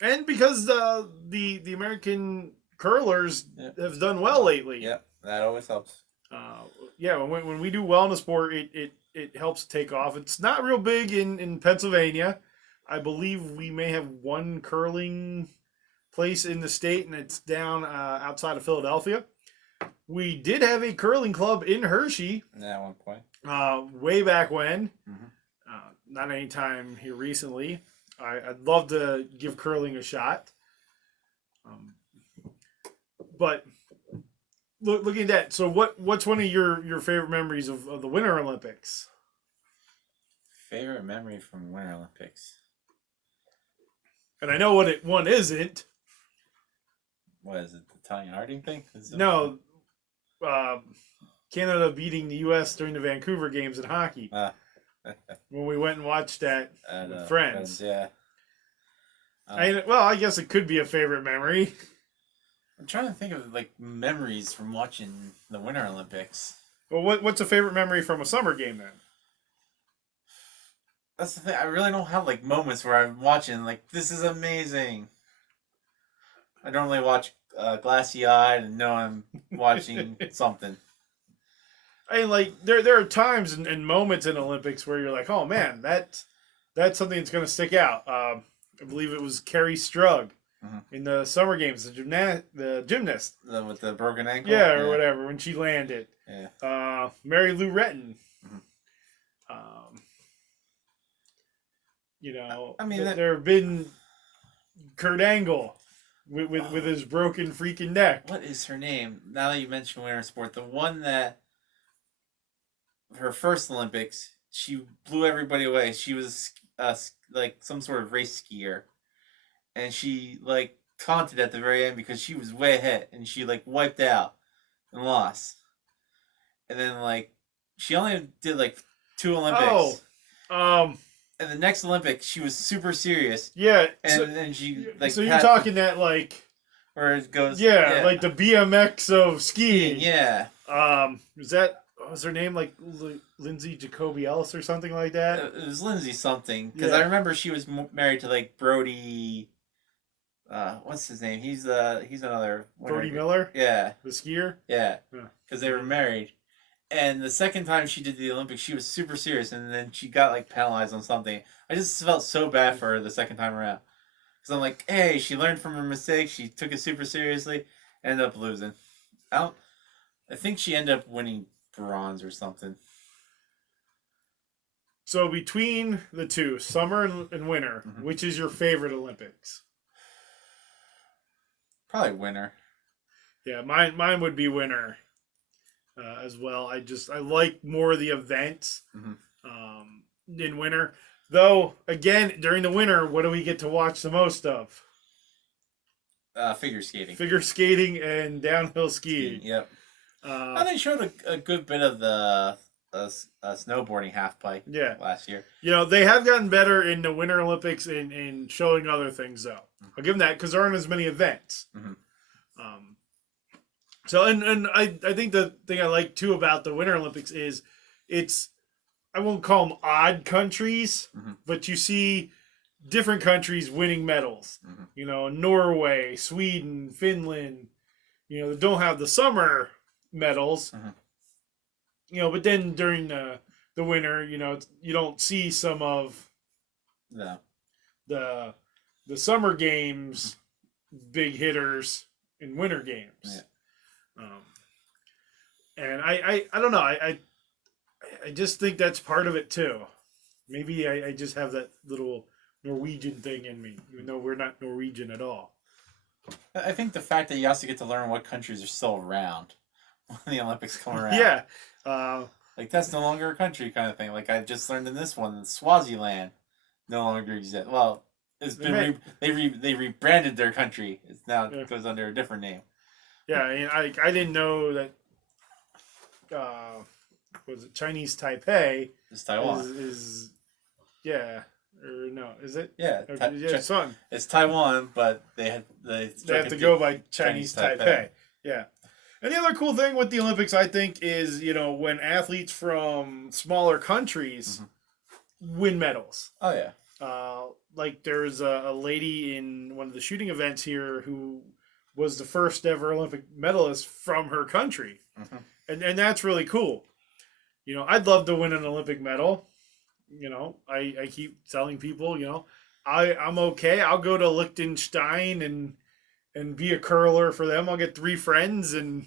and because the American curlers have done well lately. Yep, that always helps. When we do well in a sport, it helps take off. It's not real big in Pennsylvania. I believe we may have one curling place in the state, and it's down outside of Philadelphia. We did have a curling club in Hershey. Yeah, at one point. Way back when. Not any time here recently. I'd love to give curling a shot. But looking at that, so what's one of your favorite memories of the Winter Olympics? Favorite memory from Winter Olympics? And I know what one isn't. What is it? The Tanya Harding thing? No. Canada beating the U.S. during the Vancouver games in hockey. when we went and watched that And, with friends. yeah. I guess it could be a favorite memory. I'm trying to think of like memories from watching the Winter Olympics. Well, what's a favorite memory from a summer game then? That's the thing. I really don't have like moments where I'm watching like this is amazing. I normally watch glassy eyed and know I'm watching something. Like there are times and moments in Olympics where you're like, oh man, that's something that's going to stick out. I believe it was Carrie Strug in the summer games, the gymnast. With the broken ankle? Yeah, or whatever, when she landed. Yeah. Mary Lou Retton. I mean, there have been Kurt Angle with his broken freaking neck. What is her name? Now that you mention winter sport, the one that her first Olympics, she blew everybody away. She was like some sort of race skier, and she like taunted at the very end because she was way ahead, and she like wiped out and lost. And then like she only did like 2 Olympics. And the next Olympics, she was super serious. Yeah, and then she like. So you're talking that like. Where it goes. Yeah, like the BMX of skiing. Yeah. Was her name like Lindsay Jacoby Ellis or something like that? It was Lindsay something because I remember she was married to like Brody. What's his name? He's another Brody Miller. Yeah, the skier. Yeah, because they were married, and the second time she did the Olympics, she was super serious, and then she got like penalized on something. I just felt so bad for her the second time around because I'm like, hey, she learned from her mistake. She took it super seriously. Ended up losing. I think she ended up winning bronze or something. So between the two, summer and winter, which is your favorite Olympics? Probably winter. Yeah, mine would be winter as well. I like more of the events in winter. Though, again, during the winter, what do we get to watch the most of? Figure skating. Figure skating and downhill skiing. Yep. They showed a good bit of the snowboarding half pipe last year. They have gotten better in the Winter Olympics in showing other things, though. I'll give them that because there aren't as many events. So, and I think the thing I like, too, about the Winter Olympics is I won't call them odd countries, but you see different countries winning medals. Norway, Sweden, Finland, they don't have the summer medals, but then during the winter, you don't see some of the summer games big hitters in winter games. And I don't know, I just think that's part of it too. Maybe I just have that little Norwegian thing in me, even though we're not Norwegian at all. I think the fact that you also get to learn what countries are still around when the Olympics come around. Yeah. Like, that's no longer a country kind of thing. Like, I just learned in this one, Swaziland no longer exists. Well, it's been they rebranded their country. It's now it goes under a different name. Yeah, I didn't know that. Was it Chinese Taipei? It's Taiwan. Is or no? Is it? Yeah, it's Taiwan, but they have to go by Chinese Taipei. Yeah. And the other cool thing with the Olympics, I think, is when athletes from smaller countries win medals. Oh yeah. Like there's a lady in one of the shooting events here who was the first ever Olympic medalist from her country, and that's really cool. I'd love to win an Olympic medal. I keep telling people, I'm okay. I'll go to Liechtenstein and be a curler for them. I'll get 3 friends and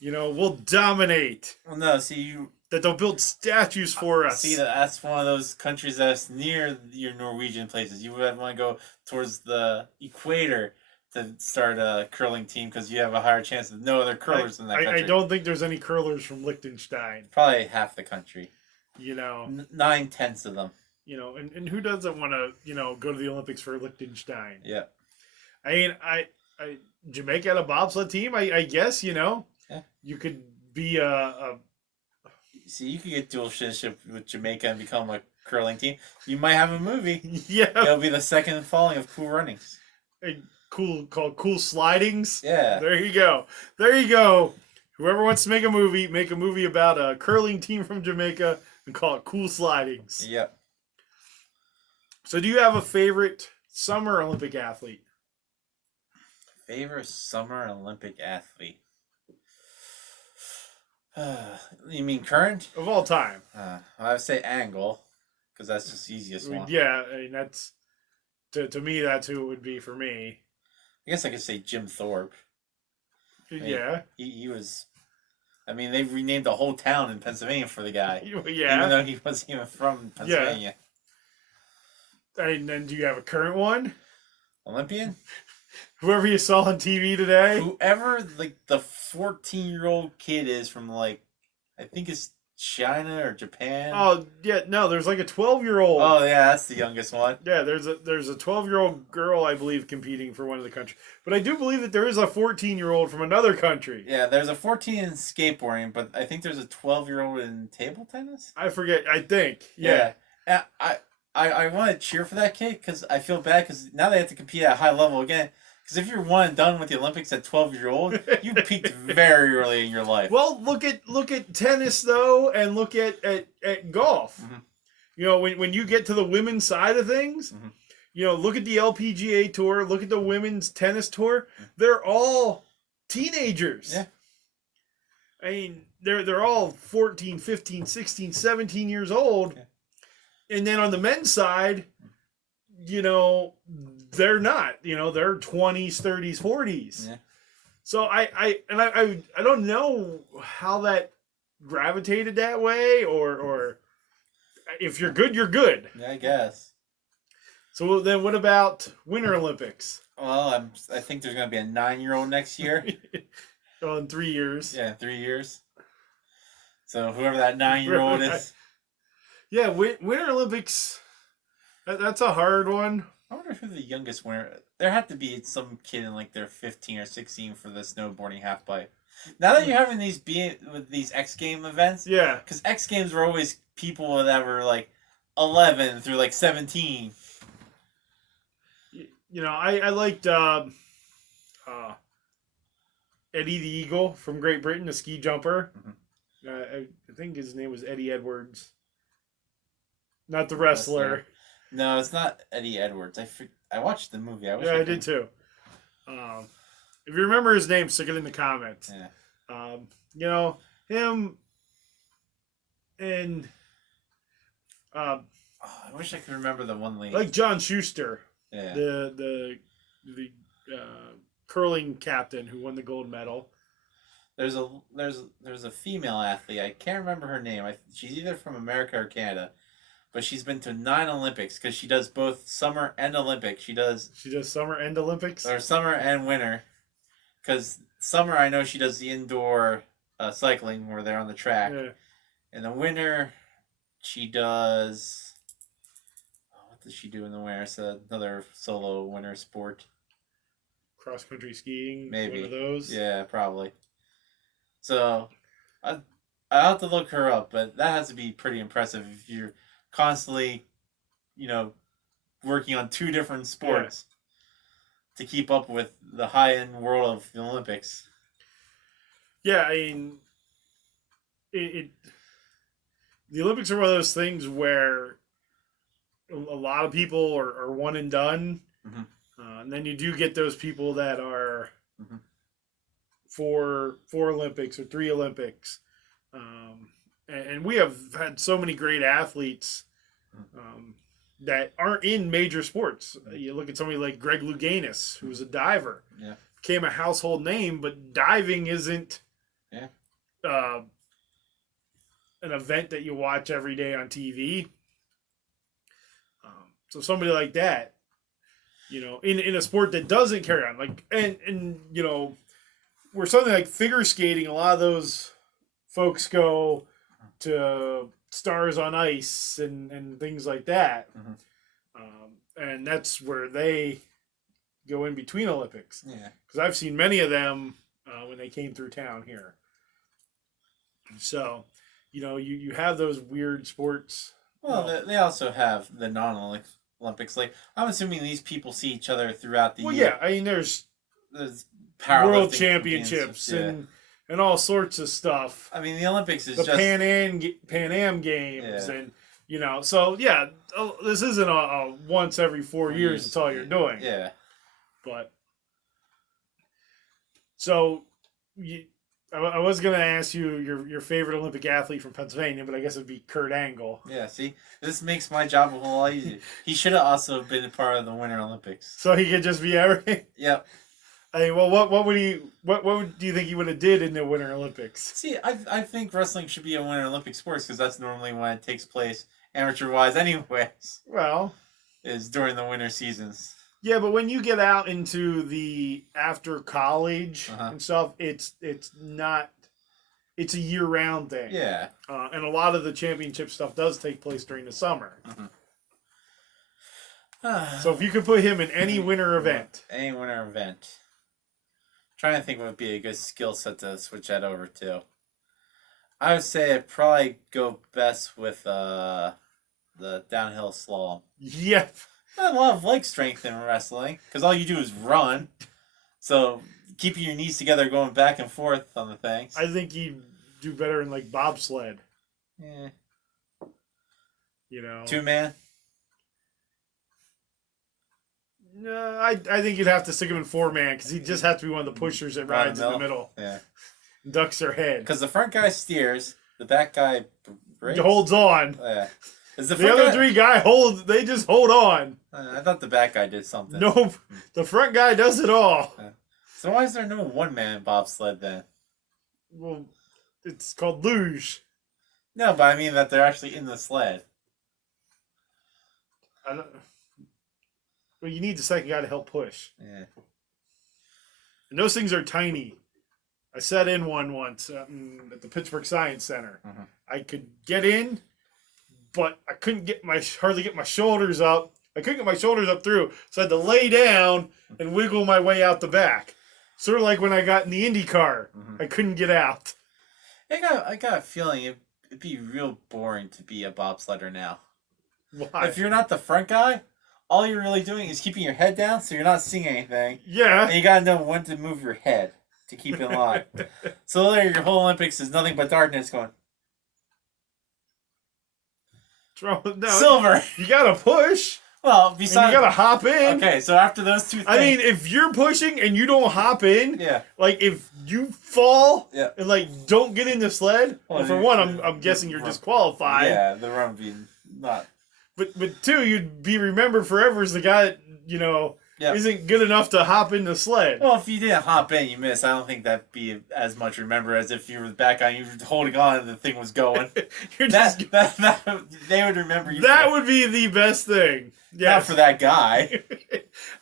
we'll dominate. Well, no, see that they'll build statues for us. See, that's one of those countries that's near your Norwegian places. You would want to go towards the equator to start a curling team because you have a higher chance of no other curlers in that country. I don't think there's any curlers from Liechtenstein. Probably half the country. 9/10 of them. And who doesn't want to go to the Olympics for Liechtenstein? Yeah. I mean, Jamaica had a bobsled team. I guess you could be See, you could get dual citizenship with Jamaica and become a curling team. You might have a movie. Yeah. It'll be the second falling of Cool Runnings. Called Cool Slidings. Yeah. There you go. There you go. Whoever wants to make a movie about a curling team from Jamaica and call it Cool Slidings. Yep. So, do you have a favorite Summer Olympic athlete? Favorite Summer Olympic athlete? You mean current? Of all time. I would say Angle, because that's just the easiest one. Yeah, I mean, that's to me, that's who it would be for me. I guess I could say Jim Thorpe. I mean, Yeah. He was. I mean, they renamed the whole town in Pennsylvania for the guy. Yeah. Even though he wasn't even from Pennsylvania. And then do you have a current one? Olympian? Whoever you saw on TV today? Whoever, like, the 14-year-old kid is from, like, I think it's China or Japan. Oh, yeah, no, there's like a 12-year-old. Oh, yeah, that's the youngest one. Yeah, there's a 12-year-old girl, I believe, competing for one of the countries. But I do believe that there is a 14-year-old from another country. Yeah, there's a 14 in skateboarding, but I think there's a 12-year-old in table tennis. I forget. I think. Yeah. And I want to cheer for that kid because I feel bad because now they have to compete at a high level again. Because if you're one and done with the Olympics at 12-year-old, you peaked very early in your life. Well, look at tennis though, and look at golf. Mm-hmm. You know, when you get to the women's side of things, Mhm. you know, look at the LPGA tour, look at the women's tennis tour. They're all teenagers. Yeah. I mean, they're all 14, 15, 16, 17 years old. Yeah. And then on the men's side, you know, they're not. You know, they're 20s, 30s, 40s. Yeah. So I don't know how that gravitated that way, or if you're good, you're good. Yeah, I guess. So then, what about Winter Olympics? Well, I think there's going to be a 9-year-old next year. Oh, in 3 years. Yeah, 3 years. So whoever that 9-year-old is. Yeah, Winter Olympics. That's a hard one. I wonder who the youngest winner. There had to be some kid in like their 15 or 16 for the snowboarding half pipe. Now that you're having these X Game events, Yeah. because X Games were always people that were like 11 through like 17. You know, I liked Eddie the Eagle from Great Britain, the ski jumper. Mhm. I think his name was Eddie Edwards. Not the wrestler. No, it's not Eddie Edwards. I watched the movie. I did too. If you remember his name, stick it in the comments. Yeah. You know, him and Oh, I wish I could remember the one lady. like John Schuster, Yeah. the curling captain who won the gold medal. There's a female athlete. I can't remember her name. She's either from America or Canada, but she's been to 9 Olympics because she does both summer and Olympic. She does summer and Olympics. or summer and winter. Because summer, I know she does the indoor cycling where they're on the track. Yeah. In the winter, she does. What does she do in the winter? It's another solo winter sport. Cross country skiing. Maybe. One of those. Yeah, probably. So, I'll have to look her up, but that has to be pretty impressive if you're constantly, working on 2 different sports to keep up with the high-end world of the Olympics. Yeah, I mean, the Olympics are one of those things where a lot of people are one and done, Mhm. And then you do get those people that are Mhm. 4 Olympics or 3 Olympics, and we have had so many great athletes that aren't in major sports. You look at somebody like Greg Louganis, who's a diver, Yeah. became a household name, but diving isn't an event that you watch every day on TV. So somebody like that, in a sport that doesn't carry on, like, and where something like figure skating, a lot of those folks go to Stars on Ice and things like that. Mhm. And that's where they go in between Olympics. Yeah. Because I've seen many of them when they came through town here. So, you have those weird sports. Well, they also have the non-Olympics. Like, I'm assuming these people see each other throughout the Well, year. yeah, I mean, there's Powerlifting world championships yeah. and all sorts of stuff. I mean, the Olympics is The just Pan Am games, Yeah. and so yeah, this isn't a once every 4 years. That's all you're doing. Yeah. But so I was gonna ask you your favorite Olympic athlete from Pennsylvania, but I guess it'd be Kurt Angle. Yeah, see? This makes my job a whole lot easier. He should have also been a part of the Winter Olympics. So he could just be everything. Yep. I mean, well, what do you think he would have did in the Winter Olympics? See, I think wrestling should be a Winter Olympic sports because that's normally when it takes place amateur-wise anyways, Well, is during the winter seasons. yeah, but when you get out into the after college and stuff, it's not. It's a year-round thing. Yeah. And a lot of the championship stuff does take place during the summer. So if you could put him in any winter event. Any winter event. Trying to think what would be a good skill set to switch that over to. I would say I'd probably go best with the downhill slalom. Yep. Not a lot of leg strength in wrestling because all you do is run. So keeping your knees together, going back and forth on the things. I think he'd do better in like bobsled. Yeah. 2-man. No, I think you'd have to stick him in 4-man because he'd just have to be one of the pushers that rides in the middle. Yeah. Ducks their head. Because the front guy steers, the back guy brakes. Holds on. Yeah. Is The other three guy they just hold on. I thought the back guy did something. Nope. The front guy does it all. So why is there no 1-man bobsled then? Well, it's called luge. No, but I mean that they're actually in the sled. I don't. Well, you need the second guy to help push. Yeah. And those things are tiny. I sat in one once at the Pittsburgh Science Center. I could get in, but I couldn't hardly get my shoulders up. I couldn't get my shoulders up through, so I had to lay down and wiggle my way out the back. Sort of like when I got in the Indy car. I couldn't get out. I got a feeling it'd be real boring to be a bobsledder now. Why? If you're not the front guy, all you're really doing is keeping your head down so you're not seeing anything. Yeah. And you gotta know when to move your head to keep in line. So there, your whole Olympics is nothing but darkness going. No, Silver! You gotta push. Well, besides. You gotta hop in. Okay, so after those two things. I mean, if you're pushing and you don't hop in, Yeah. like if you fall Yeah. and like don't get in the sled, well, for one, I'm guessing you're disqualified. Yeah, the run would be not. But two, you'd be remembered forever as the guy that, isn't good enough to hop in the sled. Well, if you didn't hop in, you missed. I don't think that'd be as much remembered as if you were the back guy and you were holding on and the thing was going. that they would remember you. That would be the best thing. Yeah, not for that guy.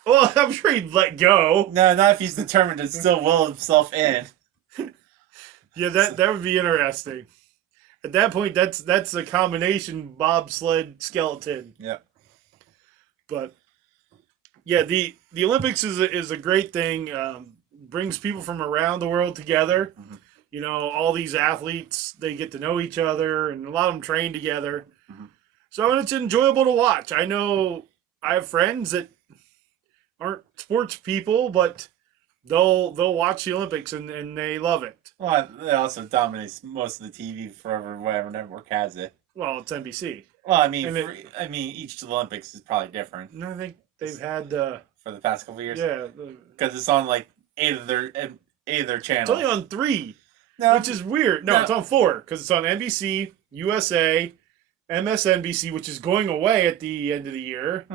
Well, I'm sure he'd let go. No, not if he's determined to still will himself in. Yeah, that would be interesting. At that point, that's a combination bobsled skeleton. Yeah. But yeah, the Olympics is a great thing. Brings people from around the world together. All these athletes, they get to know each other, and a lot of them train together. So it's enjoyable to watch. I know I have friends that aren't sports people, but they'll watch the Olympics and they love it. Well, it also dominates most of the TV forever, whatever network has it. Well, it's NBC. Well, I mean, each Olympics is probably different. No, I think they've had for the past couple of years. Yeah, because it's on like eight of their channels. It's only on 3, which is weird. No, it's on 4 because it's on NBC, USA, MSNBC, which is going away at the end of the year,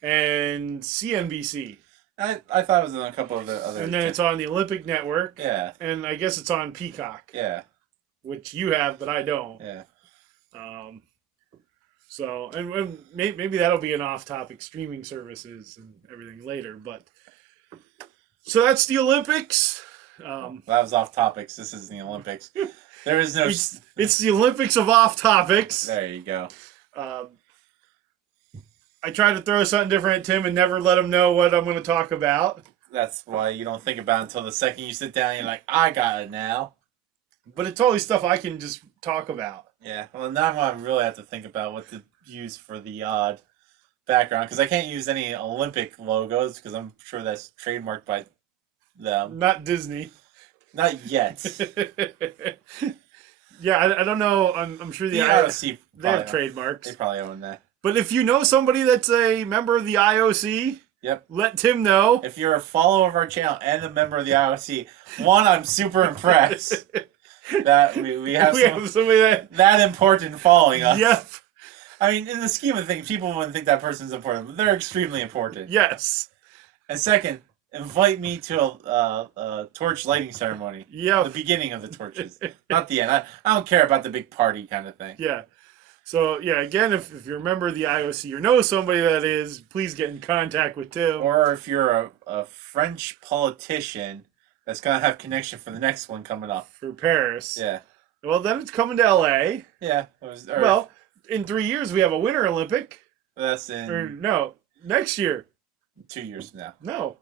and CNBC. I thought it was on a couple of the other. And then it's on the Olympic Network. Yeah. And I guess it's on Peacock. Yeah. Which you have, but I don't. Yeah. So, and maybe that'll be an off-topic, streaming services and everything later. But so that's the Olympics. That was off topics. This is the Olympics. There is no. It's the Olympics of off-topics. There you go. I tried to throw something different at Tim and never let him know what I'm going to talk about. That's why you don't think about it until the second you sit down and you're like, I got it now. But it's always stuff I can just talk about. Yeah. Well, now I really have to think about what to use for the odd background because I can't use any Olympic logos because I'm sure that's trademarked by them. Not Disney. Not yet. Yeah, I don't know. I'm sure The the IOC they have probably- trademarks. They probably own that. But if you know somebody that's a member of the IOC, Yep. let Tim know. If you're a follower of our channel and a member of the IOC, one, I'm super impressed that we have, somebody that important following us. Yep. I mean, in the scheme of things, people wouldn't think that person's important, but they're extremely important. Yes. And second, invite me to a torch lighting ceremony. Yep. The beginning of the torches, not the end. I don't care about the big party kind of thing. Yeah. So, yeah, again, if you're a member of the IOC or know somebody that is, please get in contact with Tim. Or if you're a French politician that's going to have connection for the next one coming up. For Paris. Yeah. Well, then it's coming to LA. Yeah. Well, in 3 years, we have a Winter Olympic. That's in Or, no, next year. 2 years from now. No.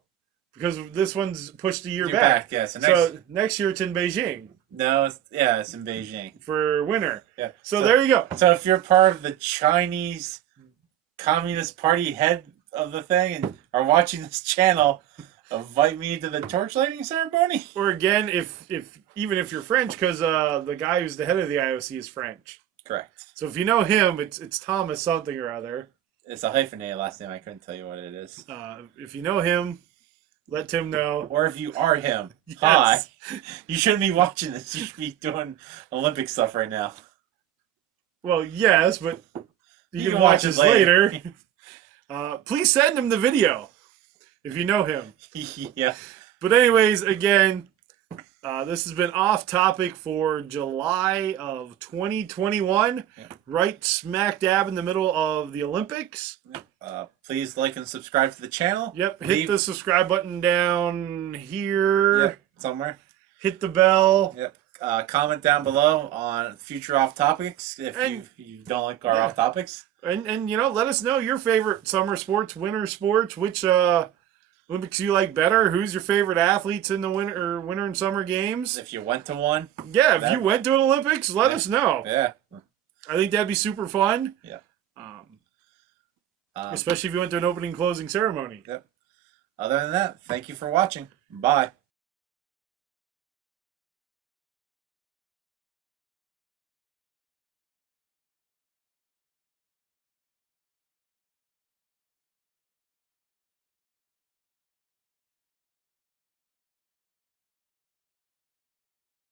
Because this one's pushed a year You're back. Yeah. So next year it's in Beijing no, it's in Beijing. for winter. Yeah. So there you go. So if you're part of the Chinese Communist Party head of the thing and are watching this channel, invite me to the torch lighting ceremony. Or again, if even if you're French, because the guy who's the head of the IOC is French. Correct. So if you know him, it's Thomas something or other. It's a hyphenated last name. I couldn't tell you what it is. If you know him, let Tim know. Or if you are him, Yes. hi. You shouldn't be watching this. You should be doing Olympic stuff right now. Well, yes, but you You can can watch watch it this later. later. Please send him the video if you know him. Yeah. But anyways, again, this has been off topic for July of 2021, Yeah. right smack dab in the middle of the Olympics. Please like and subscribe to the channel. Yep, hit Leave- the subscribe button down here. Yep, somewhere. Hit the bell. Yep. Comment down below on future off topics if And- you don't like our Yeah. off topics. And let us know your favorite summer sports, winter sports, which Olympics you like better. Who's your favorite athletes in the winter and summer games? If you went to one, Yeah, if you went to an Olympics, let Yeah. us know. yeah. I think that'd be super fun. Yeah. Especially if you went to an opening closing ceremony. Other than that, thank you for watching. Bye.